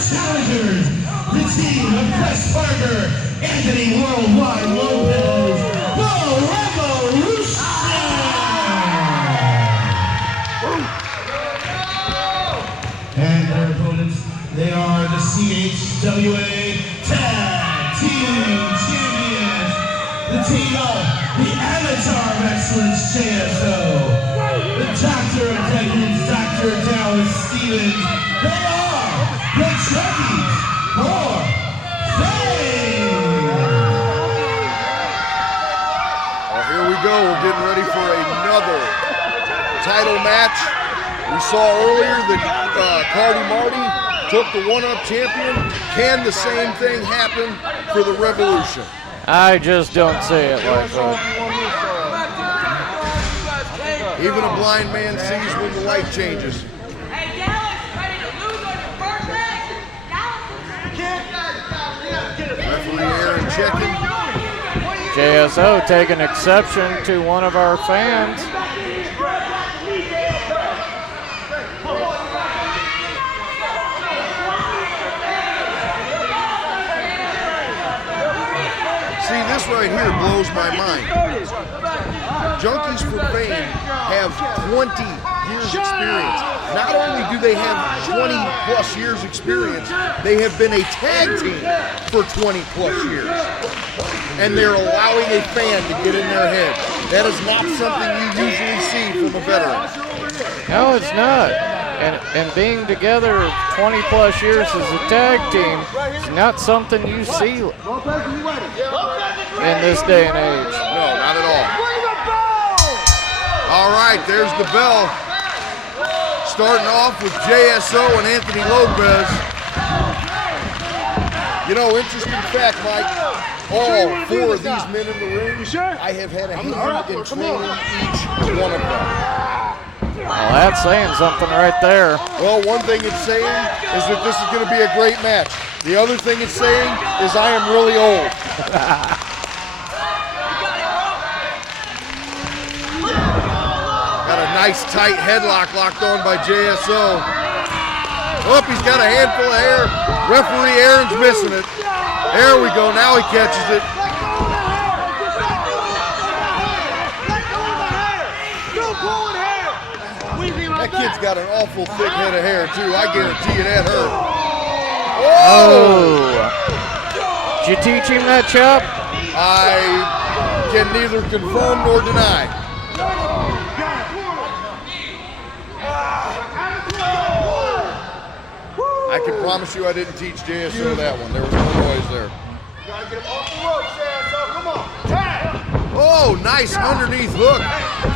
Challengers, the team of Quest Parker, Anthony Worldwide Lopez, the Revolution! And their opponents, they are the CHWA Tag Team Champions, the team of the Avatar of Excellence JSO, the Doctor of Decadence, Dr. Dallas Stevens. They are the Junkies for Fame! Well, here we go. We're getting ready for another title match. We saw earlier that Cardi Marty took the one-up champion. Can the same thing happen for the Revolution? I just don't see it like that. Even a blind man sees when the light changes. Referee Aaron checking. JSO taking exception to one of our fans. See, this right here blows my mind. Junkies for Fame have 20 years experience. Not only do they have 20 plus years experience, they have been a tag team for 20 plus years. And they're allowing a fan to get in their head. That is not something you usually see from a veteran. No, it's not. And being together 20 plus years as a tag team is not something you see in this day and age. No, not at all. All right, there's the bell. Starting off with JSO and Anthony Lopez. You know, interesting fact, Mike, all four of these men in the ring, I have had a hand in training each one of them. Well, that's saying something right there. Well, one thing it's saying is that this is going to be a great match. The other thing it's saying is I am really old. Got a nice tight headlock locked on by JSO. Oh, he's got a handful of hair. Referee Aaron's missing it. There we go. Now he catches it. Don't pull it That kid's got an awful thick head of hair, too. I guarantee you that hurt. Oh! Did you teach him that, Chop? I can neither confirm nor deny. I can promise you I didn't teach JSO that one. There was no noise there. Gotta get him off the ropes, so come on. Tag! Oh, nice underneath hook.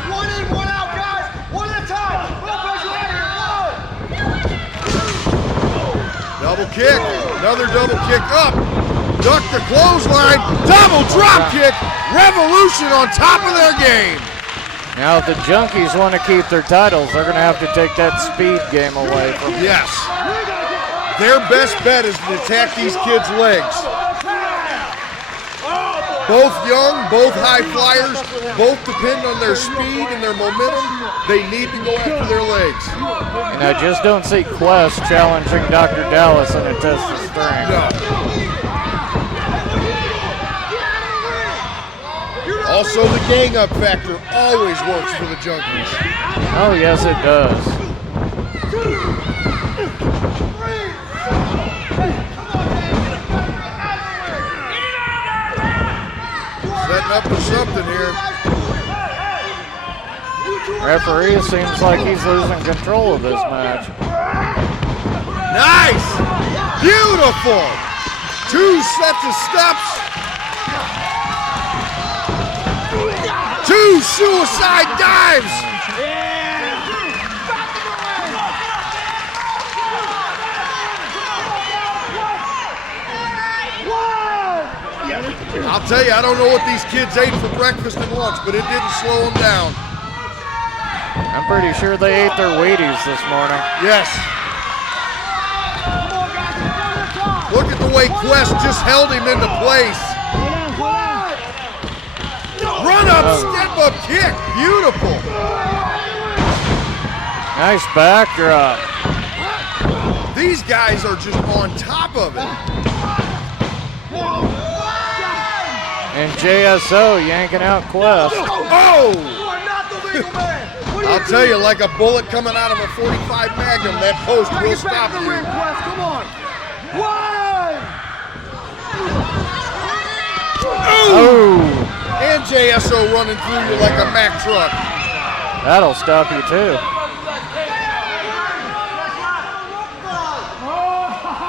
One in, one out, guys. One at a time. Don't push you out here. Double kick. Another double kick up. Duck the clothesline. Double drop kick. Revolution on top of their game. Now, if the Junkies want to keep their titles, they're going to have to take that speed game away from them. Yes. Their best bet is to attack these kids' legs. Both young, both high flyers, both depend on their speed and their momentum. They need to go after their legs. And I just don't see Quest challenging Dr. Dallas in a test of strength. No. Also, the gang up factor always works for the Junkies. Oh, yes, it does. Setting up for something here. Referee seems like he's losing control of this match. Nice! Beautiful! 2 sets of steps. 2 suicide dives. I'll tell you, I don't know what these kids ate for breakfast and lunch, but it didn't slow them down. I'm pretty sure they ate their Wheaties this morning. Yes. Look at the way Quest just held him into place. Run up, step up kick. Beautiful. Nice backdrop. These guys are just on top of it. And JSO yanking out Quest. Oh! I'll tell you, like a bullet coming out of a 45 Magnum, that post will stop you. Come on. Oh! And JSO running through you like a Mack truck. That'll stop you too.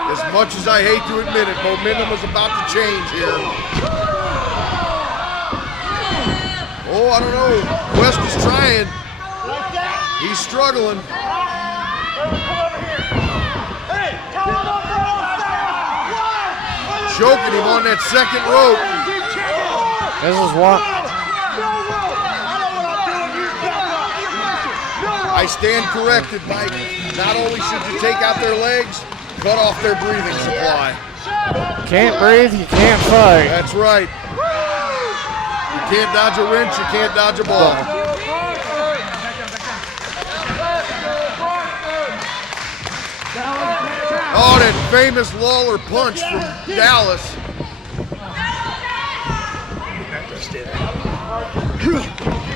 As much as I hate to admit it, momentum is about to change here. Oh, I don't know. Quest is trying. He's struggling. Choking him on that second rope. This is one. I stand corrected, Mike. Not only should you take out their legs, cut off their breathing supply. Can't breathe, you can't fight. That's right. You can't dodge a wrench, you can't dodge a ball. Oh, that famous Lawler punch from Dallas. Keep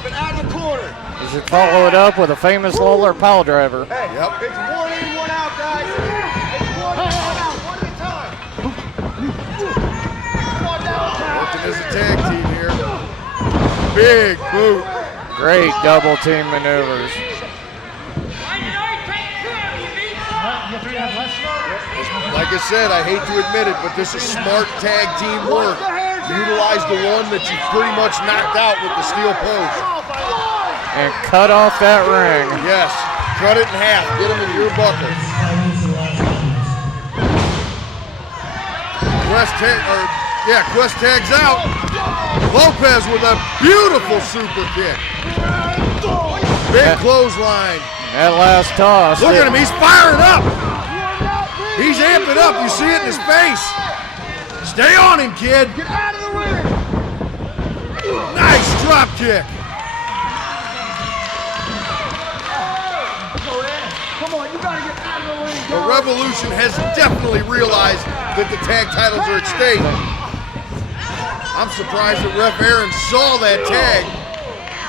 it out of the corner. You should follow it up with a famous Lawler pile driver. Hey, yep. It's 1 in, 1 out, guys. It's 1 in, 1 out, 1 at a time. Working as a tag team here. Big boot. Great double team maneuvers. Like I said, I hate to admit it, but this is smart tag team work. Utilize the one that you pretty much knocked out with the steel post. And cut off that ring. Yes, cut it in half. Get him in your bucket. Quest tags out. Lopez with a beautiful super kick. Big clothesline. That last toss. Look at him, he's firing up. He's amping up, you see it in his face. Stay on him, kid. Get out of the ring. Nice drop kick. Come on, you gotta get out of the ring. The Revolution has definitely realized that the tag titles are at stake. I'm surprised that Ref Aaron saw that tag.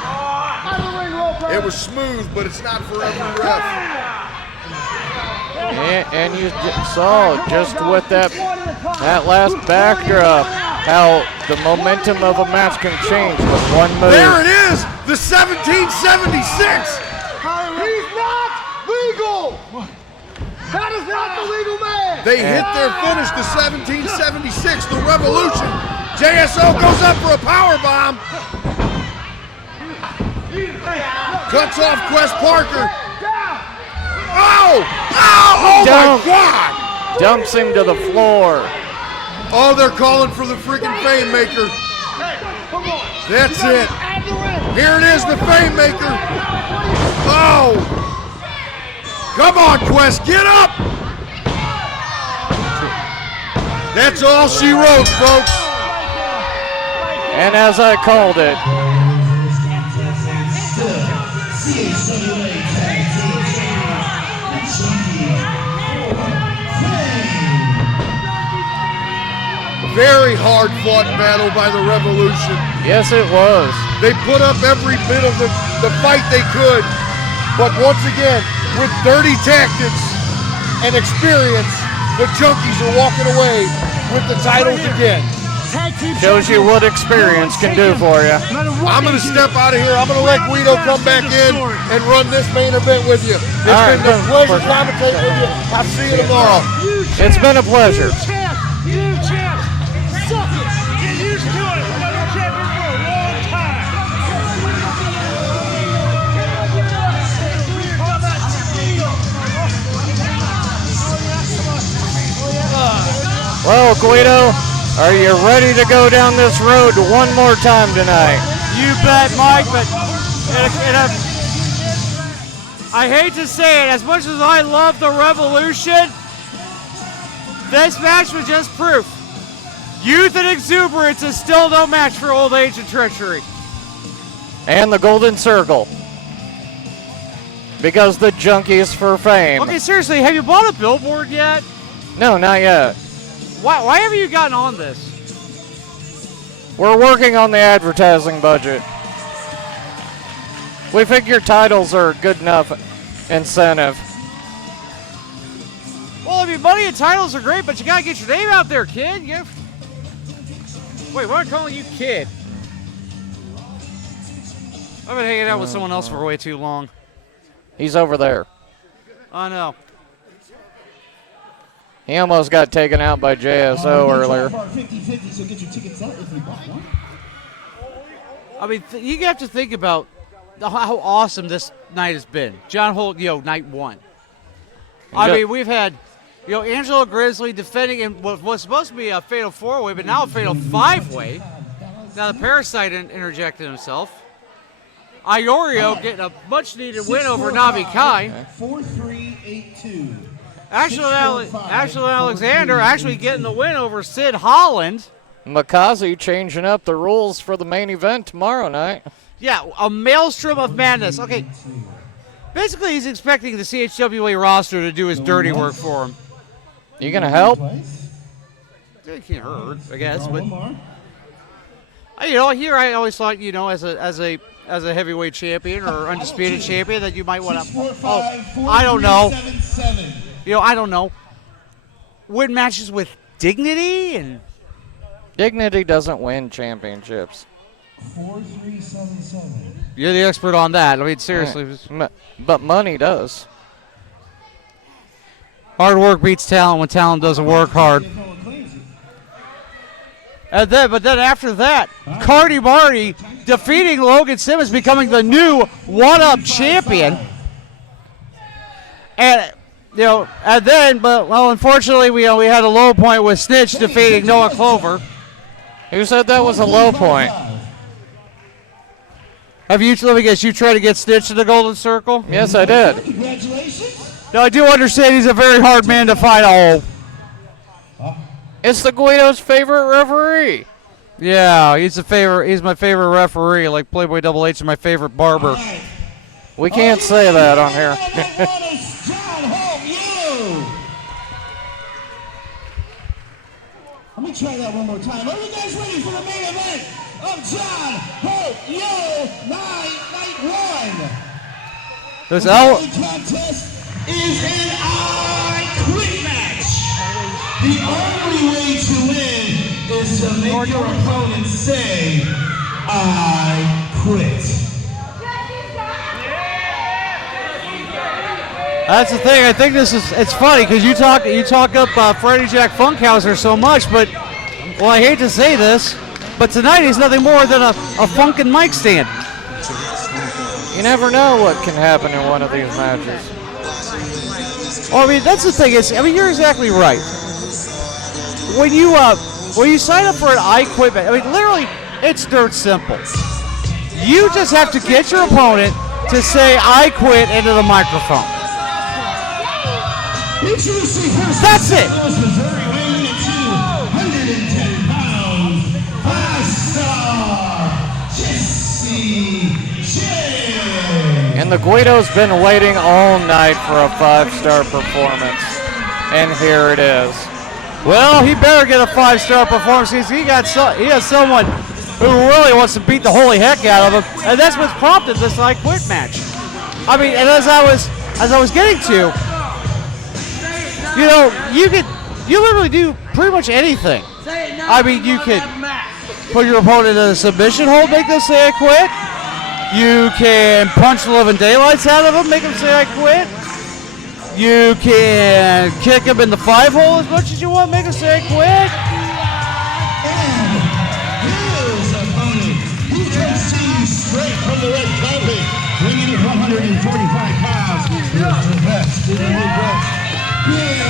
Out of the ring, Lopez. It was smooth, but it's not for every ref. And you saw just with that last backdrop how the momentum of a match can change with one move. There it is, the 1776. He's not legal. That is not the legal man. They hit their finish, the 1776, the Revolution. JSO goes up for a power bomb. Cuts off Quest Parker. Oh! Oh my God! Dumps him to the floor. Oh, they're calling for the freaking Fame Maker. That's it. Here it is, the Fame Maker. Oh! Come on, Quest, get up! That's all she wrote, folks. And as I called it, very hard fought battle by the Revolution. Yes, it was. They put up every bit of the fight they could, but once again, with dirty tactics and experience, the Junkies are walking away with the titles again. Shows you what experience can do for you. I'm going to step out of here. I'm going to let Guido come back in and run this main event with you. It's been a pleasure commentating with you. I'll see you tomorrow. It's been a pleasure. You champ, suck it. Get used to it. We've been champion for a long time. Well, Guido, are you ready to go down this road one more time tonight? You bet, Mike, but I hate to say it, as much as I love the Revolution, this match was just proof. Youth and exuberance is still no match for old age and treachery. And the Golden Circle. Because the Junkies for fame. Okay, seriously, have you bought a billboard yet? No, not yet. Why haven't you gotten on this? We're working on the advertising budget. We figure titles are a good enough incentive. Well, I mean, money and titles are great, but you gotta get your name out there, kid. Wait, why am I calling you kid? I've been hanging out with someone else for way too long. He's over there. I know. He almost got taken out by JSO earlier. 50-50, so get your tickets out if you bought one. I mean, you have to think about how awesome this night has been. John Holt, night one. I mean, we've had, Angelo Grizzly defending in what was supposed to be a fatal four-way, but now a fatal five-way. Now the Parasite interjected himself. Iorio getting a much-needed win over Navi Kai. 4-3-8-2. Ashlyn Alexander actually getting the win over Sid Holland. Maazi changing up the rules for the main event tomorrow night. Yeah, a maelstrom of madness. Okay, basically he's expecting the CHWA roster to do his dirty work for him. You gonna help? It can't hurt, I guess. But here I always thought, as a heavyweight champion or undisputed champion, that you might want to. I don't know. I don't know. Win matches with dignity and. Dignity doesn't win championships. 4-3-7-7. You're the expert on that. I mean, seriously. But money does. Hard work beats talent when talent doesn't work hard. But then after that, Cardi Marty defeating Logan Simmons, becoming the new one-up champion. And unfortunately, we had a low point with Snitch defeating Noah Clover. Who said that was a low point? Let me guess, you tried to get Snitch to the Golden Circle? Yes, I did. Congratulations. Now, I do understand he's a very hard man to fight. It's the Guido's favorite referee. Yeah, he's my favorite referee, like Playboy Double H is my favorite barber. We can't say that on here. Let me try that one more time. Are you guys ready for the main event of John Holt Yo Night 1? There's L. Contest is an I Quit match. The only way to win is to make your opponent say, I quit. That's the thing. I think it's funny because you talk up Freddie Jack Funkhauser so much, but well, I hate to say this, but tonight he's nothing more than a funkin' mic stand. You never know what can happen in one of these matches. Well, I mean, that's the thing. You're exactly right. When you sign up for an I Quit match, I mean, literally, it's dirt simple. You just have to get your opponent to say I quit into the microphone. That's it. Missouri, weighing in at 210 pounds, 5-star Jesse J. And the Guido's been waiting all night for a 5-star performance. And here it is. Well, he better get a 5-star performance because he has someone who really wants to beat the holy heck out of him, and that's what's prompted this I Quit match. I mean, and as I was getting to, you know, you literally do pretty much anything. I mean, you could put your opponent in a submission hold, make them say I quit. You can punch the living daylights out of them, make them say I quit. You can kick them in the 5-hole as much as you want, make them say I quit. And his opponent, he comes to you straight from the red carpet, weighing in at 145 pounds. He is the best in the Midwest. Big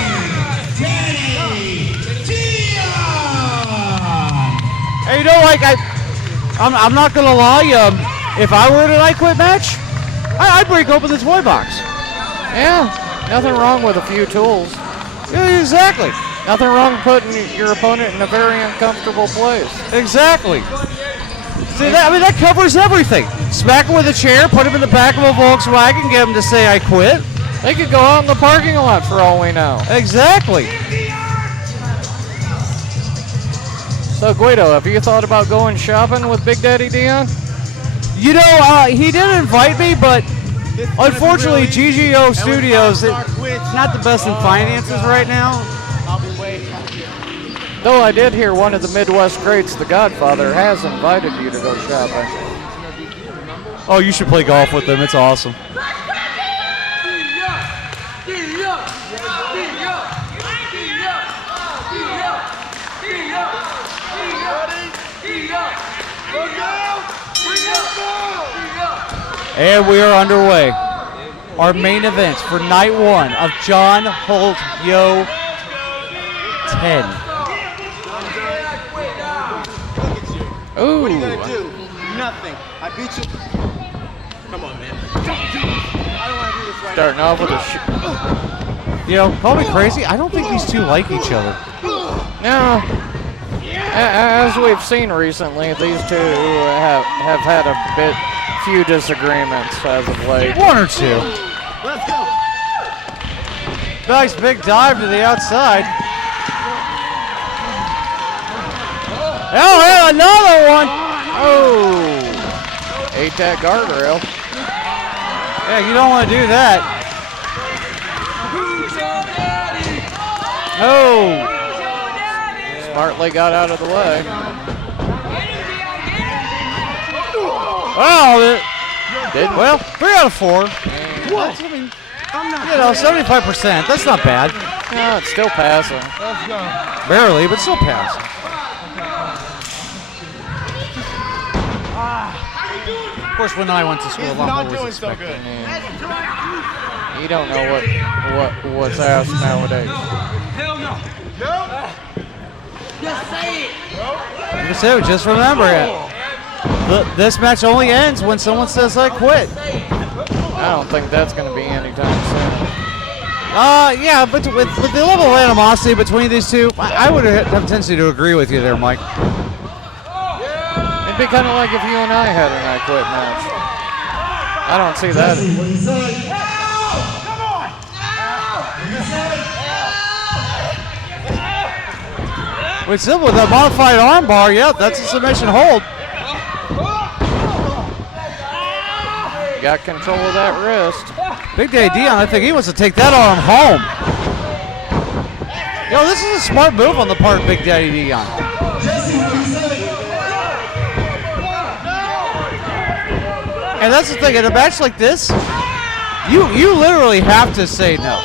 Daddy Dion! Hey, you know, like I'm not gonna lie. If I were in an I Quit match, I'd break open the toy box. Yeah, nothing wrong with a few tools. Yeah, exactly. Nothing wrong with putting your opponent in a very uncomfortable place. Exactly. See, that covers everything. Smack him with a chair, put him in the back of a Volkswagen, get him to say I quit. They could go out in the parking lot for all we know. Exactly. So Guido, have you thought about going shopping with Big Daddy Dion? You know, he did invite me, but unfortunately, GGO Studios is not the best in finances right now. I'll be waiting. Though I did hear one of the Midwest greats, The Godfather, has invited you to go shopping. Oh, you should play golf with them. It's awesome. And we are underway. Our main events for night 1 of John Holt Yo 10. Ooh. What are you gonna do? Nothing. I beat you. Come on, man. I don't want to do this right Starting now. off with a You know, call me crazy. I don't think these two like each other. No. As we've seen recently, these two have had a few disagreements as of late. 1 or 2. Let's go. Nice big dive to the outside. Oh, yeah, another one. Oh. Ate that guardrail. Yeah, you don't want to do that. Oh. Smartly got out of the way. Oh, Didn't. well, 3 out of 4. What? I mean, I'm not. You know, 75%. That's not bad. No, it's still passing. Let's go. Barely, but still passing. Of course, when I went to school, a lot more was expected. You don't know what's asked nowadays. Hell no. No. Just say it. So just remember it. This match only ends when someone says I quit. I don't think that's going to be anytime soon. Yeah, but with the level of animosity between these two, I would have a tendency to agree with you there, Mike. It'd be kind of like if you and I had an I Quit match. I don't see that. Wait, simple with that modified armbar, yep, that's a submission hold. got control of that wrist. Big Daddy Dion, I think he wants to take that arm home. Yo, this is a smart move on the part of Big Daddy Dion. And that's the thing, in a match like this, you literally have to say no.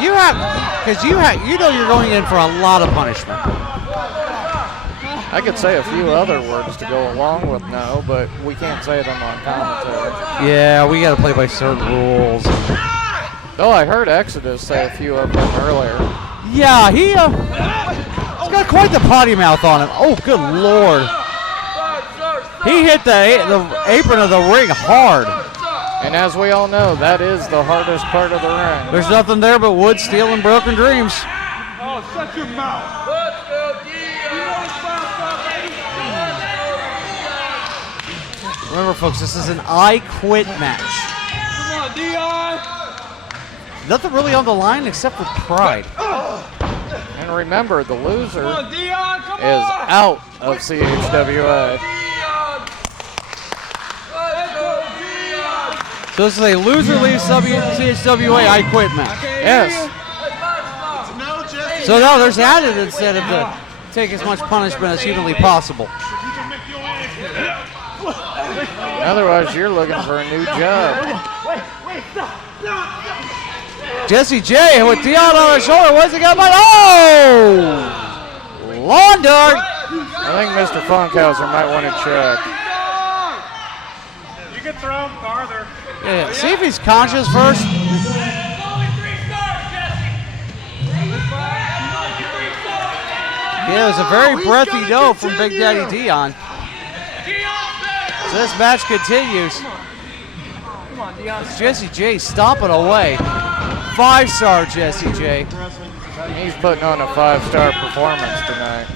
You have, because you know you're going in for a lot of punishment. I could say a few other words to go along with no, but we can't say them on commentary. Yeah, we got to play by certain rules. Oh, I heard Exodus say a few of them earlier. Yeah, he's got quite the potty mouth on him. Oh, good Lord. He hit the apron of the ring hard. And as we all know, that is the hardest part of the ring. There's nothing there but wood, steel, and broken dreams. Oh, shut your mouth. Remember, folks, this is an I Quit match. Come on, Dion. Nothing really on the line except for pride. And remember, the loser Come on, Dion. Come is on. out of CHWA. So this is a loser leaves CHWA I Quit match. Yes. So now there's added incentive to take as much punishment as humanly possible. Otherwise, you're looking for a new job. Jesse J with Dion on his shoulder. What's he got? Oh! Lawn dart. I think Mr. Funkhauser might want to check. You can throw him farther. Yeah, see if he's conscious first. Yeah, it was a very breathy no from Big Daddy Dion. So this match continues. Jesse J stomping away. 5-star Jesse J. He's putting on a 5-star performance tonight.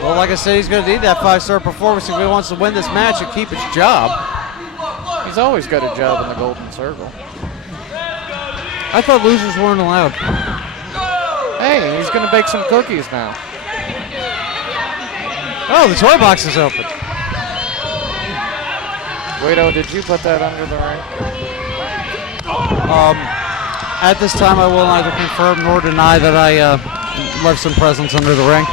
Well, like I said, he's going to need that 5-star performance if he wants to win this match and keep his job. He's always got a job in the Golden Circle. I thought losers weren't allowed. Hey, he's going to bake some cookies now. Oh, the toy box is open. Guido, did you put that under the ring? At this time, I will neither confirm nor deny that I left some presents under the ring.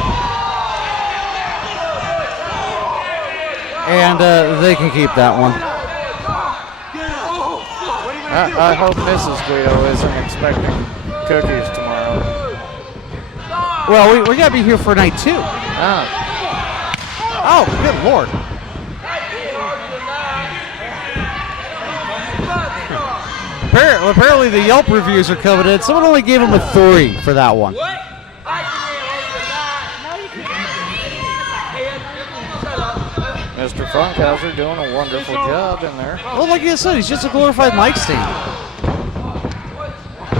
And they can keep that one. I hope Mrs. Guido isn't expecting cookies tomorrow. Well, we got to be here for night 2. Ah. Oh, good Lord. Apparently the Yelp reviews are coming in. Someone only gave him a 3 for that one. Mr. Funkhauser doing a wonderful job in there. Well, like I said, he's just a glorified mic stand.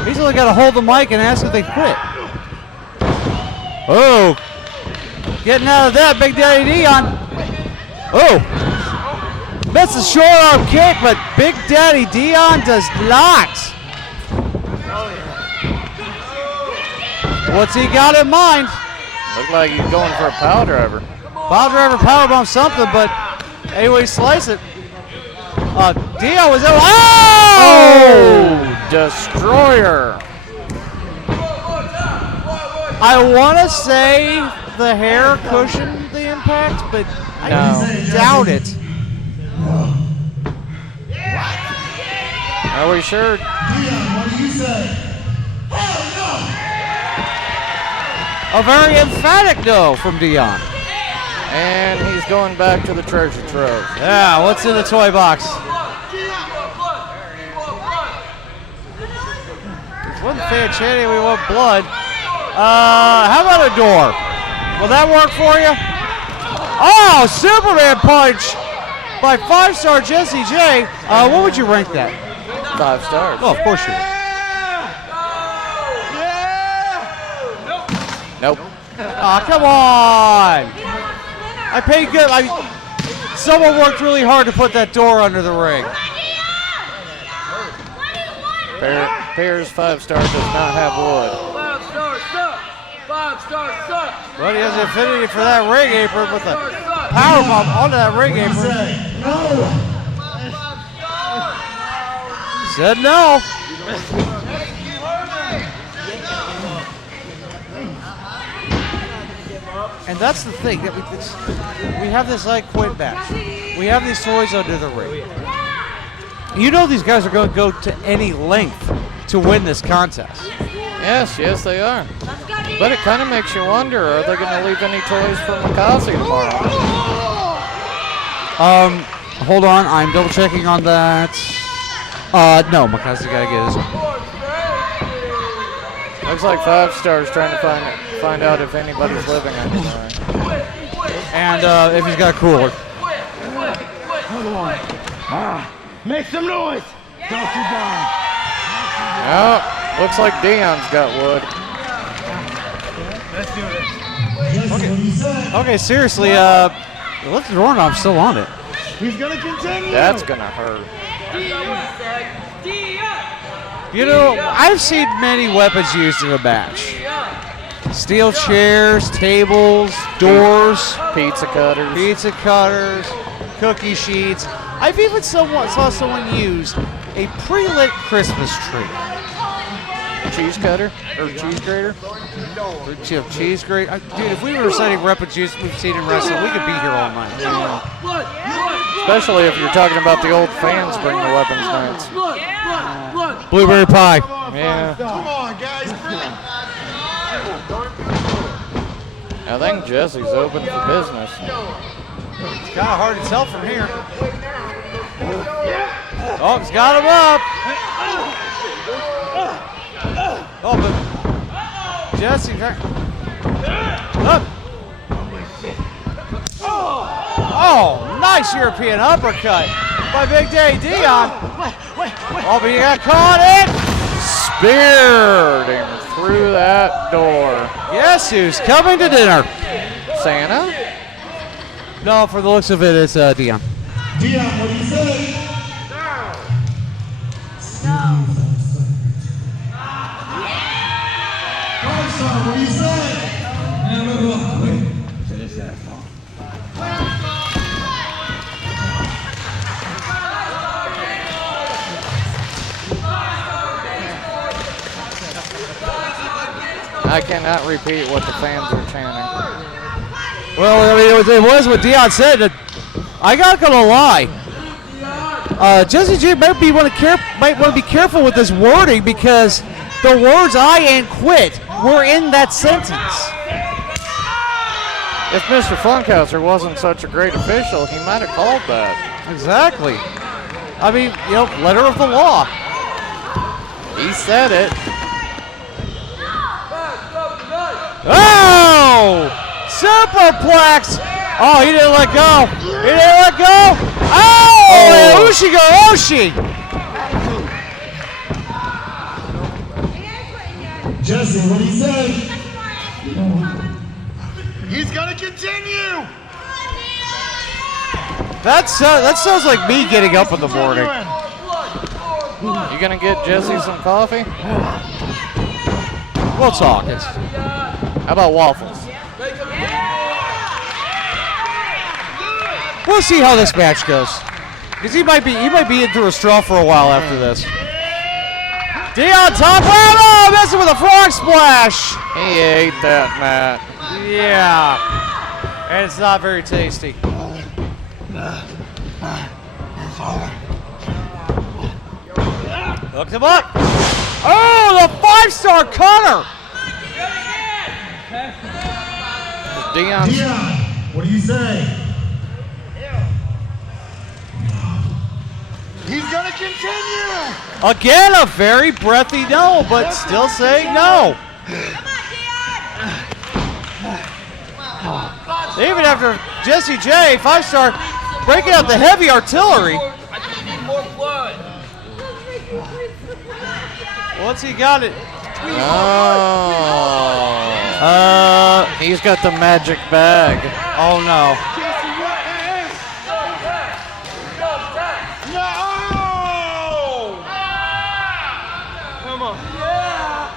He's only got to hold the mic and ask if they quit. Oh, getting out of that, Big Daddy Dion. Oh, that's a short arm kick, but Big Daddy Dion does not. What's he got in mind? Looks like he's going for a power driver. Power driver, powerbomb something, but anyway, slice it. Dion was there. Oh! Destroyer. I want to say the hair cushioned the impact, but I doubt it. Are we sure? What do you say? A very emphatic no from Dion. And he's going back to the treasure trove. Yeah, what's in the toy box? It wasn't fair chanting, we want blood. How about a door? Will that work for you? Oh, Superman punch by 5-star Jesse J. What would you rank that? 5 stars. Oh, of course you would. Nope. Oh, come on. I paid good. Someone worked really hard to put that door under the ring. Pear's 5-star does not have wood. 5-star suck. 5-star suck. But he has the affinity for that ring apron with a powerbomb onto that ring apron. Said no. And that's the thing, that we have this I Quit match. We have these toys under the ring. You know these guys are going to go to any length to win this contest. Yes, they are. But it kind of makes you wonder, are they going to leave any toys for Maazi tomorrow? Hold on, I'm double checking on that. No, Maazi got to get his one. Looks like 5 Star's trying to find out if anybody's living anymore. And if he's got a cooler. Make some noise! Don't you die! Oh, looks like Dion's got wood. Let's do it. Okay, seriously, the doorknob's still on it. He's gonna continue! That's gonna hurt. You know, I've seen many weapons used in a match. Steel chairs, tables, doors, pizza cutters, cookie sheets. I've even saw someone use a pre-lit Christmas tree. Cheese cutter or cheese grater? Cheese grater. Dude, if we were reciting weapons we've seen in wrestling, we could be here all night. Yeah. Especially if you're talking about the old fans bring the weapons nights. Blueberry pie. Yeah. Come on, guys. I think Jesse's open for business. It's kind of hard to tell from here. Oh, he's got him up. Oh, but Jesse. Up. Oh, nice European uppercut by Big Daddy Dion. Oh, but he got caught in. Speared him through that door. Guess who's coming to dinner? Santa? No, for the looks of it, it's Dion. Dion, what do you say? No. Carson, what do you say? Finish that. I cannot repeat what the fans are chanting. Well, I mean, it was what Dion said. I not gonna lie. Jesse J might want to be careful with this wording because the words "I and quit" were in that sentence. If Mr. Funkhauser wasn't such a great official, he might have called that. Exactly. I mean, you know, letter of the law. He said it. Oh! Superplex! Oh, he didn't let go. He didn't let go. Oh! Ushi go Oshi! Jesse, what do you say? He's gonna continue. That sounds like me getting up in the morning. You gonna get Jesse some coffee? We'll talk. How about waffles? We'll see how this match goes. Because he might be in through a straw for a while after this. Dion top round, oh, messing with a frog splash. He ate that, Matt. Yeah. And it's not very tasty. Hooked him up. Oh, the 5-star cutter. Dion, what do you say? He's gonna continue. Again, a very breathy no, but still saying no. Even after Jesse J, 5-star, breaking out the heavy artillery. Once he got it. Oh. He's got the magic bag. Oh no.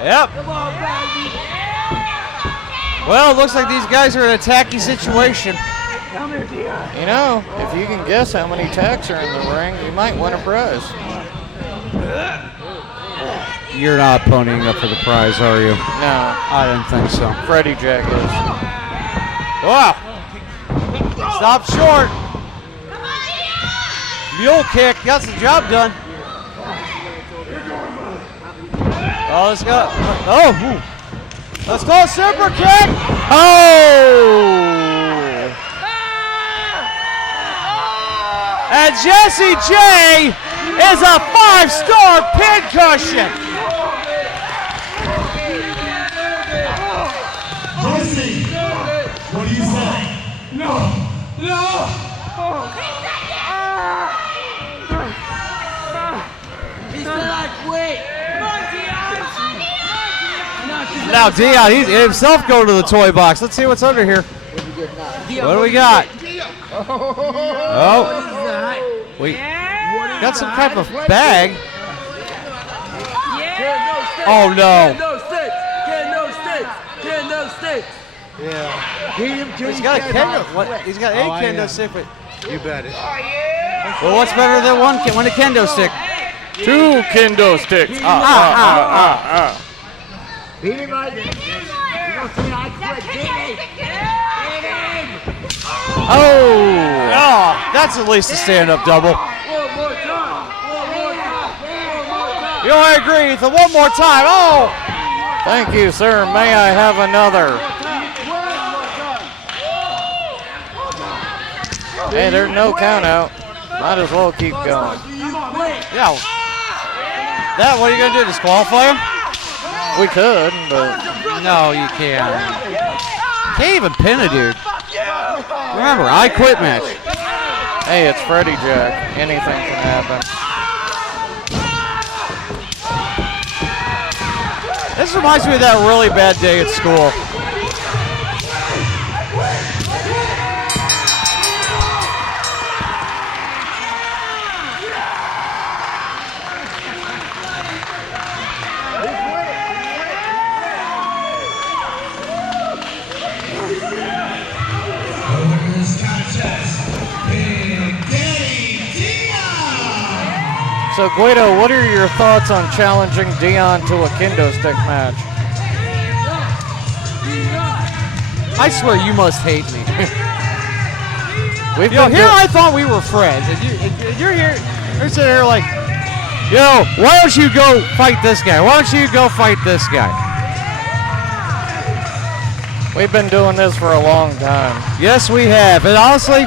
Yep. Well, it looks like these guys are in a tacky situation. You know, if you can guess how many tacks are in the ring, you might win a prize. You're not ponying up for the prize, are you? No. I didn't think so. Freddie Jack is. Wow. Stop short. Mule kick gets the job done. Oh, let's go. Oh, let's go super kick. Oh. And Jesse J is a 5-star pincushion. Jesse, what do you say? No. He's like, wait. Now Dion, he's himself going to the toy box. Let's see what's under here. What do we got? Oh, we got some type of bag. Oh no! Kendo sticks. Yeah. He's got a kendo. What? He's got a kendo stick, but You bet it. well, what's better than one kendo stick? 2 kendo sticks. Beat him right there. You don't see I quit. Oh, that's at least a stand-up double. One more time. You know, I agree. The one more time. Oh! Thank you, sir. May I have another? Hey, there's no count out. Might as well keep going. Yeah. That, what are you going to do, disqualify him? We could, but... No, you can't. Can't even pin a dude. Remember, I quit match. Hey, it's Freddie Jack. Anything can happen. This reminds me of that really bad day at school. So, Guido, what are your thoughts on challenging Dion to a kendo stick match? I swear you must hate me. We've here I thought we were friends, and you're here. You're sitting here like, yo, why don't you go fight this guy? Why don't you go fight this guy? We've been doing this for a long time. Yes, we have, and honestly,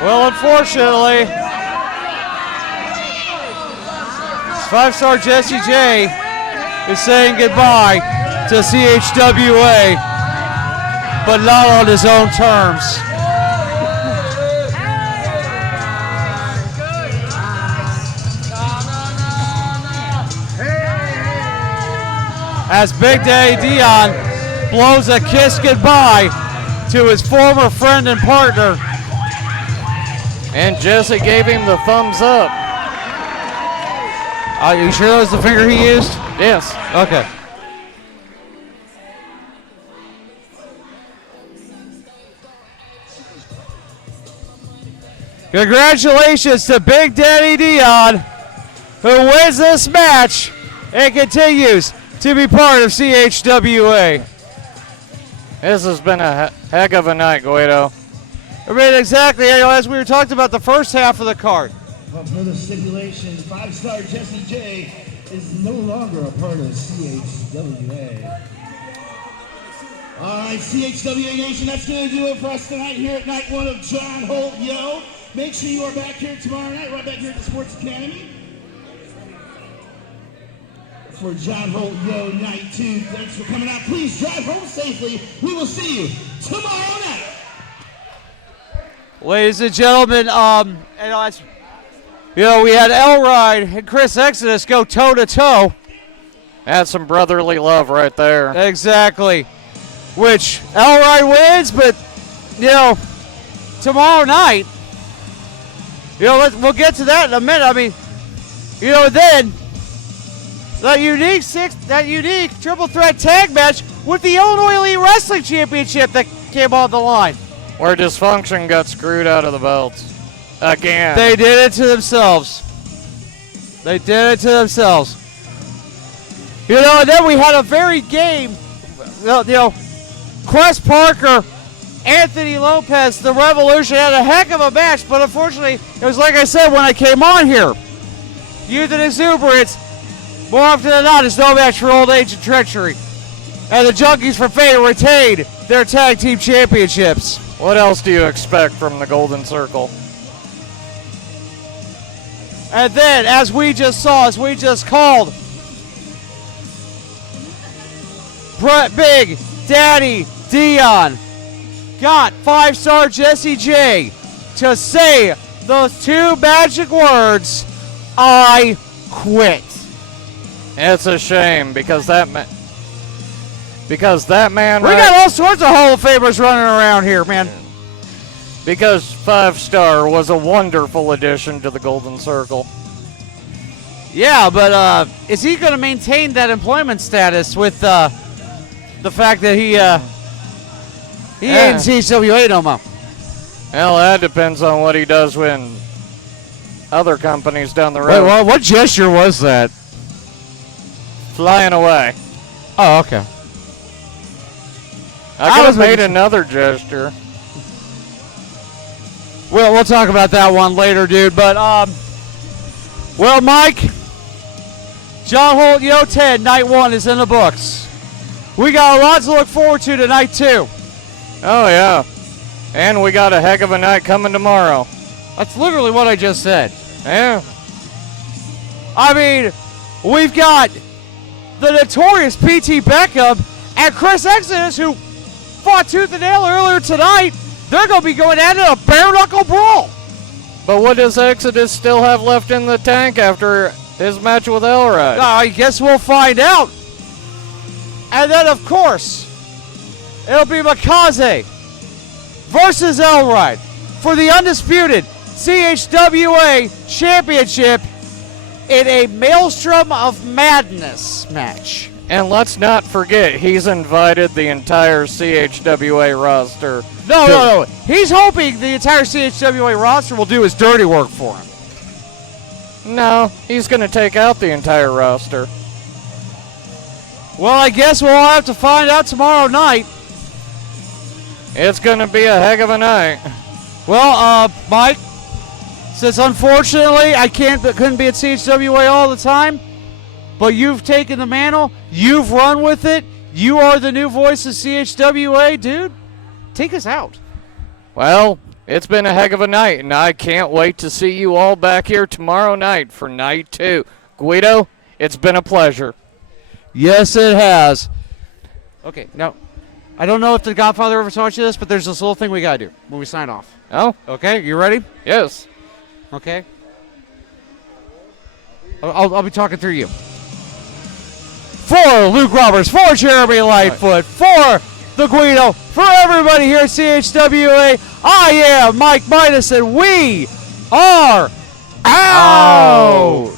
well, unfortunately, 5-star Jesse J is saying goodbye to CHWA, but not on his own terms. As Big Daddy Dion blows a kiss goodbye to his former friend and partner. And Jesse gave him the thumbs up. Are you sure that was the finger he used? Yes. Okay. Congratulations to Big Daddy Dion, who wins this match and continues to be part of CHWA. This has been a heck of a night, Guido. I mean, exactly, as we were talking about the first half of the card. Well, for the stipulation, 5-star Jesse J is no longer a part of CHWA. All right, CHWA Nation, that's going to do it for us tonight here at night one of John Holt Yo. Make sure you are back here tomorrow night, right back here at the Sports Academy for John Holt Yo Night 2. Thanks for coming out. Please drive home safely. We will see you tomorrow night. Ladies and gentlemen, we had Elride and Chris Exodus go toe-to-toe. That's some brotherly love right there. Exactly. Which Elride wins, but, tomorrow night, we'll get to that in a minute. I mean, then that unique triple threat tag match with the Illinois Elite Wrestling Championship that came on the line. Where Dysfunction got screwed out of the belts. Again. They did it to themselves. They did it to themselves. You know, and then we had a very game, you know, Quest Parker, Anthony Lopez, the Revolution had a heck of a match, but unfortunately, it was like I said when I came on here. Youth and Exuberance, more often than not, is no match for old age and treachery. And the Junkies for Fate retained their tag team championships. What else do you expect from the Golden Circle? And then, as we just saw, as we just called, Big Daddy Dion got 5-star Jesse J to say those two magic words, I quit. It's a shame because that man. We got all sorts of Hall of Famers running around here, man. Because 5-star was a wonderful addition to the Golden Circle. Yeah, but is he going to maintain that employment status with the fact that he ain't CHWA no more? Well, that depends on what he does when other companies down the road. Wait, what gesture was that? Flying away. Oh, okay. I could have made another gesture. Well, we'll talk about that one later, dude. But, well, Mike, John Holt, Yo 10, night 1 is in the books. We got a lot to look forward to tonight, too. Oh, yeah. And we got a heck of a night coming tomorrow. That's literally what I just said. Yeah. I mean, we've got the notorious P.T. Beckham and Chris Exodus, who fought tooth and nail earlier tonight. They're going to be going at it a bare-knuckle brawl. But what does Exodus still have left in the tank after his match with Elrod? I guess we'll find out. And then, of course, it'll be Maazi versus Elrod for the undisputed CHWA Championship in a Maelstrom of Madness match. And let's not forget, he's invited the entire CHWA roster. No. He's hoping the entire CHWA roster will do his dirty work for him. No, he's going to take out the entire roster. Well, I guess we'll all have to find out tomorrow night. It's going to be a heck of a night. Well, Mike, since unfortunately I couldn't be at CHWA all the time, but you've taken the mantle, you've run with it, you are the new voice of CHWA, dude. Take us out. Well, it's been a heck of a night, and I can't wait to see you all back here tomorrow night for night 2. Guido, it's been a pleasure. Yes, it has. Okay, now, I don't know if the Godfather ever taught you this, but there's this little thing we got to do when we sign off. Oh? Okay, you ready? Yes. Okay. I'll be talking through you. For Luke Roberts, for Jeremy Lightfoot, for the Guido, for everybody here at CHWA, I am Mike Midas, and we are out.